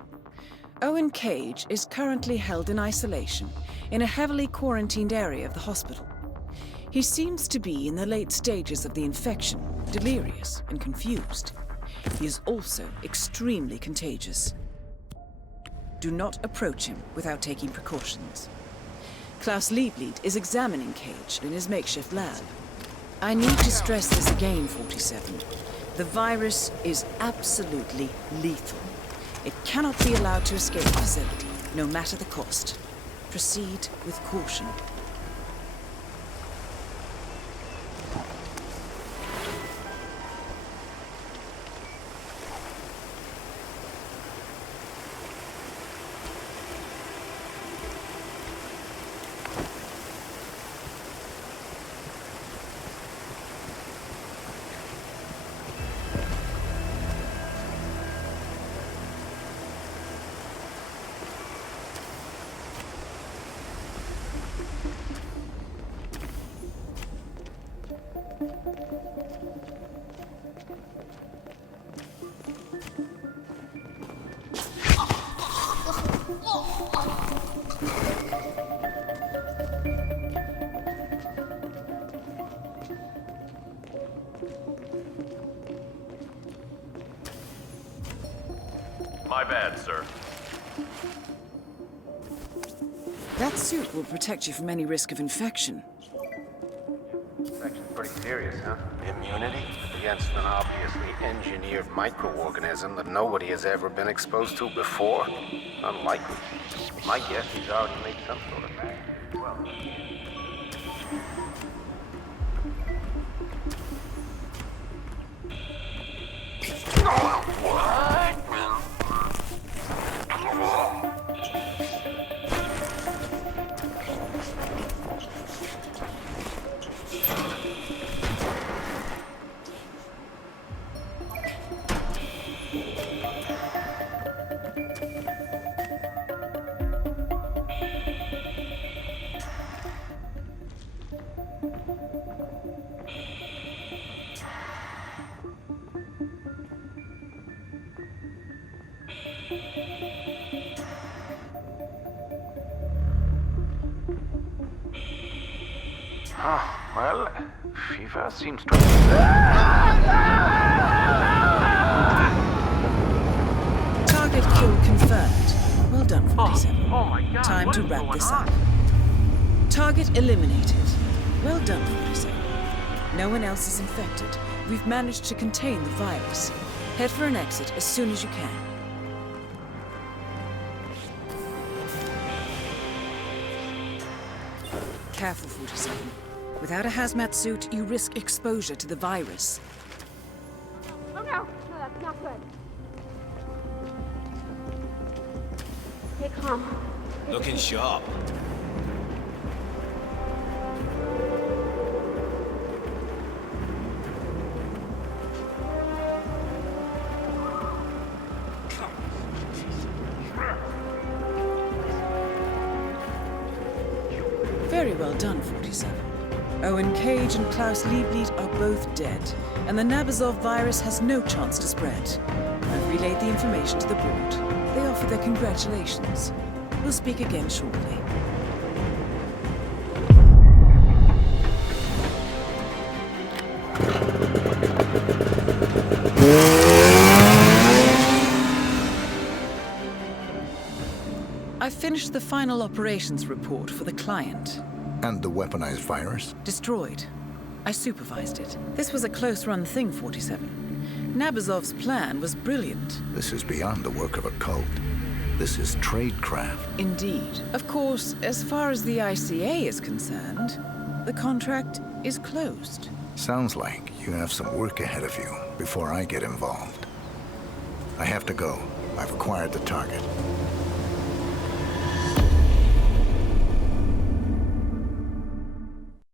Owen Cage is currently held in isolation in a heavily quarantined area of the hospital. He seems to be in the late stages of the infection, delirious and confused. He is also extremely contagious. Do not approach him without taking precautions. Klaus Liebleed is examining Cage in his makeshift lab. I need to stress this again, 47. The virus is absolutely lethal. It cannot be allowed to escape the facility, no matter the cost. Proceed with caution. My bad, sir. That suit will protect you from any risk of infection. Infection's pretty serious, huh? Immunity against an obviously engineered microorganism that nobody has ever been exposed to before? Unlikely. My guess he's already made some sort of vaccine as well. Well, fever seems to... Target kill confirmed. Well done, 47. Oh my God, Time to what is wrap going this on? up. Target eliminated. Well done, 47. No one else is infected. We've managed to contain the virus. Head for an exit as soon as you can. Careful, 47. Without a hazmat suit, you risk exposure to the virus. Oh no! No, that's not good. Stay calm. Looking sharp. Very well done, 47. Owen Cage and Klaus Liebleed are both dead, and the Nabazov virus has no chance to spread. I've relayed the information to the board. They offer their congratulations. We'll speak again shortly. finished the final operations report for the client. And the weaponized virus? Destroyed. I supervised it. This was a close-run thing, 47. Nabazov's plan was brilliant. This is beyond the work of a cult. This is tradecraft. Indeed. Of course, as far as the ICA is concerned, the contract is closed. Sounds like you have some work ahead of you before I get involved. I have to go. I've acquired the target.